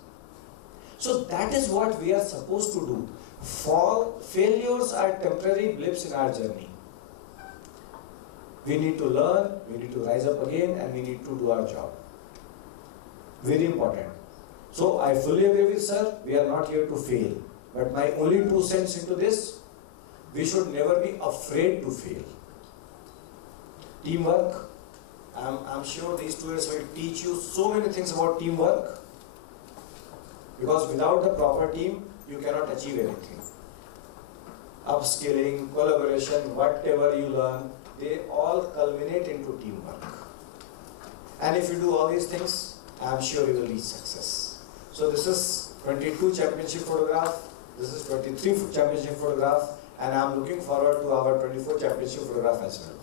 So that is what we are supposed to do. Failures are temporary blips in our journey. We need to learn, we need to rise up again, and we need to do our job. Very important. So I fully agree with sir, we are not here to fail. But my only 2 cents into this, we should never be afraid to fail. Teamwork, I'm sure these 2 years will teach you so many things about teamwork. Because without the proper team, you cannot achieve anything. Upskilling, collaboration, whatever you learn, they all culminate into teamwork. And if you do all these things, I'm sure you will reach success. So this is 22 championship photograph, this is 23 championship photograph, and I'm looking forward to our 24 championship photograph as well.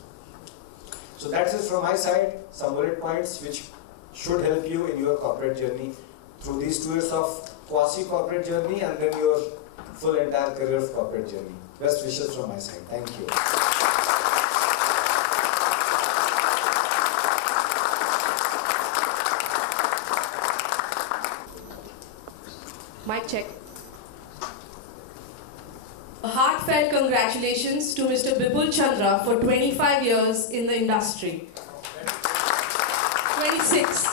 So that's it from my side, some bullet points which should help you in your corporate journey through these 2 years of quasi-corporate journey and then your full entire career of corporate journey. Best wishes from my side. Thank you. Mic check. A heartfelt congratulations to Mr. Bipul Chandra for 25 years in the industry. 26.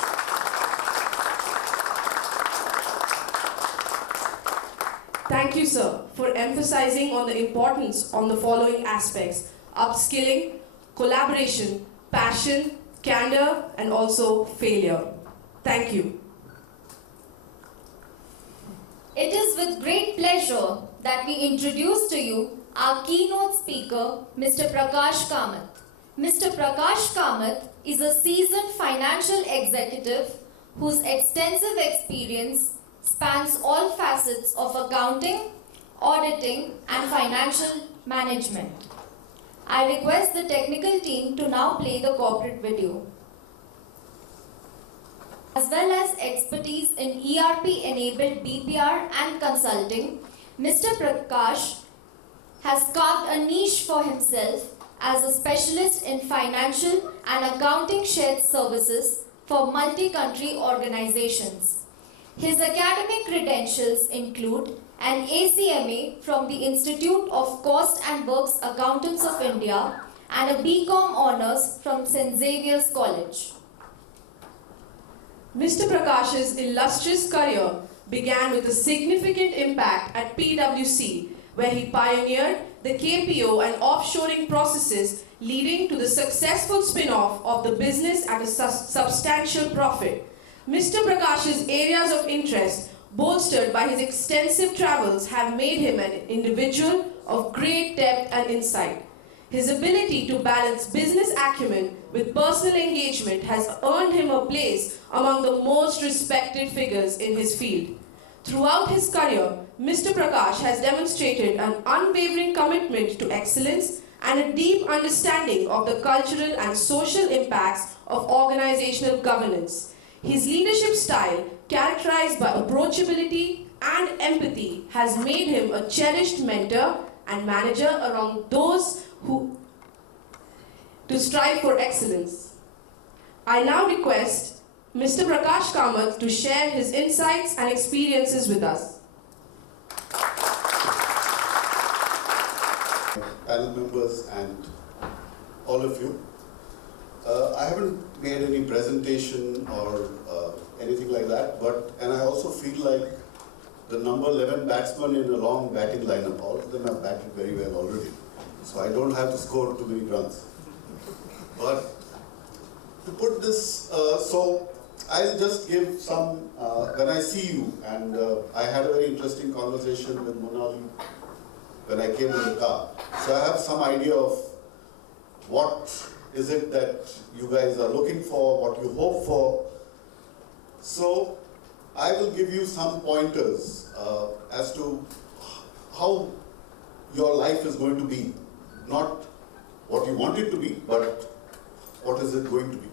Thank you, sir, for emphasizing on the importance on the following aspects: upskilling, collaboration, passion, candor, and also failure. Thank you. It is with great pleasure that we introduce to you our keynote speaker, Mr. Prakash Kamath. Mr. Prakash Kamath is a seasoned financial executive whose extensive experience spans all facets of accounting, auditing, and financial management. I request the technical team to now play the corporate video. As well as expertise in ERP-enabled BPR and consulting, Mr. Prakash has carved a niche for himself as a specialist in financial and accounting shared services for multi-country organizations. His academic credentials include an ACMA from the Institute of Cost and Works Accountants of India and a BCom Honours from St. Xavier's College. Mr. Prakash's illustrious career began with a significant impact at PwC, where he pioneered the KPO and offshoring processes leading to the successful spin-off of the business at a substantial profit. Mr. Prakash's areas of interest, bolstered by his extensive travels, have made him an individual of great depth and insight. His ability to balance business acumen with personal engagement has earned him a place among the most respected figures in his field. Throughout his career, Mr. Prakash has demonstrated an unwavering commitment to excellence and a deep understanding of the cultural and social impacts of organizational governance. His leadership style, characterized by approachability and empathy, has made him a cherished mentor and manager around those who strive for excellence. I now request Mr. Prakash Kamath to share his insights and experiences with us. Panel members and all of you. I haven't made any presentation or anything like that, and I also feel like the number 11 batsmen in a long batting lineup, all of them have batted very well already. So I don't have to score too many runs. But to put this, so I'll just give some, when I see you, and I had a very interesting conversation with Monali when I came in the car. So I have some idea of what is it that you guys are looking for, what you hope for. So I will give you some pointers as to how your life is going to be. Not what you want it to be, but what is it going to be.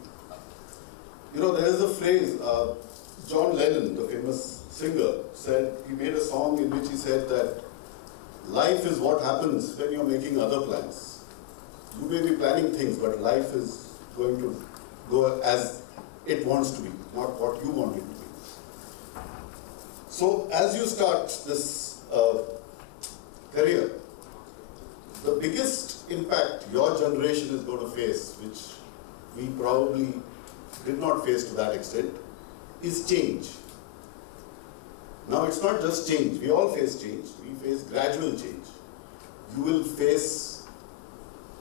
You know, there is a phrase, John Lennon, the famous singer said, he made a song in which he said that life is what happens when you're making other plans. You may be planning things, but life is going to go as it wants to be, not what you want it to be. So as you start this career, the biggest impact your generation is going to face, which we probably did not face to that extent, is change. Now it's not just change, we all face change, we face gradual change. You will face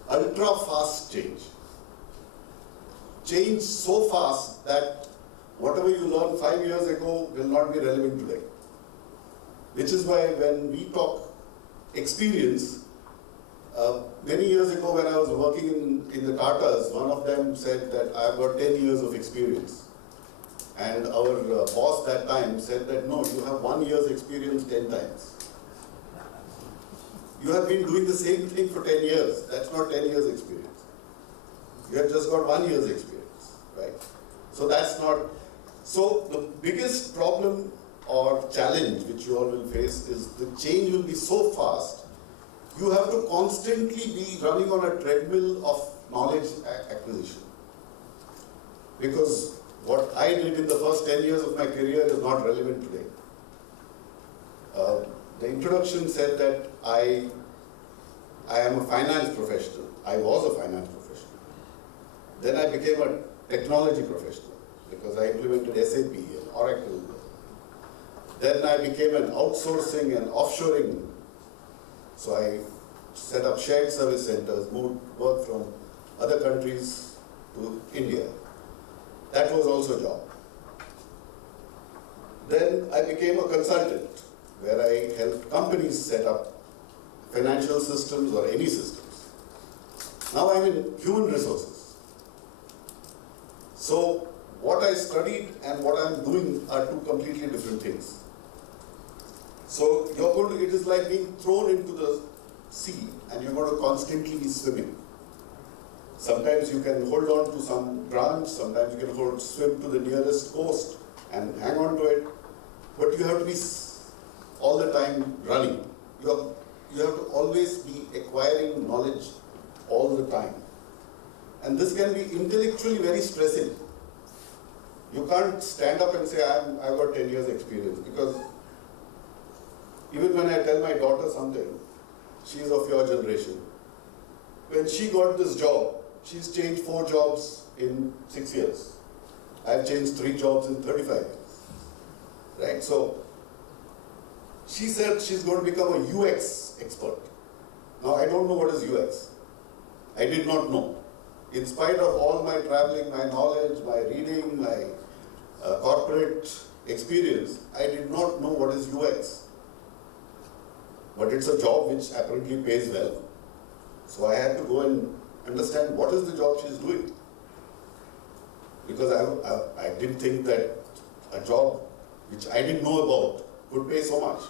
ultra fast change. Change so fast that whatever you learned 5 years ago will not be relevant today. Which is why when we talk experience, many years ago when I was working in the Tatas, one of them said that I've got 10 years of experience. And our boss that time said that no, you have 1 year's experience 10 times. You have been doing the same thing for 10 years. That's not 10 years experience. You have just got 1 year's experience, right? So that's not, so the biggest problem or challenge which you all will face is the change will be so fast, you have to constantly be running on a treadmill of knowledge acquisition. Because what I did in the first 10 years of my career is not relevant today. The introduction said that I am a finance professional. I was a finance professional. Then I became a technology professional because I implemented SAP and Oracle. Then I became an outsourcing and offshoring. So I set up shared service centers, moved work from other countries to India. That was also a job. Then I became a consultant, where I helped companies set up financial systems or any systems. Now I'm in human resources. So what I studied and what I'm doing are two completely different things. So you're going to, it is like being thrown into the sea and you're going to constantly be swimming. Sometimes you can hold on to some branch, sometimes you can swim to the nearest coast and hang on to it, but you have to be all the time running. You have to always be acquiring knowledge all the time. And this can be intellectually very stressing. You can't stand up and say, I've got 10 years experience, because even when I tell my daughter something, she is of your generation. When she got this job, she's changed 4 jobs in 6 years. I've changed 3 jobs in 35 years. Right? So, she said she's going to become a UX expert. Now, I don't know what is UX. I did not know. In spite of all my traveling, my knowledge, my reading, my corporate experience, I did not know what is UX. But it's a job which apparently pays well. So I had to go and understand what is the job she's doing. Because I didn't think that a job which I didn't know about could pay so much.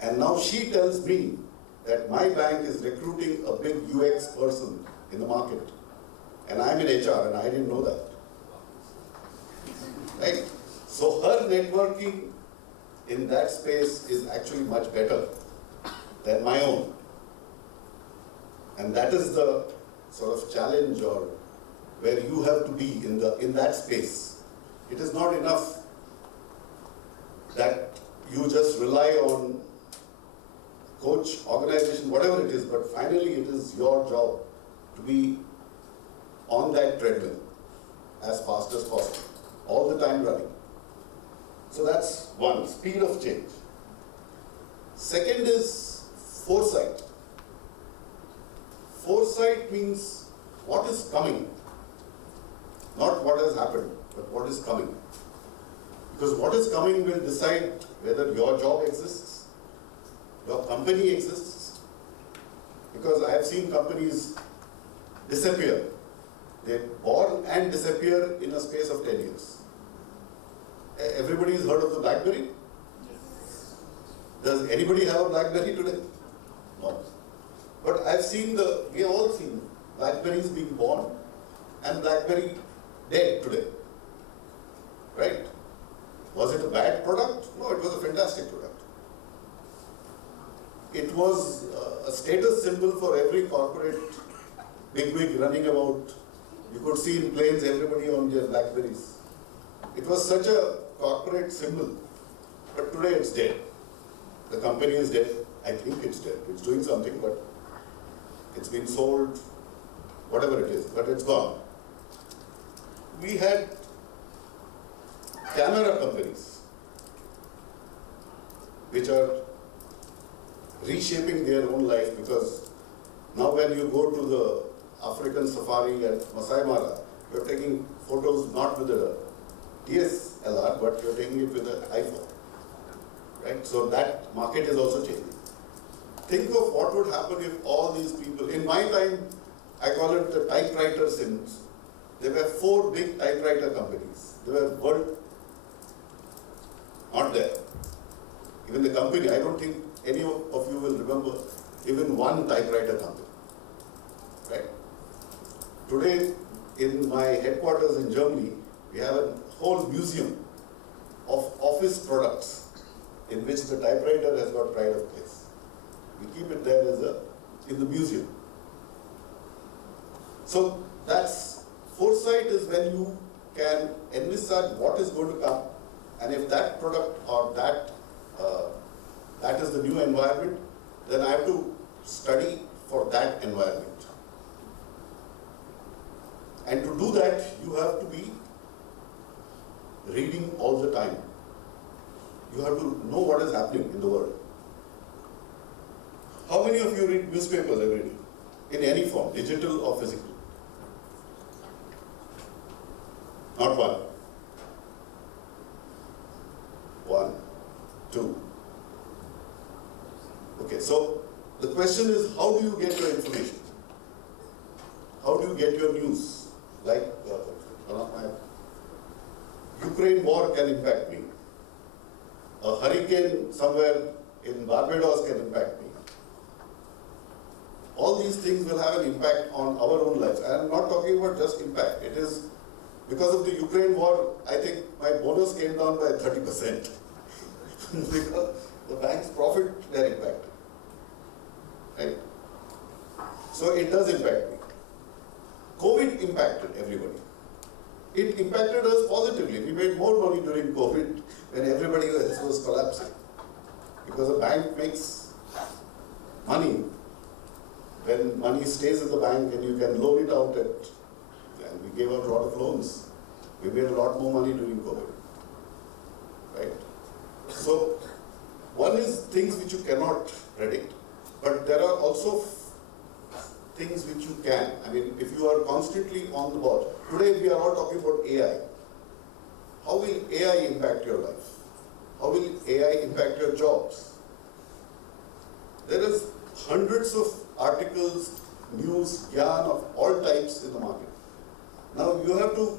And now she tells me that my bank is recruiting a big UX person in the market. And I'm in HR and I didn't know that. Right? So her networking in that space is actually much better than my own. And that is the sort of challenge or where you have to be in that space. It is not enough that you just rely on coach, organization, whatever it is, but finally it is your job to be on that treadmill as fast as possible, all the time running. So that's one, speed of change. Second is foresight. Foresight means what is coming, not what has happened, but what is coming. Because what is coming will decide whether your job exists, your company exists. Because I have seen companies disappear. They're born and disappear in a space of 10 years. Everybody's heard of the BlackBerry? Does anybody have a BlackBerry today? No. But I've seen we have all seen BlackBerries being born and BlackBerry dead today. Right? Was it a bad product? No, it was a fantastic product. It was a status symbol for every corporate bigwig running about. You could see in planes everybody on their Blackberries. It was such a corporate symbol, but today it's dead. The company is dead. I think it's dead. It's doing something, but it's been sold, whatever it is, but it's gone. We had camera companies which are reshaping their own life, because now when you go to the African safari at Masai Mara, you're taking photos not with a DSLR, but you're taking it with an iPhone, right? So that market is also changing. Think of what would happen if all these people, in my time, I call it the typewriter sins. There were 4 big typewriter companies. They were world, not there. Even the company, I don't think any of you will remember even one typewriter company, right? Today, in my headquarters in Germany, we have a whole museum of office products in which the typewriter has got pride of place. We keep it there in the museum. So that's foresight, is when you can envisage what is going to come, and if that product or that is the new environment, then I have to study for that environment. And to do that, you have to be reading all the time. You have to know what is happening in the world. How many of you read newspapers every day? In any form, digital or physical? Not one. 1, 2. Okay, so the question is, how do you get your information? How do you get your news? Like one of my Ukraine war can impact me. A hurricane somewhere in Barbados can impact me. All these things will have an impact on our own lives. And I'm not talking about just impact. It is because of the Ukraine war, I think my bonus came down by 30%. Because the bank's profit were impacted. Right? So it does impact me. COVID impacted everybody. It impacted us positively. We made more money during COVID when everybody else was collapsing. Because a bank makes money when money stays in the bank and you can loan it out and we gave out a lot of loans. We made a lot more money during COVID. Right? So, one is things which you cannot predict, but there are also things which you can. I mean, if you are constantly on the ball. Today we are all talking about AI. How will AI impact your life? How will AI impact your jobs? There is hundreds of articles, news, yarn of all types in the market. Now you have to,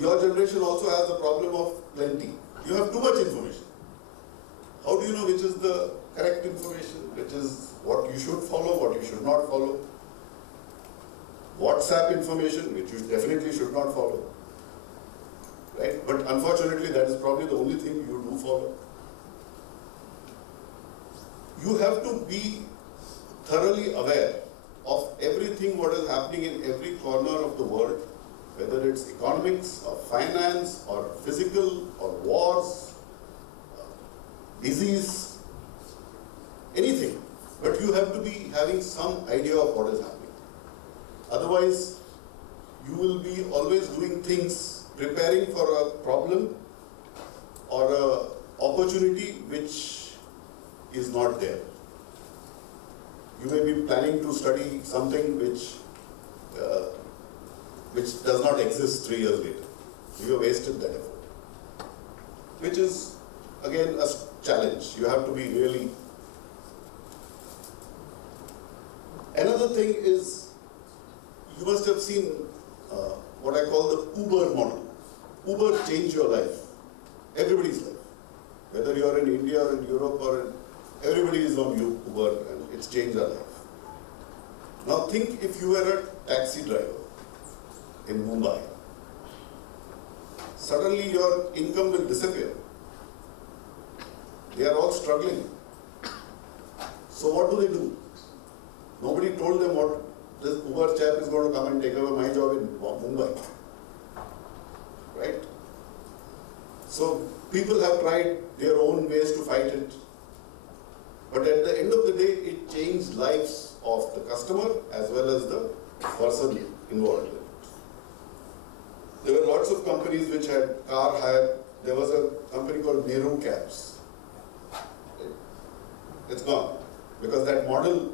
your generation also has the problem of plenty. You have too much information. How do you know which is the correct information, which is what you should follow, what you should not follow? WhatsApp information, which you definitely should not follow. Right? But unfortunately, that is probably the only thing you do follow. You have to be thoroughly aware of everything what is happening in every corner of the world, whether it's economics or finance or physical or wars, disease, anything. But you have to be having some idea of what is happening. Otherwise, you will be always doing things, preparing for a problem or an opportunity which is not there. You may be planning to study something which does not exist 3 years later. You have wasted that effort. Which is, again, a challenge. You have to be really... Another thing is, you must have seen what I call the Uber model. Uber changed your life, everybody's life. Whether you are in India or in Europe or in, everybody is on Uber and it's changed our life. Now think if you were a taxi driver in Mumbai. suddenly your income will disappear. They are all struggling. So what do? Nobody told them what this Uber chap is going to come and take over my job in Mumbai. Right? So people have tried their own ways to fight it. But at the end of the day, it changed lives of the customer as well as the person involved in it. There were lots of companies which had car hire. There was a company called Nehru Cabs. It's gone because that model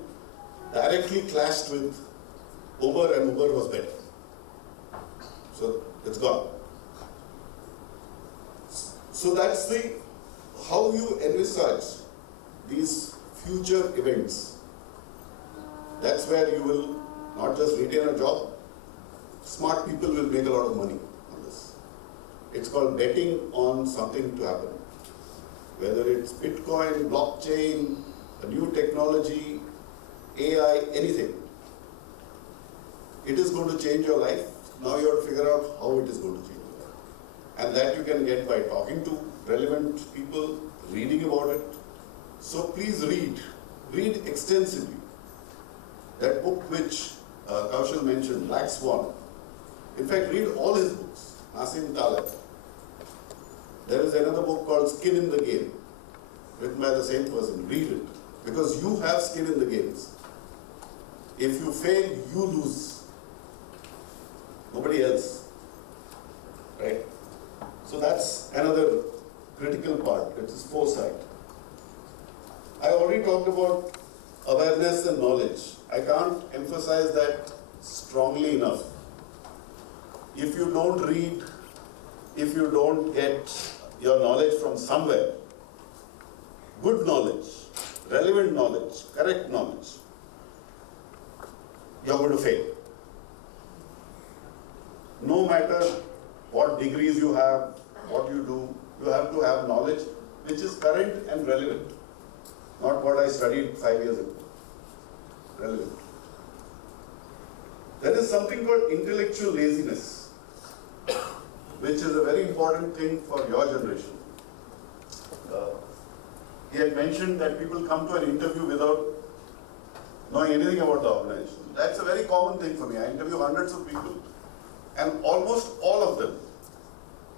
directly clashed with Uber and Uber was better. So it's gone. So that's the how you envisage these future events. That's where you will not just retain a job, smart people will make a lot of money on this. It's called betting on something to happen. Whether it's Bitcoin, blockchain, a new technology, AI, anything. It is going to change your life. Now you have to figure out how it is going to change your life. And that you can get by talking to relevant people, reading about it. So please read extensively. That book which Kaushal mentioned, Black Swan. In fact, read all his books, Nassim Taleb. There is another book called Skin in the Game, written by the same person. Read it, because you have skin in the games. If you fail, you lose. Nobody else. Right? So that's another critical part, which is foresight. I already talked about awareness and knowledge. I can't emphasize that strongly enough. If you don't read, if you don't get your knowledge from somewhere, good knowledge, relevant knowledge, correct knowledge, you're going to fail. No matter what degrees you have, what you do, you have to have knowledge which is current and relevant. Not what I studied 5 years ago. Relevant. There is something called intellectual laziness, which is a very important thing for your generation. He had mentioned that people come to an interview without knowing anything about the organization. That's a very common thing for me. I interview hundreds of people, and almost all of them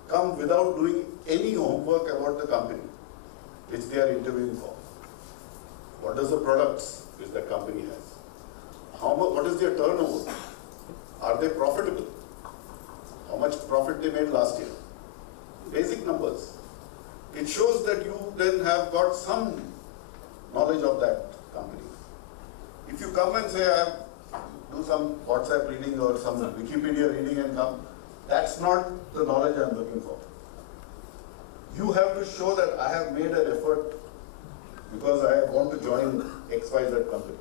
come without doing any homework about the company which they are interviewing for. What is the products which that company has? How much? What is their turnover? Are they profitable? How much profit they made last year? Basic numbers. It shows that you then have got some knowledge of that company. If you come and say, I do some WhatsApp reading or some Wikipedia reading and come, that's not the knowledge I'm looking for. You have to show that I have made an effort because I want to join XYZ company.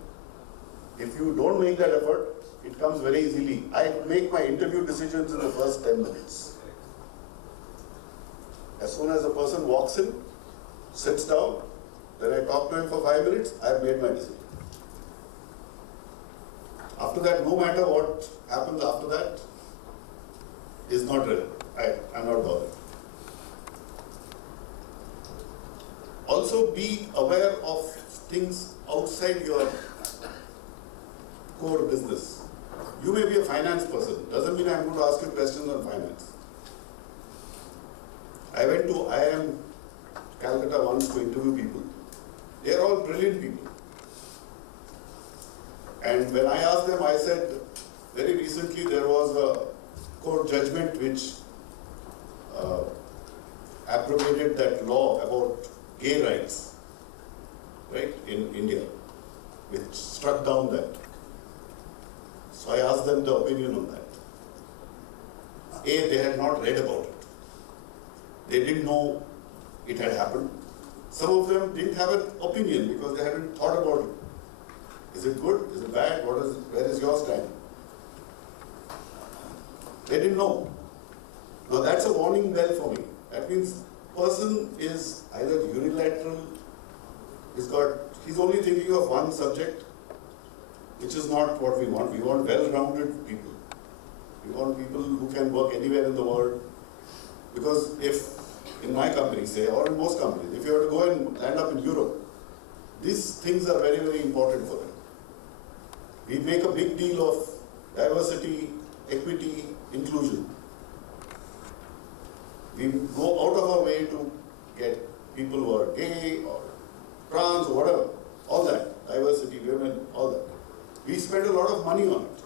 If you don't make that effort, it comes very easily. I make my interview decisions in the first 10 minutes. As soon as a person walks in, sits down, then I talk to him for 5 minutes, I have made my decision. After that, no matter what happens after that, is not relevant. I'm not bothered. Also be aware of things outside your core business. You may be a finance person, doesn't mean I'm going to ask you questions on finance. I went to IIM Calcutta once to interview people. They are all brilliant people. And when I asked them, I said, very recently there was a court judgment which abrogated that law about gay rights, right, in India, which struck down that. So I asked them the opinion on that. A, they had not read about it. They didn't know it had happened. Some of them didn't have an opinion because they hadn't thought about it. Is it good? Is it bad? Where is your stand? They didn't know. Now that's a warning bell for me. That means person is either unilateral, he's only thinking of one subject, which is not what we want. We want well-rounded people. We want people who can work anywhere in the world. Because if in my company, say, or in most companies, if you have to go and land up in Europe, these things are very, very important for them. We make a big deal of diversity, equity, inclusion. We go out of our way to get people who are gay or trans or whatever, all that, diversity, women, all that. We spend a lot of money on it.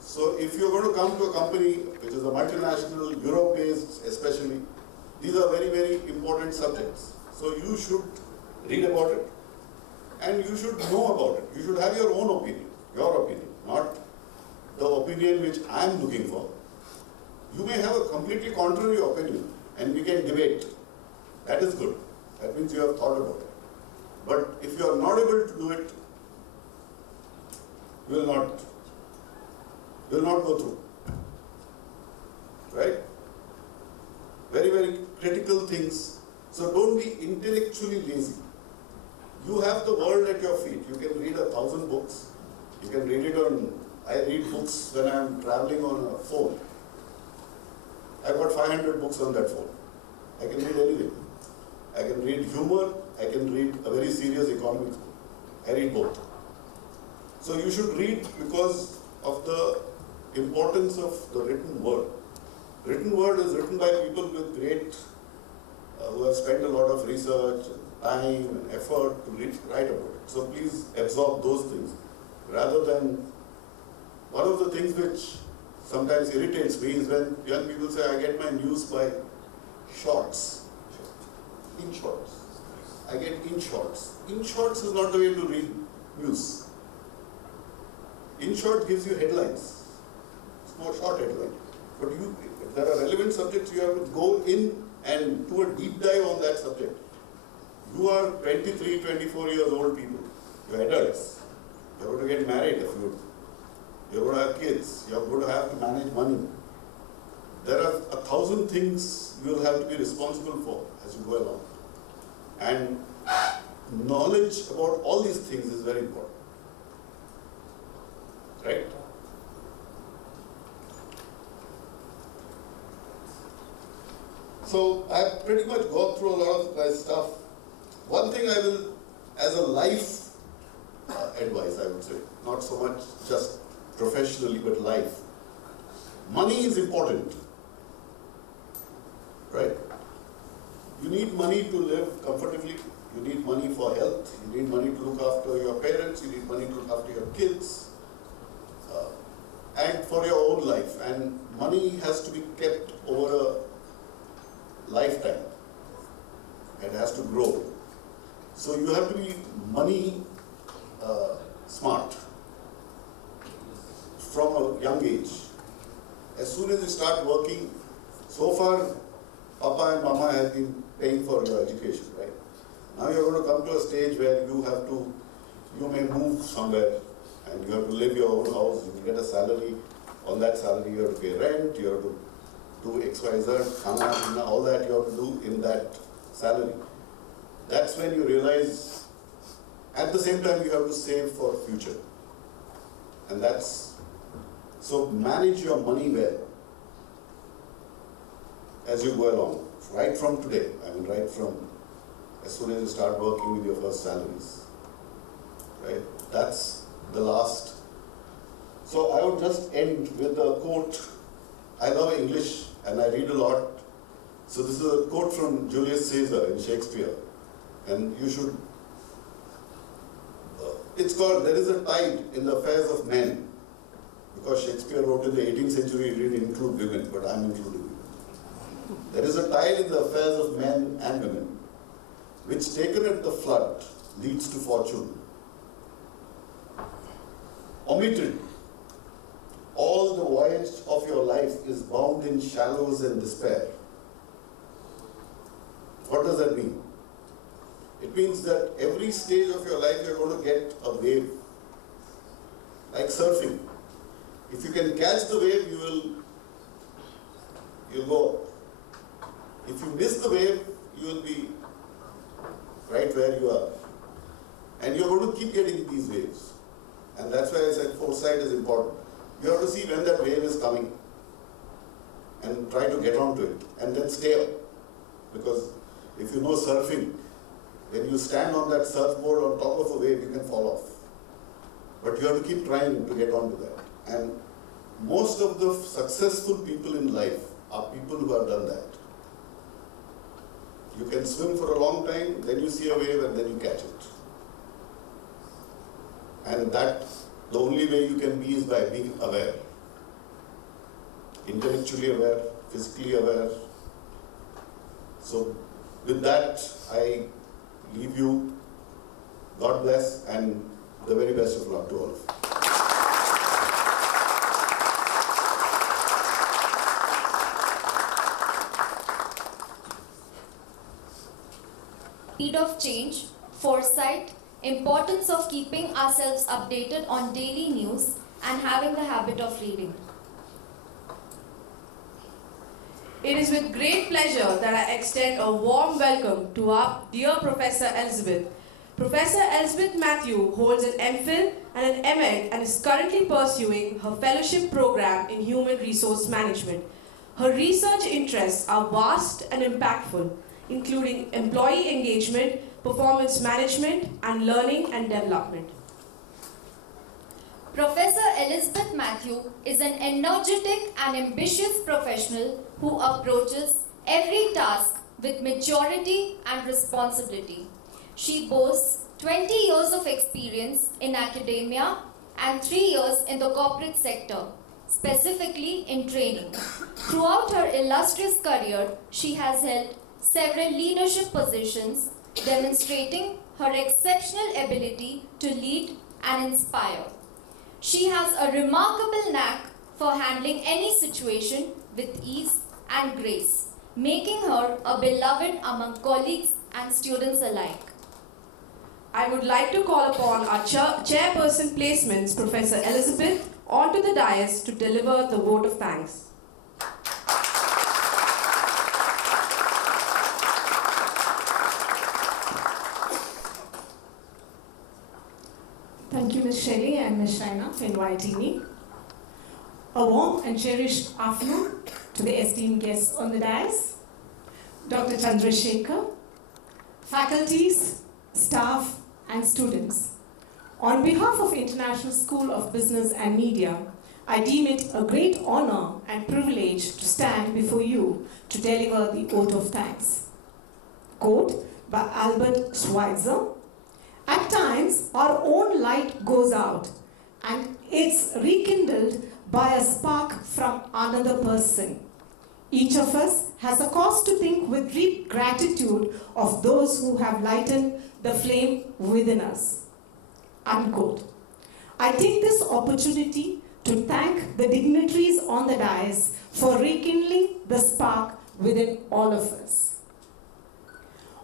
So if you're going to come to a company which is a multinational, Europe-based especially, these are very, very important subjects. So you should read about it and you should know about it. You should have your own opinion, not the opinion which I'm looking for. You may have a completely contrary opinion and we can debate. That is good. That means you have thought about it. But if you are not able to do it, you will not go through. Right? Very, very critical things. So don't be intellectually lazy. You have the world at your feet. You can read 1,000 books. You can read it on, I read books when I am traveling on a phone. I've got 500 books on that phone. I can read anything. I can read humor. I can read a very serious economics book. I read both. So you should read because of the importance of the written word. Written word is written by people with great, who have spent a lot of research, time and effort to write about it. So please absorb those things rather than, one of the things which sometimes irritates me is when young people say, I get my news by shorts. In shorts. I get in shorts. In shorts is not the way to read news. In short gives you headlines. It's more short headline. But if there are relevant subjects, you have to go in and do a deep dive on that subject. You are 23, 24 years old people. You're adults. You're going to get married if you're going to have kids. You're going to have to manage money. There are 1,000 things you will have to be responsible for as you go along. And knowledge about all these things is very important. Right? So I've pretty much gone through a lot of my stuff. One thing I will, as a life advice, I would say, not so much just professionally, but life. Money is important, right? You need money to live comfortably. You need money for health. You need money to look after your parents. You need money to look after your kids. And for your own life. And money has to be kept over a lifetime. It has to grow. So you have to be money smart from a young age. As soon as you start working, so far Papa and Mama have been paying for your education, right? Now you're going to come to a stage where you may move somewhere and you have to live your own house, you get a salary. On that salary you have to pay rent, you have to do XYZ, khana, all that you have to do in that salary. That's when you realize, at the same time you have to save for future. And so manage your money well as you go along, right from today. Right from as soon as you start working with your first salaries, right? That's the last. So I would just end with a quote. I love English and I read a lot. So this is a quote from Julius Caesar in Shakespeare. And you should, it's called, there is a tide in the affairs of men. Because Shakespeare wrote in the 18th century, he didn't include women, but I'm including women. There is a tide in the affairs of men and women, which taken at the flood leads to fortune. Omitted, all the voyage of your life is bound in shallows and despair. What does that mean? It means that every stage of your life you're going to get a wave. Like surfing. If you can catch the wave, you'll go up. If you miss the wave, you will be right where you are. And you're going to keep getting these waves. And that's why I said foresight is important. You have to see when that wave is coming. and try to get onto it and then stay up. Because if you know surfing, when you stand on that surfboard on top of a wave, you can fall off. But you have to keep trying to get onto that. And most of the successful people in life are people who have done that. You can swim for a long time, then you see a wave and then you catch it. And that, the only way you can be is by being aware. Intellectually aware, physically aware. So with that, I leave you. God bless and the very best of luck to all of you. Speed of change, foresight, importance of keeping ourselves updated on daily news and having the habit of reading. It is with great pleasure that I extend a warm welcome to our dear Professor Elizabeth. Professor Elizabeth Matthew holds an MPhil and an MEd and is currently pursuing her fellowship program in human resource management. Her research interests are vast and impactful, including employee engagement, performance management, and learning and development. Professor Elizabeth Matthew is an energetic and ambitious professional who approaches every task with maturity and responsibility. She boasts 20 years of experience in academia and 3 years in the corporate sector, specifically in training. Throughout her illustrious career, she has held several leadership positions, demonstrating her exceptional ability to lead and inspire. She has a remarkable knack for handling any situation with ease and grace, making her a beloved among colleagues and students alike. I would like to call upon our chairperson placements, Professor Elizabeth, onto the dais to deliver the vote of thanks. Thank you, Ms. Shelley and Ms. Shaina, for inviting me. A warm and cherished afternoon to the esteemed guests on the dais, Dr. Chandrasekhar, faculties, staff, and students. On behalf of International School of Business and Media, I deem it a great honor and privilege to stand before you to deliver the vote of thanks. Quote by Albert Schweitzer: "At times, our own light goes out and it's rekindled by a spark from another person. Each of us has a cause to think with deep gratitude of those who have lightened the flame within us." Unquote. I take this opportunity to thank the dignitaries on the dais for rekindling the spark within all of us.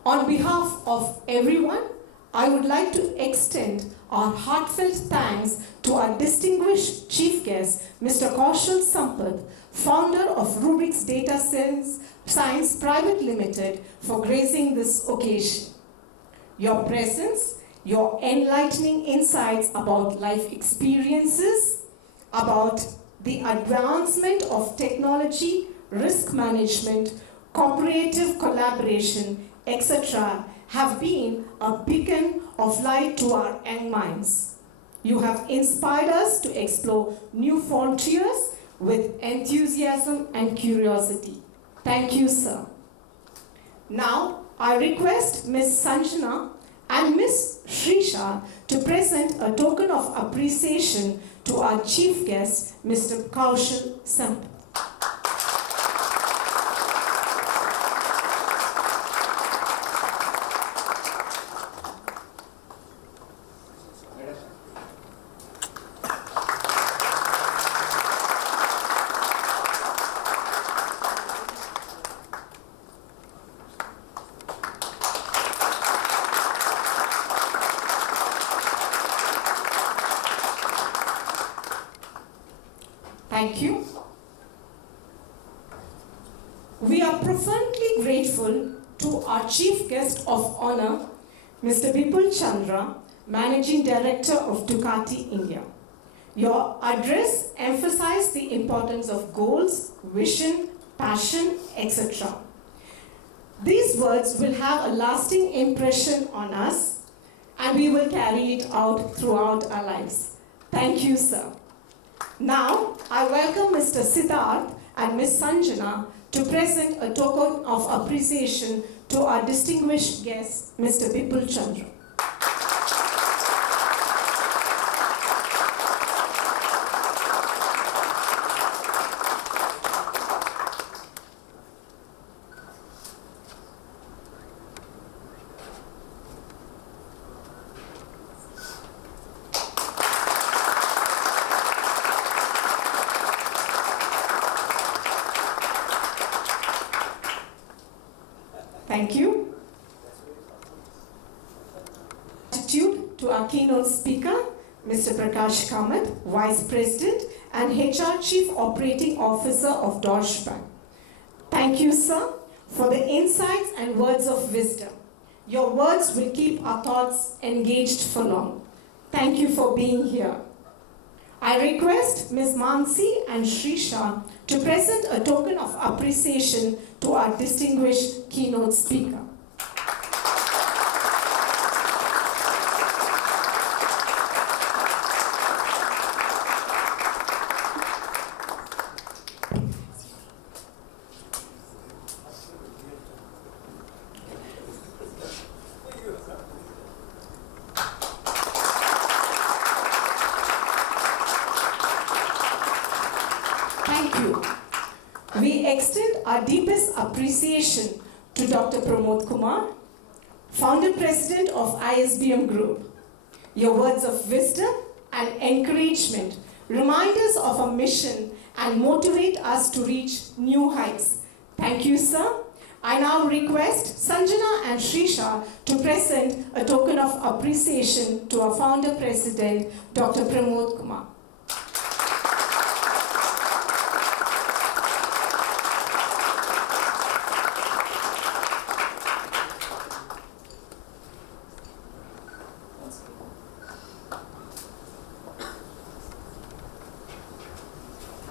On behalf of everyone, I would like to extend our heartfelt thanks to our distinguished chief guest, Mr. Kaushal Sampath, founder of Rubik's Data Science Private Limited, for gracing this occasion. Your presence, your enlightening insights about life experiences, about the advancement of technology, risk management, cooperative collaboration, etc., have been a beacon of light to our young minds. You have inspired us to explore new frontiers with enthusiasm and curiosity. Thank you, sir. Now, I request Ms. Sanjana and Ms. Shrisha to present a token of appreciation to our chief guest, Mr. Kaushal Sampath. Thank you. We are profoundly grateful to our chief guest of honor, Mr. Bipul Chandra, Managing Director of Ducati India. Your address emphasized the importance of goals, vision, passion, etc. These words will have a lasting impression on us, and we will carry it out throughout our lives. Thank you, sir. Now, I welcome Mr. Siddharth and Ms. Sanjana to present a token of appreciation to our distinguished guest, Mr. Bipul Chandra. Thank you. Gratitude to our keynote speaker, Mr. Prakash Kamath, Vice President and HR Chief Operating Officer of Deutsche Bank. Thank you, sir, for the insights and words of wisdom. Your words will keep our thoughts engaged for long. Thank you for being here. I request Ms. Mansi and Shrisha to present a token of appreciation to our distinguished keynote speaker. Thank you. We extend our deepest appreciation to Dr. Pramod Kumar, Founder President of ISB&M Group. Your words of wisdom and encouragement remind us of our mission and motivate us to reach new heights. Thank you, sir. I now request Sanjana and Shrisha to present a token of appreciation to our Founder President, Dr. Pramod Kumar.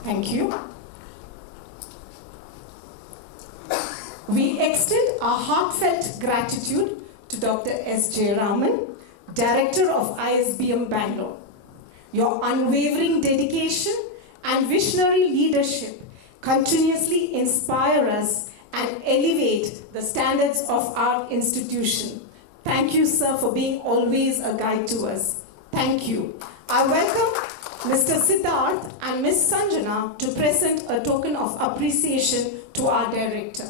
Thank you. We extend our heartfelt gratitude to Dr. S.J. Raman, Director of ISB&M Bangalore. Your unwavering dedication and visionary leadership continuously inspire us and elevate the standards of our institution. Thank you, sir, for being always a guide to us. Thank you. I welcome Mr. Siddharth and Ms. Sanjana to present a token of appreciation to our director.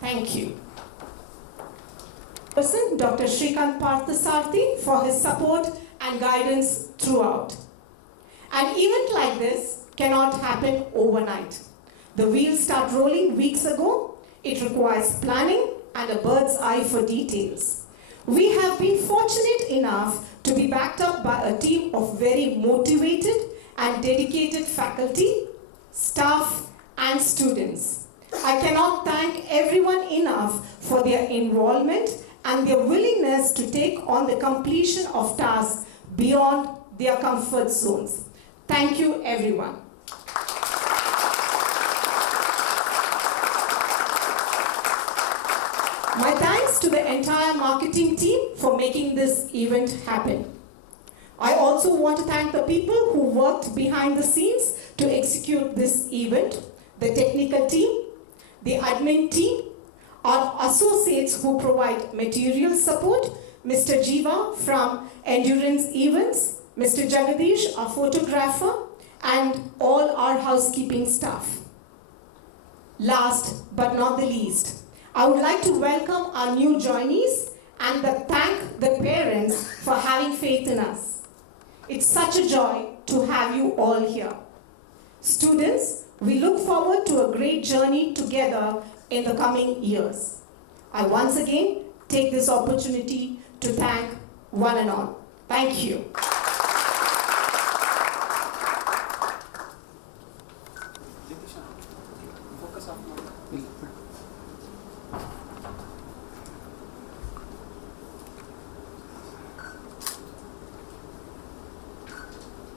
Thank you. Dr. Shrikant Parthasarthi for his support and guidance throughout. An event like this cannot happen overnight. The wheels start rolling weeks ago. It requires planning and a bird's eye for details. We have been fortunate enough to be backed up by a team of very motivated and dedicated faculty, staff, and students. I cannot thank everyone enough for their involvement and their willingness to take on the completion of tasks beyond their comfort zones. Thank you, everyone. My thanks to the entire marketing team for making this event happen. I also want to thank the people who worked behind the scenes to execute this event, the technical team, the admin team, our associates who provide material support, Mr. Jiva from Endurance Events, Mr. Jagadish, our photographer, and all our housekeeping staff. Last but not the least, I would like to welcome our new joinees and thank the parents for having faith in us. It's such a joy to have you all here. Students, we look forward to a great journey together in the coming years. I once again take this opportunity to thank one and all. Thank you.